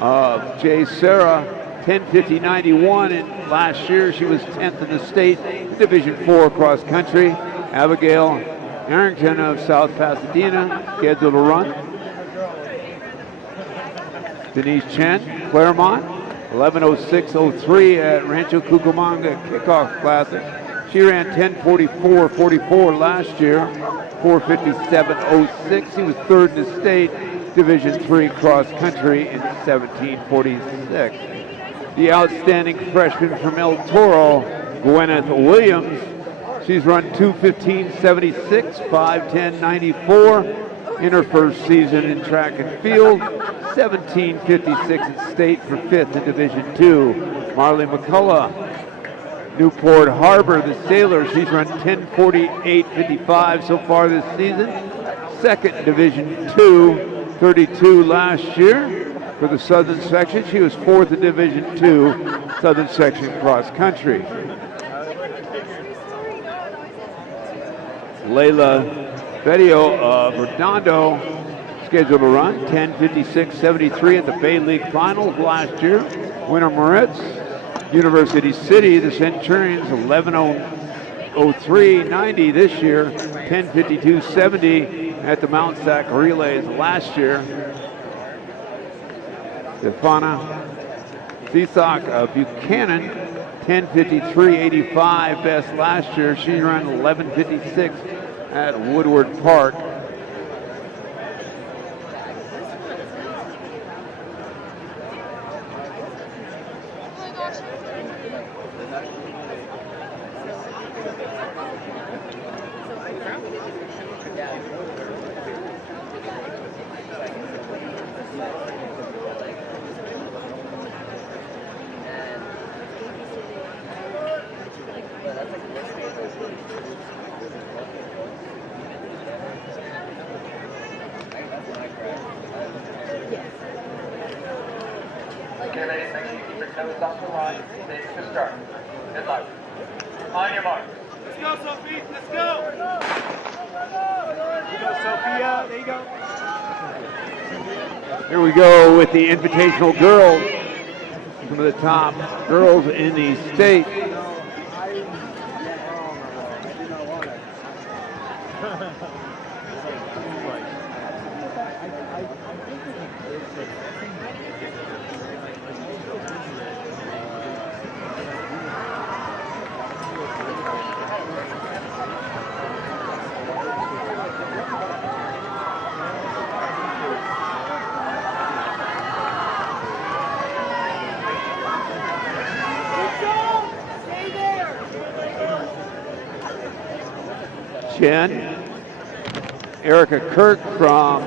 of Jay Serra, 10:50.91, and last year she was 10th in the state, Division 4 cross country. Abigail Arrington of South Pasadena, scheduled to run. Denise Chen, Claremont, 11:06.03 at Rancho Cucamonga Kickoff Classic. She ran 10:44.44 last year, 4:57.06. He was 3rd in the state, Division 3 cross country in 17:46. The outstanding freshman from El Toro, Gwyneth Williams. She's run 2:15.76, 5:10.94 in her first season in track and field. 17:56 at state for 5th in Division 2. Marley McCullough, Newport Harbor, the Sailor. She's run 10:48.55 so far this season. 2nd in Division 2, 32 last year. For the Southern section, she was 4th in Division 2, Southern section cross country. Layla Bedio of Redondo, scheduled to run 10:56.73 at the Bay League Finals last year. Winter Moritz, University City, the Centurions, 11:03.90 this year, 10:52.70 at the Mount Sac Relays last year. Stefana Cisak of Buchanan, 10:53.85 best last year. She ran 11:56 at Woodward Park. Okay, ladies, make sure you keep your toes off the line. Safe to start. Good luck. On your mark. Let's go, Sophie. Let's go. You go, Sophia. There you go. Here we go with the Invitational girls. Some of the top girls in the state. Chen, Erica Kirk from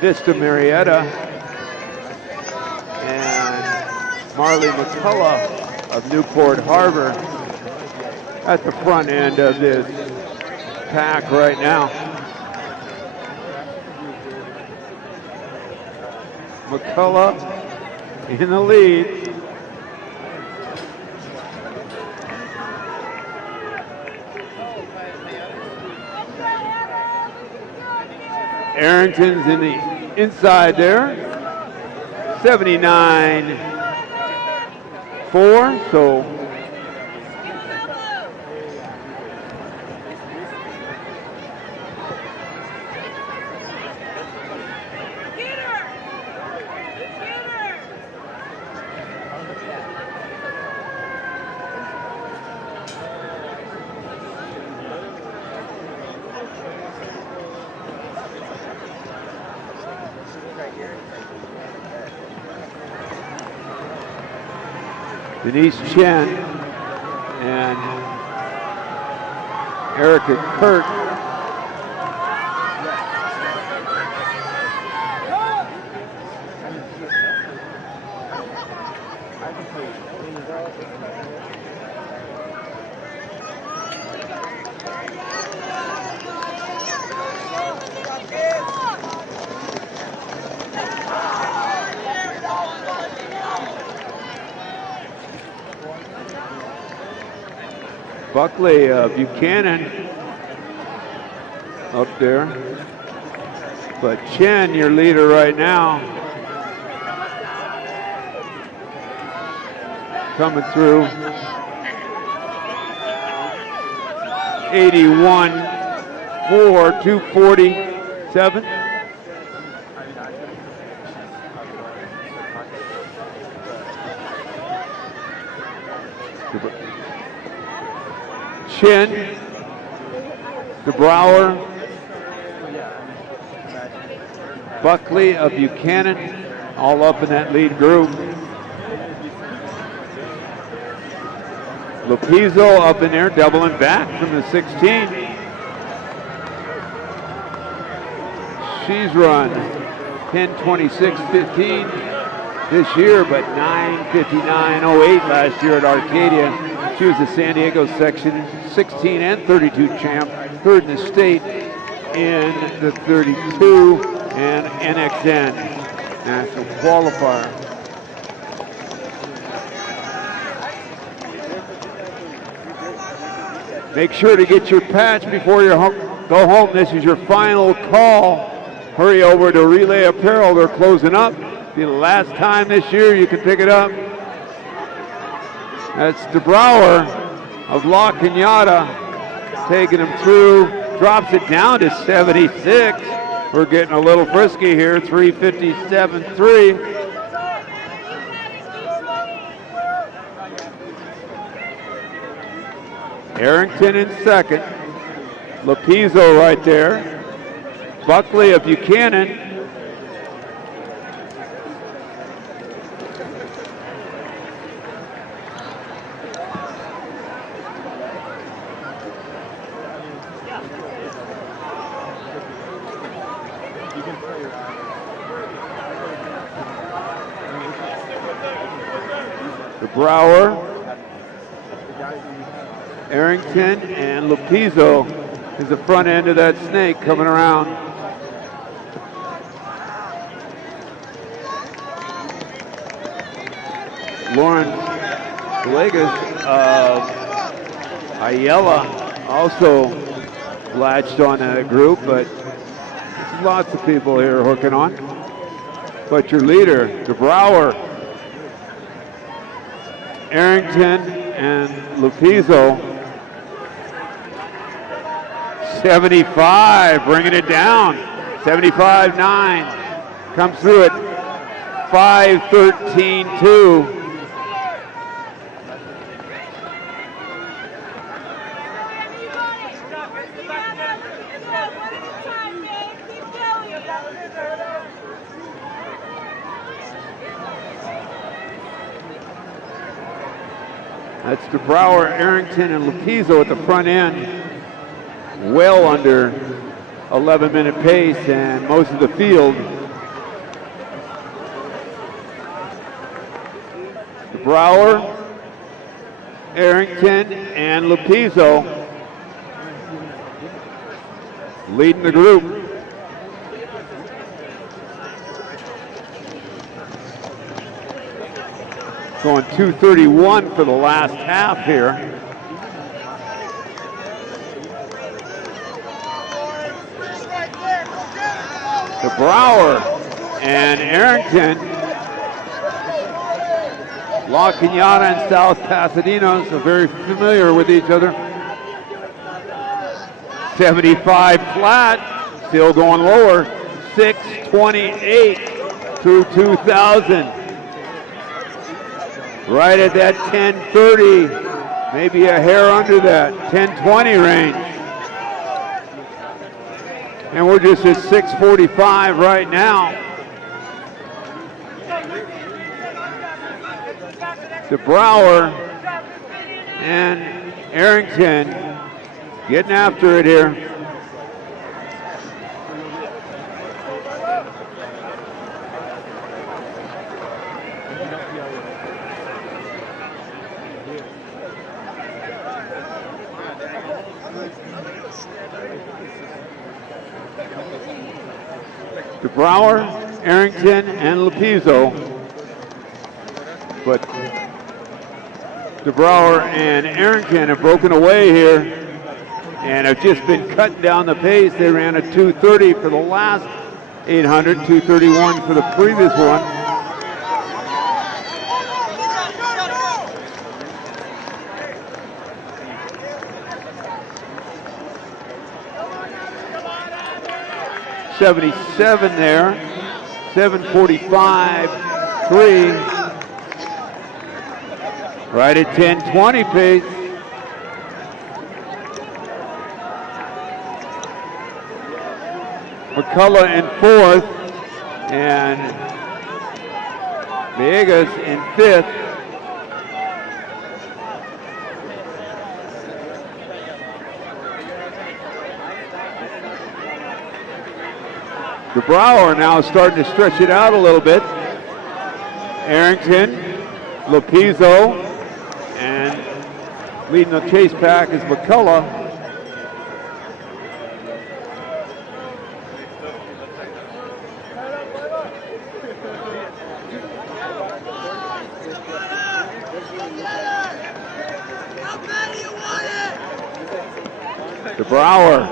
Vista Marietta, and Marley McCullough of Newport Harbor at the front end of this pack right now. McCullough in the lead. Arrington's in the inside there, 79.4, so Denise Chen and Erica Kirk. Buckley Buchanan up there, but Chen, your leader right now, coming through 81.4, 247. Chen, the Brouwer, Buckley of Buchanan, all up in that lead group. Lopizzo up in there, doubling back from the 16. She's run 10:26.15 this year, but 9:59.08 last year at Arcadia. She was the San Diego section 16 and 32 champ, third in the state in the 32 and NXN national qualifier. Make sure to get your patch before you go home. This is your final call. Hurry over to Relay Apparel. They're closing up. Be the last time this year you can pick it up. That's the Brouwer of La Cañada taking him through, drops it down to 76. We're getting a little frisky here, 357.3. Arrington in second. Lopizzo right there. Buckley of Buchanan. The Brouwer, Arrington, and Lopizzo is the front end of that snake coming around. Lauren Villegas of Ayala also latched on that group, but there's lots of people here hooking on. But your leader, the Brouwer, Arrington and Lupizzo, 75, bringing it down. 75-9, comes through it. 5:13-2. That's the Brouwer, Arrington, and Lupizzo at the front end. Well under 11-minute pace, and most of the field. The Brouwer, Arrington, and Lupizzo leading the group. Going 2:31 for the last half here. The Brouwer and Arrington, La Cañada and South Pasadena, so very familiar with each other. 75 flat, still going lower. 6:28 through 2000. Right at that 10:30, maybe a hair under that, 10:20 range. And we're just at 6:45 right now. The Brouwer and Arrington getting after it here. The Brouwer, Arrington, and Lupizzo, but the Brouwer and Arrington have broken away here and have just been cutting down the pace. They ran a 2:30 for the last 800, 2:31 for the previous one. .77 there, 7:45.3, right at 10:20 pace. McCullough in fourth, and Villegas in fifth. The Brouwer now starting to stretch it out a little bit. Arrington, Lupizzo, and leading the chase pack is McCullough. The Brouwer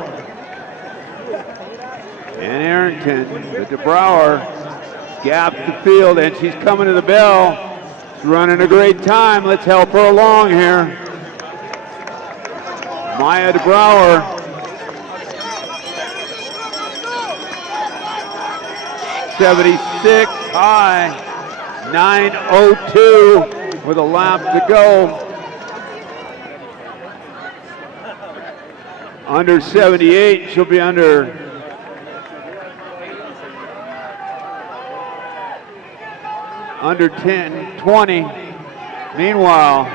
and Arrington, but the Brouwer gaps the field, and she's coming to the bell. She's running a great time. Let's help her along here. Maya Brouwer. .76 high, 9:02 with a lap to go. Under 78, she'll be under under 10:20. Meanwhile,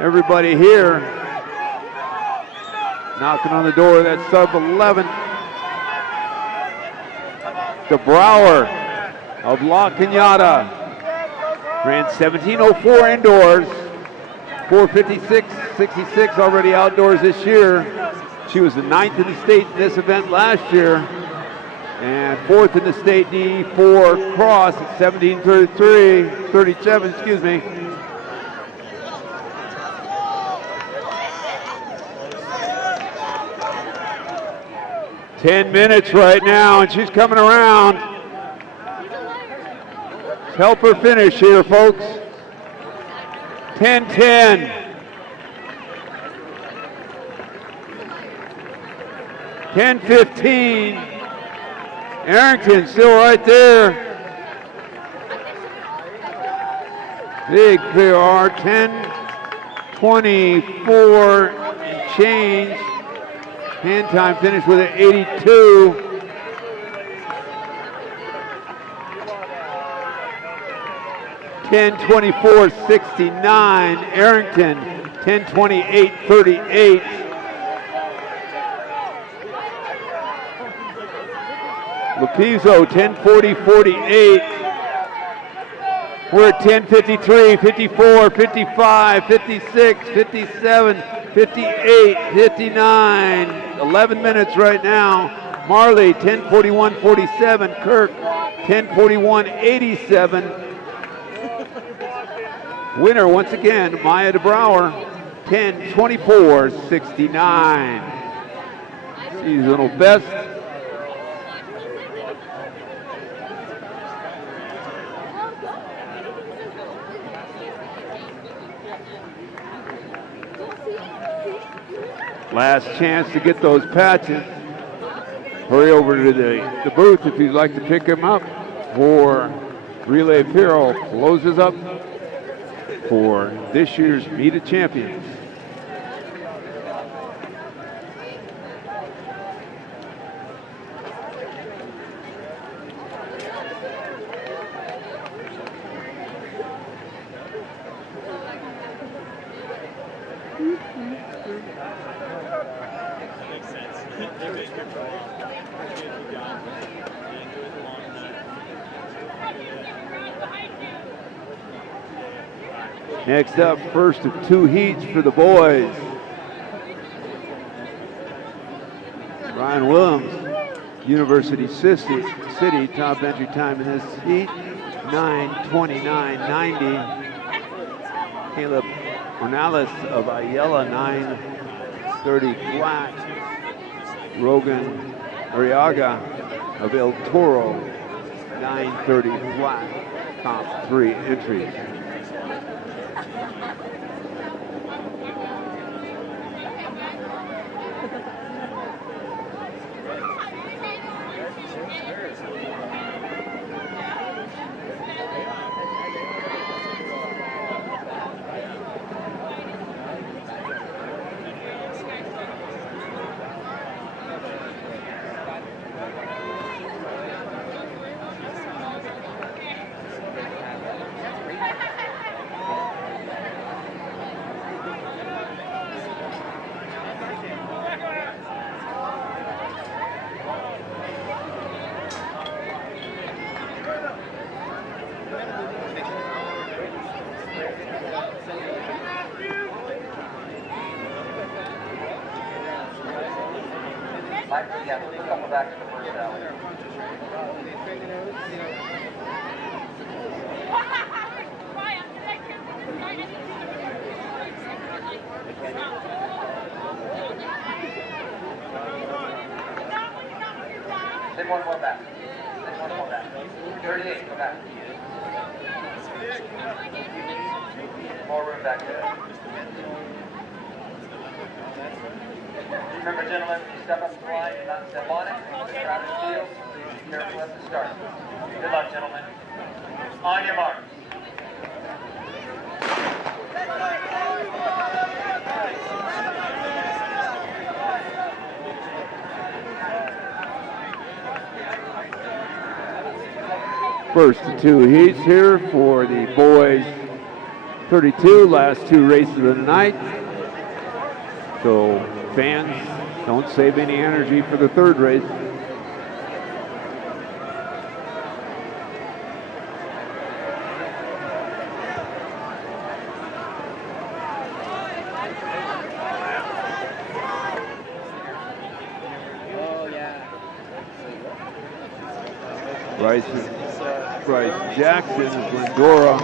everybody here knocking on the door of that sub-11. The Brouwer of La Cañada ran 17:04 indoors, 4:56.66 already outdoors this year. She was the 9th in the state in this event last year. And fourth in the state D4 cross at 37, excuse me. Ten minutes right now, and she's coming around. Let's help her finish here, folks. 10-10. 10-15. Arrington still right there. Big PR, 10-24 and change. Hand time finished with an 82. (10:24.69). Arrington 10:28.38. Lapizzo 10:40.48. We're at 10:53, 54, 55, 56, 57, 58, 59. 11 minutes right now. Marley 10:41.47. Kirk 10:41.87. Winner once again, Maya de Brouwer 10:24.69. Seasonal best. Last chance to get those patches. Hurry over to the booth if you'd like to pick them up. For Relay Apparel closes up for this year's Meet of Champions. Next up, first of two heats for the boys. Ryan Williams, University City, top entry time in this heat, 9:29.90. Caleb Ornelas of Ayala, 9:30 flat. Rogan Arriaga of El Toro, 9:30 flat. Top three entries. Yeah, a couple back to the first out. Take one more back. Take one more back. 38, go back. More room back there. Remember, gentlemen, when you step up to the line, do not step on it. It's a crowded field. Be careful at the start. Good luck, gentlemen. On your marks. First of two heats here for the boys 32, last two races of the night. So fans, don't save any energy for the third race. Bryce Jackson is Glendora.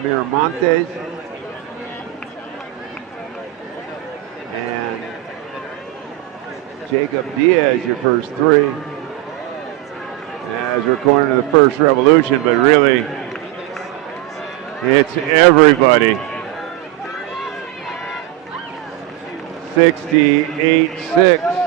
Miramontes. And Jacob Diaz, your first three. As we're going to the first revolution, but really, it's everybody. 68-6.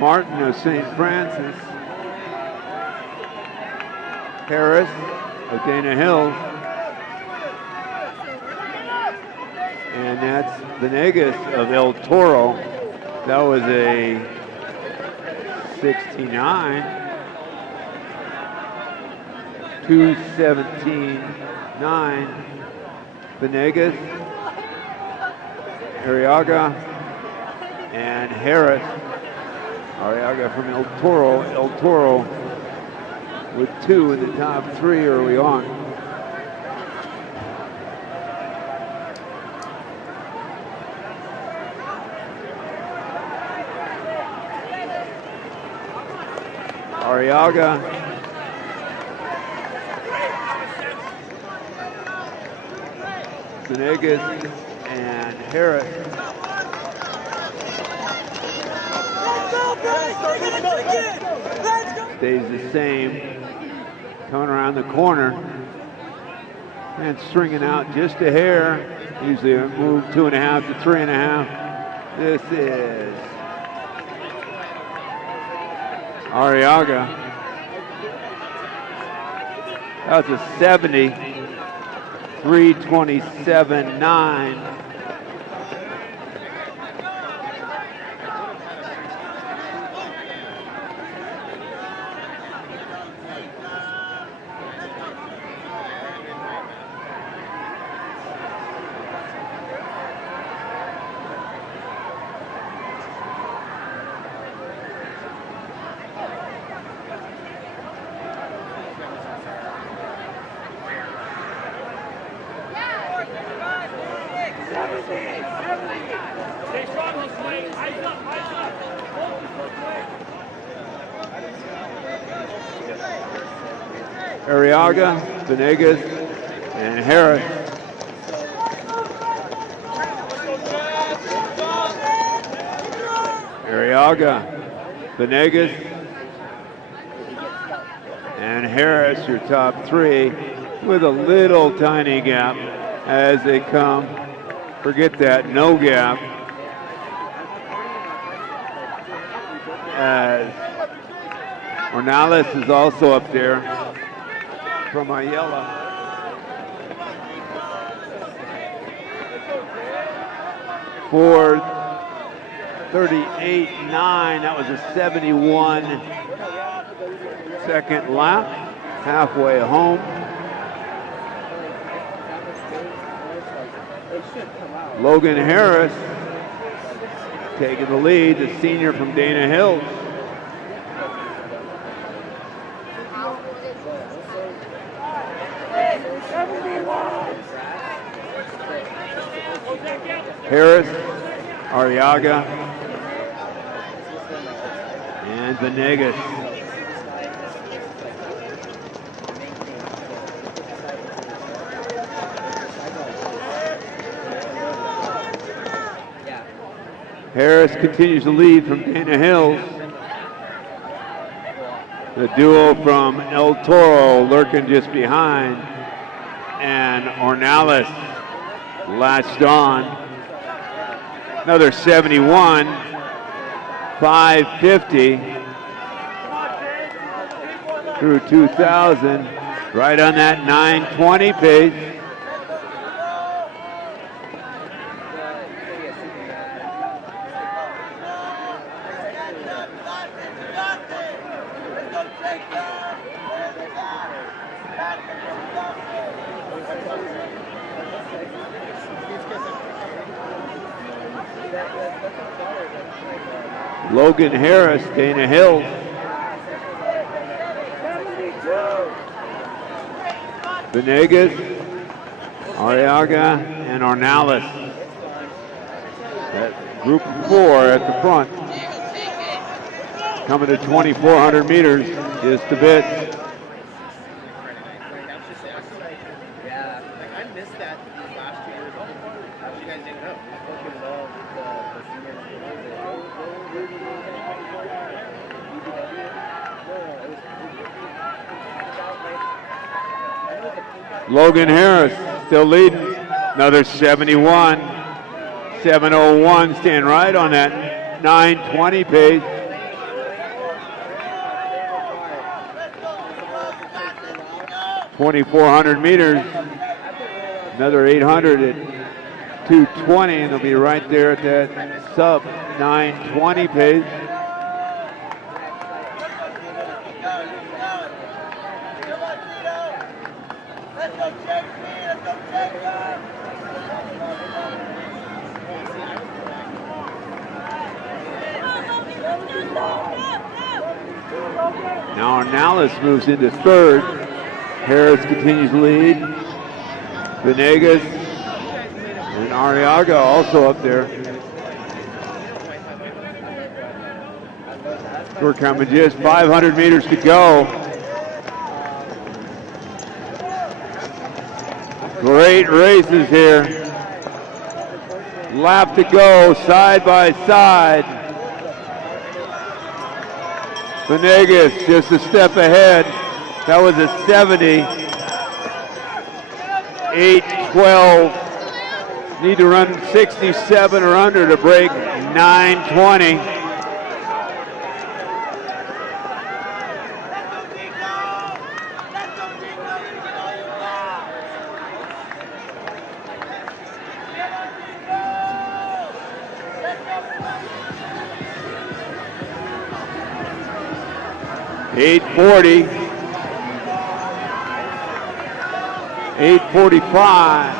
Martin of St. Francis, Harris of Dana Hills, and that's Venegas of El Toro. That was a 69, 2:17.9. Venegas, Arriaga, and Harris. Arriaga from El Toro with 2 in the top 3 early on. Arriaga. Venegas and Harris. Stays the same. Coming around the corner and stringing out just a hair. Usually a move 2.5 to 3.5. This is Arriaga. That's a 70. 3:27.9. Arriaga, Venegas, and Harris. Arriaga, Venegas, and Harris, your top 3, with a little tiny gap as they come. Forget that, no gap. As Ornales is also up there from Ayala. For 38.9, that was a 71-second lap, halfway home. Logan Harris taking the lead, the senior from Dana Hills. Harris, Arriaga, and Venegas. Harris continues to lead from Dana Hills. The duo from El Toro lurking just behind. And Ornelas latched on. Another 71, 550 through 2000, right on that 920 pace. Logan Harris, Dana Hills. Venegas, Arriaga, and Ornelas. That group of 4 at the front. Coming to 2,400 meters, just a bit. I missed that these last 2 years. You guys didn't know. Logan Harris still leading. Another 71. 7:01, staying right on that 9:20 pace. .2,400 meters. Another 800 at 2:20, and they'll be right there at that sub 9:20 pace. Now Ornelas moves into third. Harris continues to lead. Venegas and Arriaga also up there. We're coming just 500 meters to go. Great races here. Lap to go, side by side. Venegas just a step ahead. That was a 70. 8:12. Need to run 67 or under to break 9:20. .840. 8:45.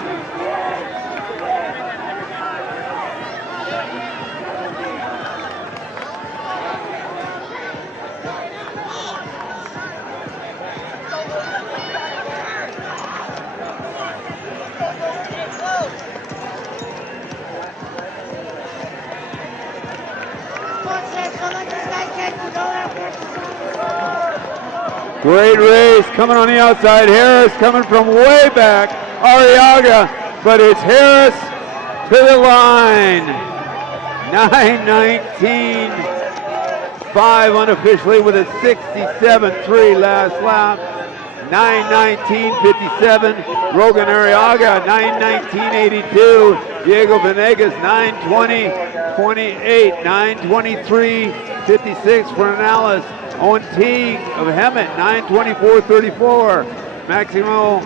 Great race coming on the outside. Harris coming from way back. Arriaga, but it's Harris to the line. 9:19.5 unofficially with a 67.3 last lap. 9:19.57. Rogan Arriaga, 9:19.82. Diego Venegas, 9:20.28. 9:23.56 for Ornelas. Owen Teague of Hemet, 9:24.34. Maximiliano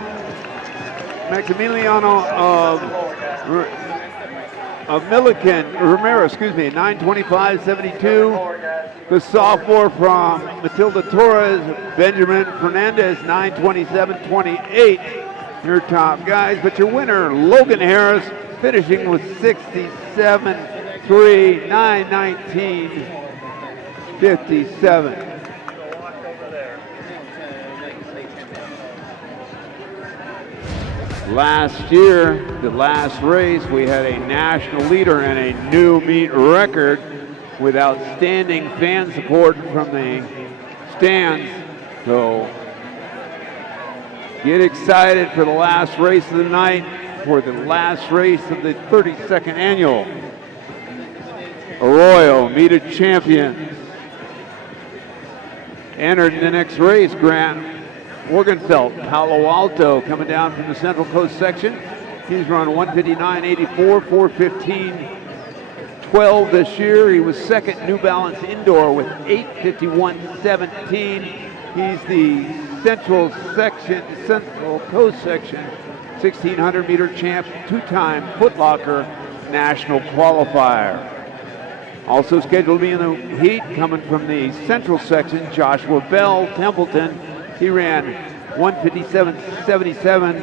of Milliken, Romero, 9:25.72. The sophomore from Matilda Torres, Benjamin Fernandez, 9:27.28. Your top guys, but your winner, Logan Harris, finishing with 67.3, 9:19.57. Last year, the last race, we had a national leader and a new meet record with outstanding fan support from the stands. So get excited for the last race of the night, for the last race of the 32nd annual Arroyo Meet of Champions. Entered in the next race, Grant Morgenfeld, Palo Alto, coming down from the Central Coast section. He's run 159.84, 415.12 this year. He was second New Balance indoor with 851.17. He's the Central Coast section 1600 meter champ, two-time Foot Locker national qualifier. Also scheduled to be in the heat, coming from the Central section, Joshua Bell, Templeton. He ran 157.77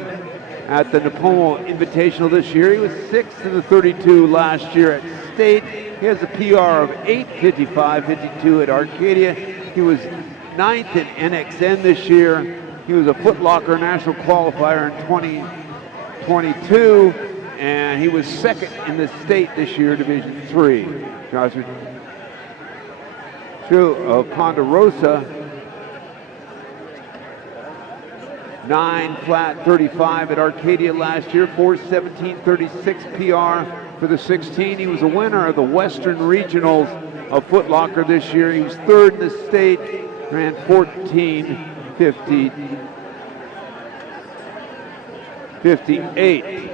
at the Napomo Invitational this year. He was sixth in the 32 last year at State. He has a PR of 855.52 at Arcadia. He was ninth in NXN this year. He was a Foot Locker national qualifier in 2022, and he was second in the state this year, Division 3. Joshua Chu of Ponderosa, 9 flat 35 at Arcadia last year, 4:17.36 PR for the 16. He was a winner of the Western Regionals of Foot Locker this year. He was third in the state, ran 14:58.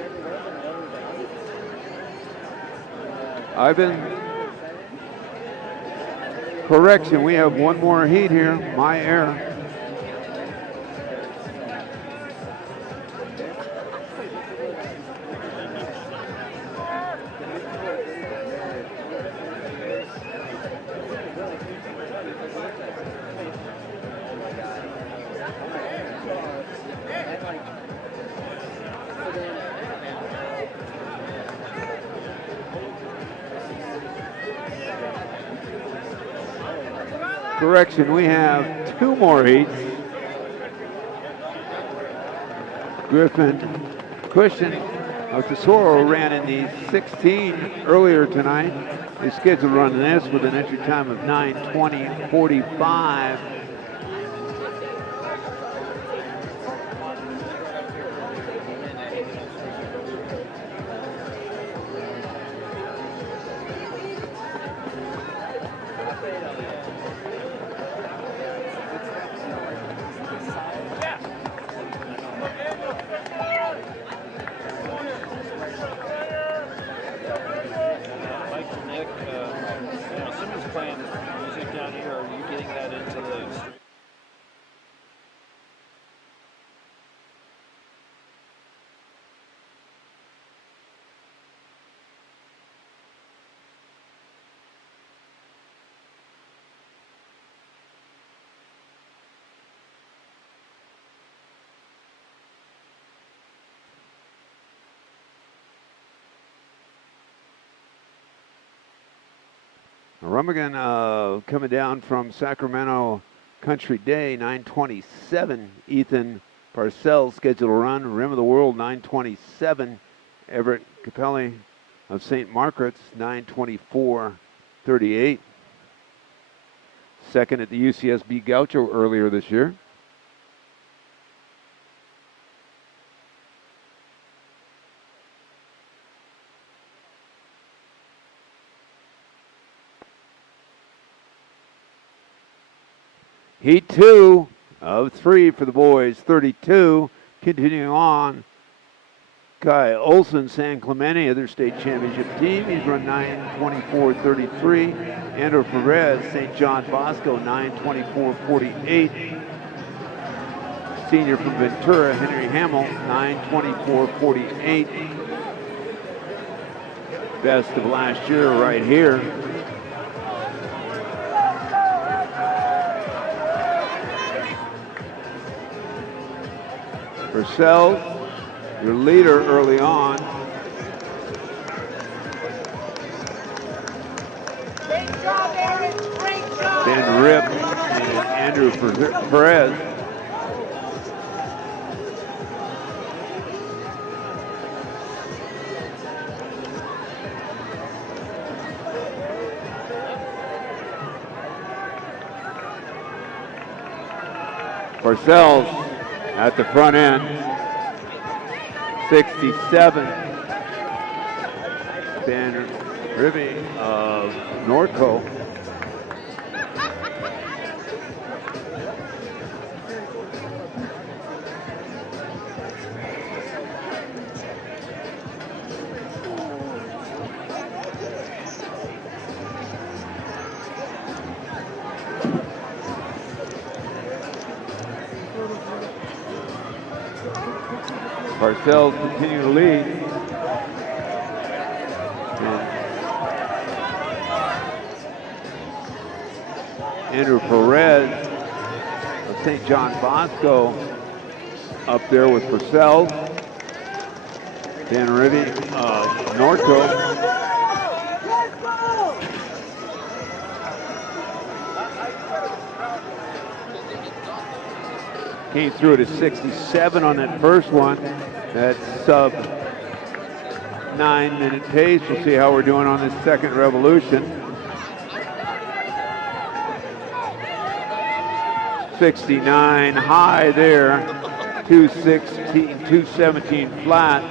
Correction, we have one more heat here, my error. Correction, we have two more heats. Griffin Cushion of Tesoro ran in the 16 earlier tonight. He's scheduled to run this with an entry time of 9:20.45. Rummigan coming down from Sacramento Country Day, 9:27. Ethan Parcells scheduled to run. Rim of the World, 9:27. Everett Capelli of St. Margaret's, 9:24.38. Second at the UCSB Gaucho earlier this year. Heat 2 of 3 for the boys, 32. Continuing on, Guy Olson, San Clemente, other state championship team. He's run 9:24.33. Andrew Perez, St. John Bosco, 9:24.48. Senior from Ventura, Henry Hamill, 9:24.48. Best of last year right here. Purcell, your leader early on. Great job, Aaron. Great job. Ben Rip and Andrew Perez. Parcells at the front end, 67. Ben Ribby of Norco. Parcells continue to lead. And Andrew Perez of St. John Bosco up there with Parcells. Dan Ribby of Norco. Came through at a 67 on that first one. That sub 9-minute pace. We'll see how we're doing on this second revolution. 69 high there, 216, 217 flat,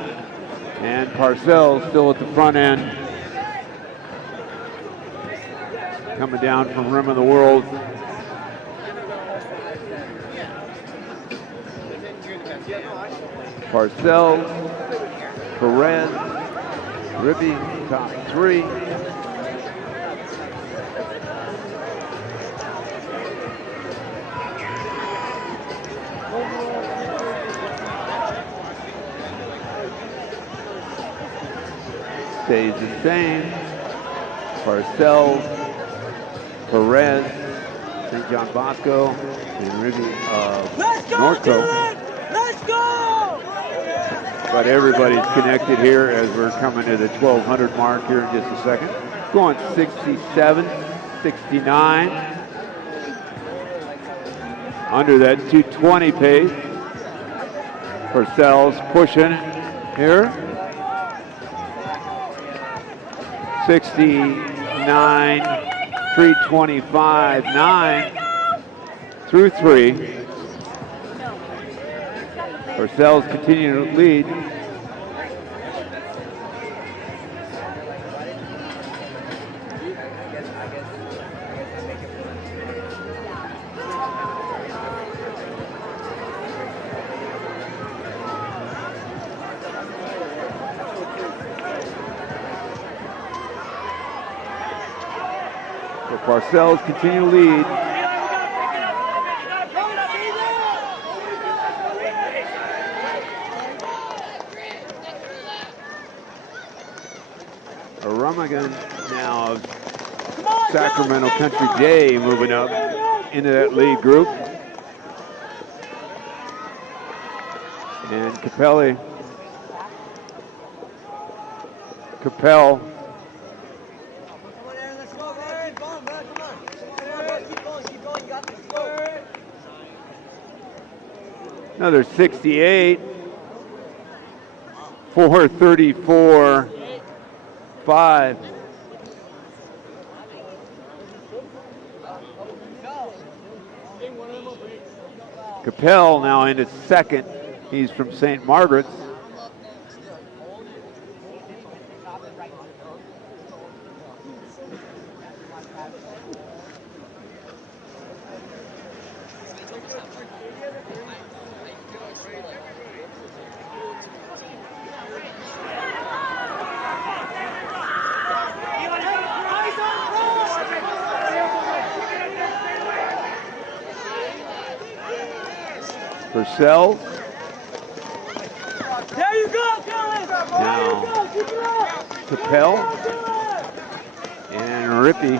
and Parcells still at the front end. Coming down from Rim of the World. Parcells, Perez, Ribby, top three. Stays the same. Parcells, Perez, St. John Bosco, and Ribby of Norco. Let's go! But everybody's connected here as we're coming to the 1200 mark here in just a second. Going 67, 69. Under that 220 pace. Parcells pushing here. 69, 325, 9 through 3. Parcells continue to lead. So Parcells continue to lead. Rummigan now of Sacramento Country Day moving up into that lead group. And Capel. Another 68. 434. 5. Capel now into second. He's from St. Margaret's. Parcells. There you go, Kelly! Now, Capel and Rippy.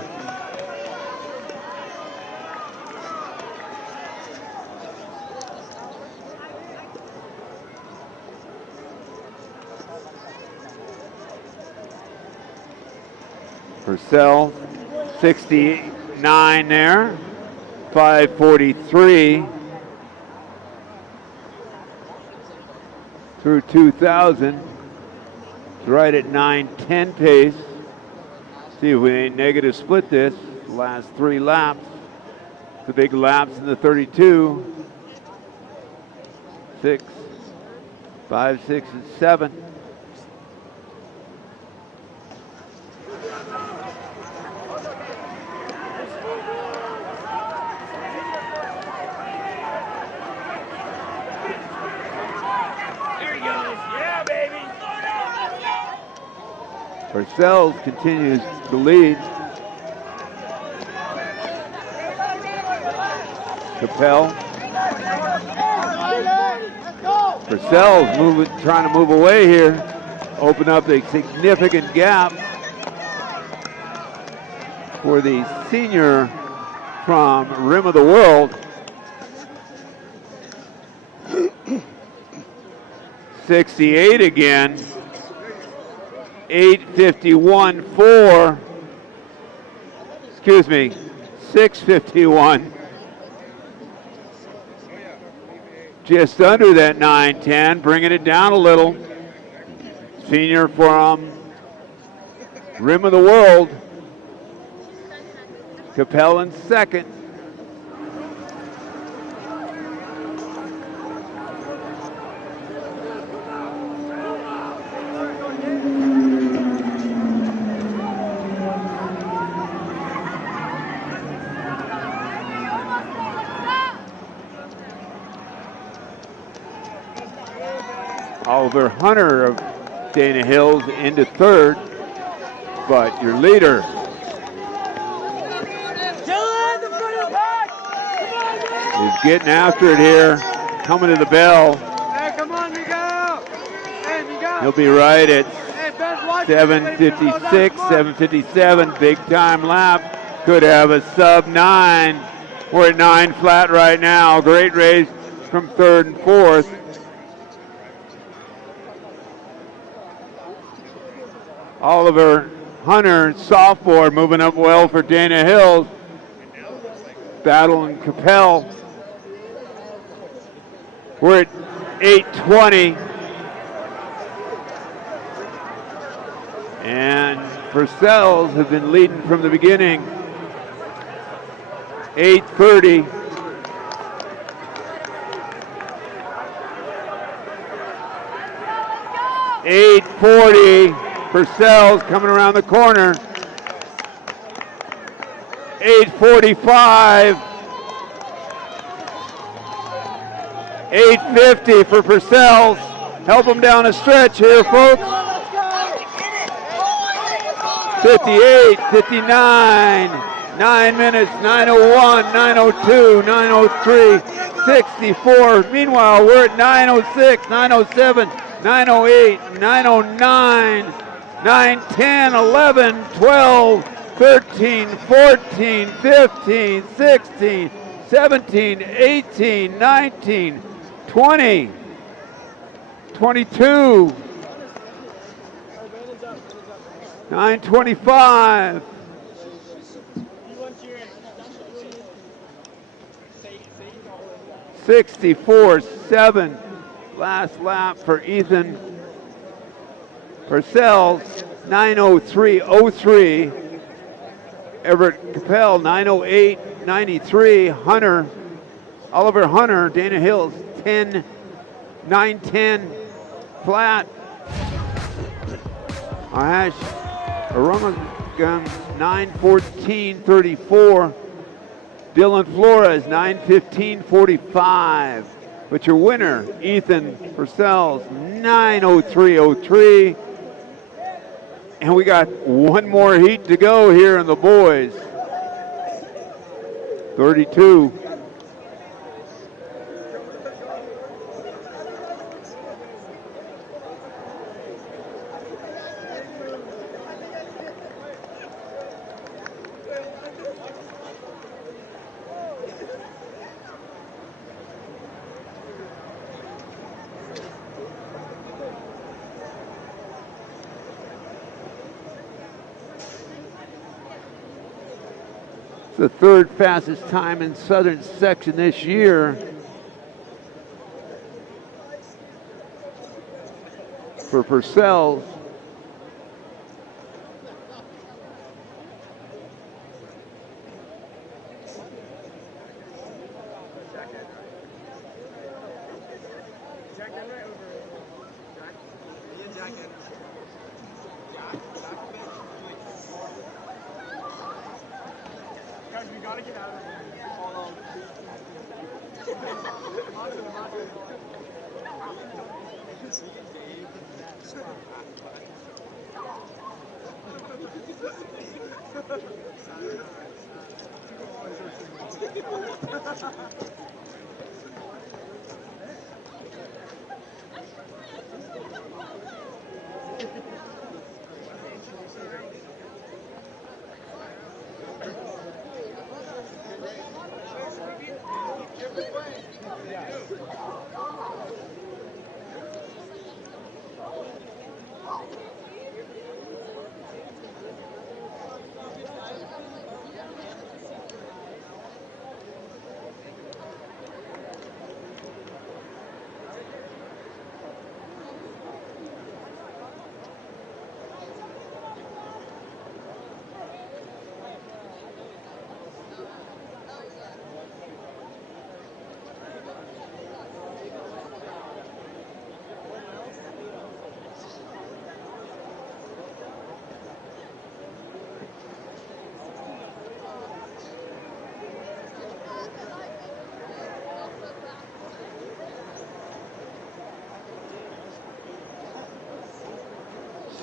Parcells, 69 there, 543. Through 2,000, it's right at 9:10 pace. See if we ain't negative split this. Last 3 laps. The big laps in the 32. 6, 5, 6, and 7. Parcells continues to lead. Capel. Purcell's trying to move away here, open up a significant gap for the senior from Rim of the World. 68 again. 8:51.4. Excuse me, 6:51. Just under that 9:10, bringing it down a little. Senior from Rim of the World. Capel in second. Oliver Hunter of Dana Hills into third, but your leader is getting after it here, coming to the bell. Hey, come on, Miguel! Hey, Miguel! He'll be right at Hey, Ben, watch 7:56, 7:57, big time lap. Could have a sub 9. We're at 9 flat right now. Great race from third and fourth. Oliver Hunter, sophomore, moving up well for Dana Hills. Battling Capel. We're at 8:20. And Purcell's have been leading from the beginning. 8:30. .840. Purcell's coming around the corner. 8:45. 8:50 for Purcell's. Help them down a stretch here, folks. 58, 59, 9 minutes, 9:01, 9:02, 9:03, 64. Meanwhile, we're at 9:06, 9:07, 9:08, 9:09, 9, 10, 11, 12, 13, 14, 15, 16, 17, 18, 19, 20, 22, 9:25. .64.7. Last lap for Ethan Purcell's. 9:03.03. Everett Capel, 9:08.93. Hunter, Oliver Hunter, Dana Hills, 9:10 flat. Ahash Arungagun, 9:14.34. Dylan Flores, 9:15.45. But your winner, Ethan Purcell's, 9:03.03. And we got one more heat to go here in the boys. 32. The third fastest time in Southern section this year for Purcell's.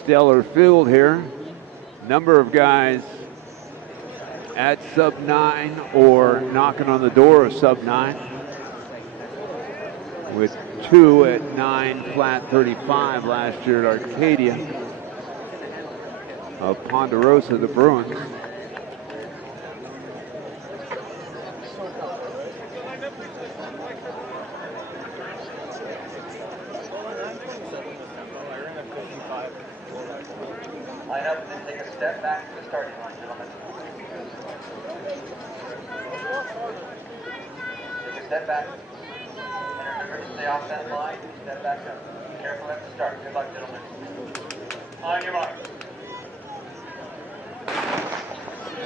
Stellar field here. Number of guys at sub-9 or knocking on the door of sub-9, with 2 at 9 flat 35 last year at Arcadia of Ponderosa, the Bruins. Line up and take a step back to the starting line, gentlemen. Take a step back. And remember to stay off that line. Step back up. Be careful at the start. Good luck, gentlemen. On your mark.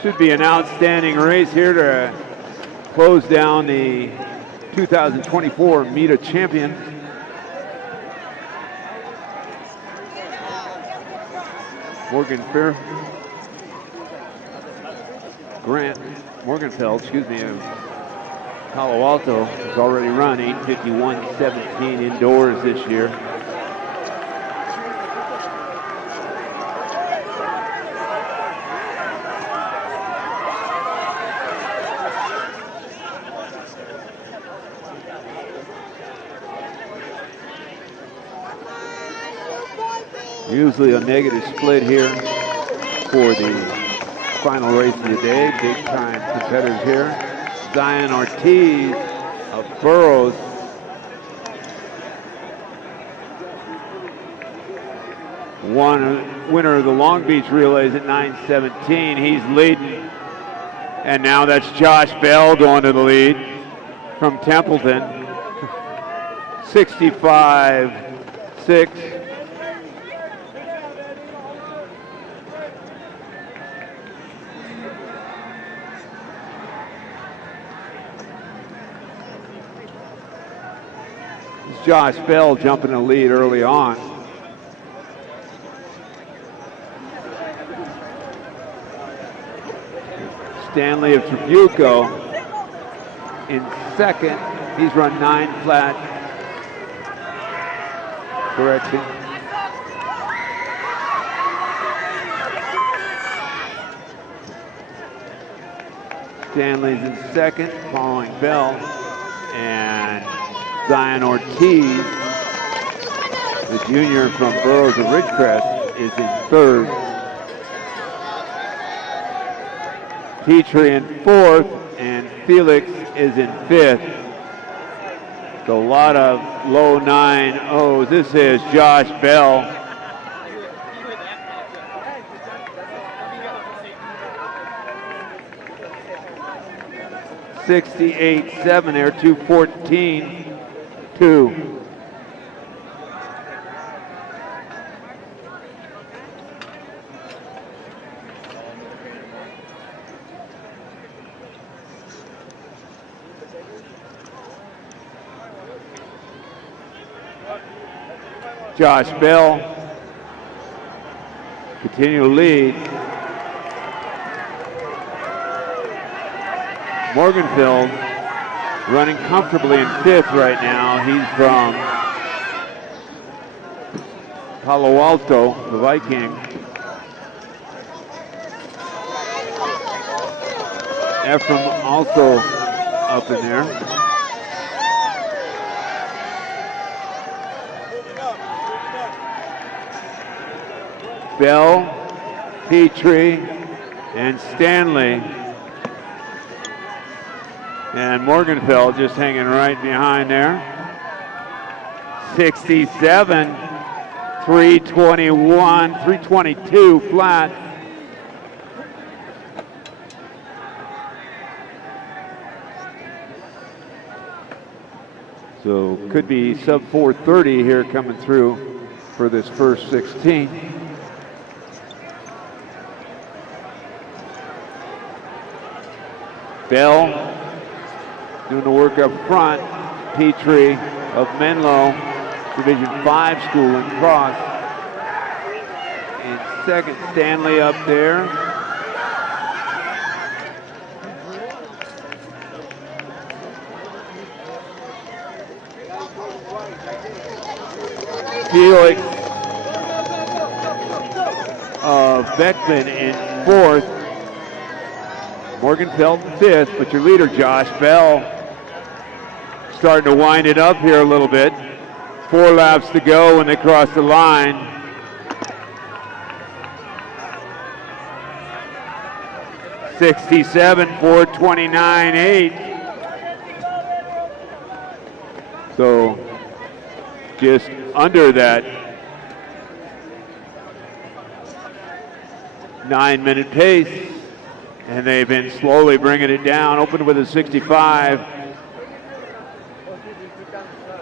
Should be an outstanding race here to close down the 2024 META champion. Morgenfeld, excuse me, of Palo Alto has already run 8:51.17 indoors this year. Usually a negative split here for the final race of the day. Big time competitors here. Zion Ortiz of Burroughs. Winner of the Long Beach relays at 9:17. He's leading. And now that's Josh Bell going to the lead from Templeton. 65-6. Josh Bell jumping the lead early on. Stanley of Trabuco in second. He's run 9 flat. Correction. Stanley's in second, following Bell. And Zion Ortiz, the junior from Burroughs of Ridgecrest, is in third. Petrie in fourth, and Felix is in fifth. So a lot of low 9-0s. This is Josh Bell. .68.7 there, 2:14.2. Josh Bell continue to lead. Morgenfeld running comfortably in fifth right now. He's from Palo Alto, the Viking. Ephraim also up in there. Bell, Petrie, and Stanley And Morgenfeld just hanging right behind there. 67, 321, 322 flat. So could be sub 430 here coming through for this first 16. Bell doing the work up front. Petrie of Menlo, Division 5 school in Cross. In second, Stanley up there. Felix Beckman in fourth. Morgenfeld in fifth, but your leader, Josh Bell, starting to wind it up here a little bit. 4 laps to go when they cross the line. '67, 429.8. So just under that 9-minute pace. And they've been slowly bringing it down. Opened with a 65,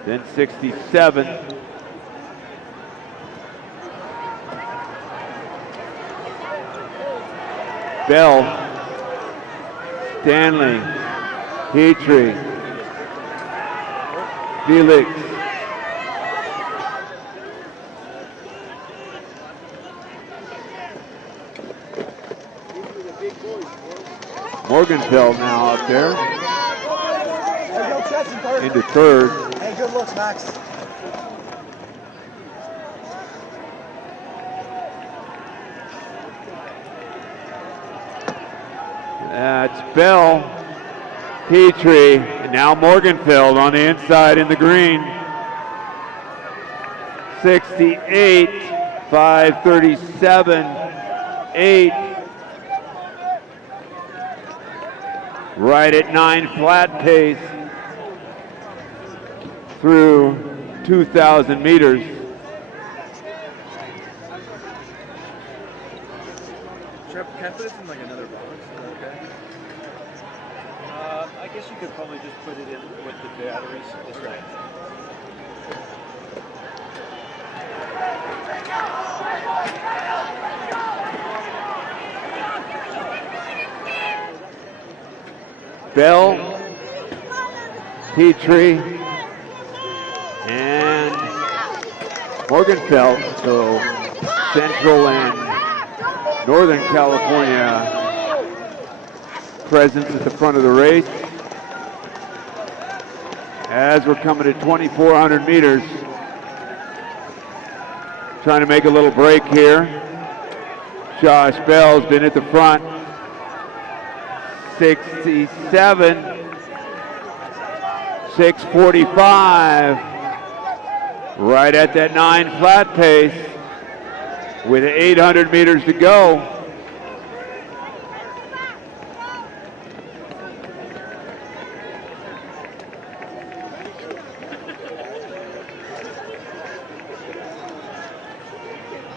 then 67. Bell, Stanley, Petrie, Felix, Morgenfeld now up there into third. Hey, good looks, Max. That's Bell, Petrie, and now Morgenfeld on the inside in the green. 68, 537, 8. Right at 9 flat pace through 2,000 meters. Can I put this in like another box? Is that okay? I guess you could probably just put it in with the batteries this way. Bell, Petrie, and Morgenfeld. So Central and Northern California presence at the front of the race. As we're coming to 2,400 meters, trying to make a little break here. Josh Bell's been at the front. 67, 645, right at that 9 flat pace with 800 meters to go.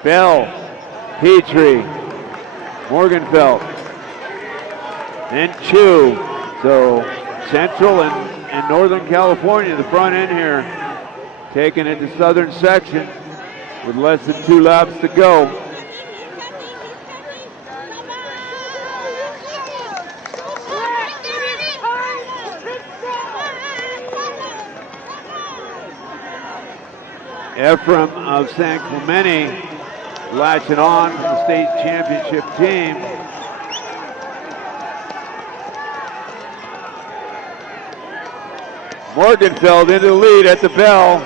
Bell, Petrie, Morgenfeld, then Chu. So Central and Northern California, the front end here, taking it to southern section with less than 2 laps to go. Ephraim of San Clemente latching on from the state championship team. Morgenfeld into the lead at the bell.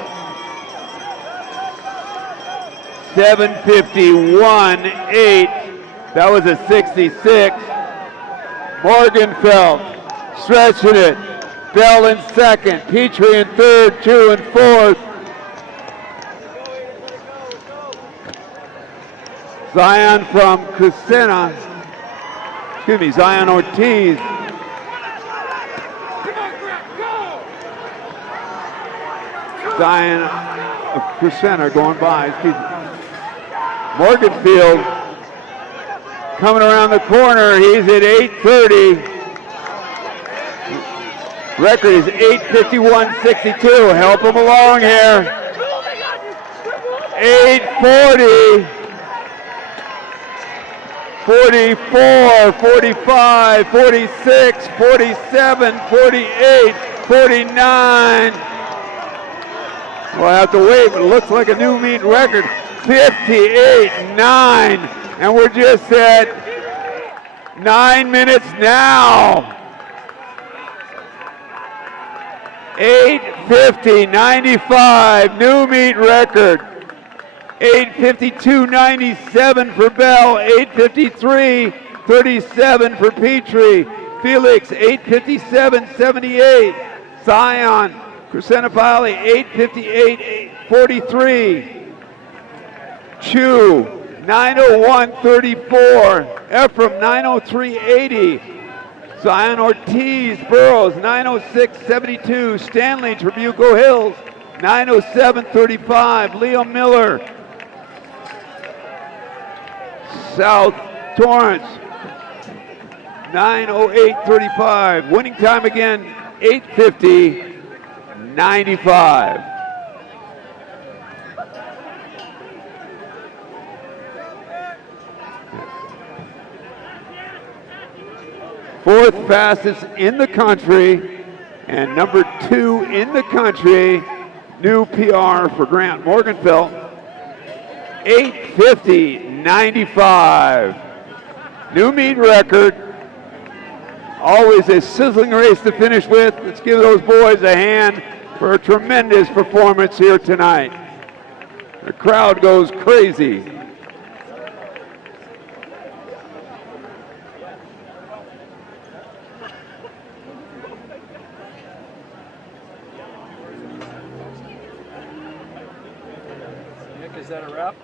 7:51.8. That was a 66. Morgenfeld stretching it. Bell in second. Petrie in third. Chu in fourth. Zion from Cusina. Zion Ortiz Zion of Crescenta going by. Morgenfeld coming around the corner. He's at 8:30. Record is 8:51.62. Help him along here. 8:40. 44, 45, 46, 47, 48, 49. We'll have to wait, but it looks like a new meet record. 58.9. And we're just at 9 minutes now. 8:50.95, new meet record. 8:52.97 for Bell, 8:53.37 for Petrie. Felix, 8:57.78. Zion, Crescenta Valley, 8:58.43. Chu, 9:01.34. Ephraim, 9:03.80. Zion Ortiz, Burroughs, 9:06.72. Stanley, Trabuco Hills, 9:07.35. Leo Miller, South Torrance, 9:08.35. Winning time again, 8:50.95. Fourth fastest in the country and number 2 in the country. New PR for Grant Morgenfeld. 8:50.95. New meet record. Always a sizzling race to finish with. Let's give those boys a hand for a tremendous performance here tonight. The crowd goes crazy. Nick, is that a wrap?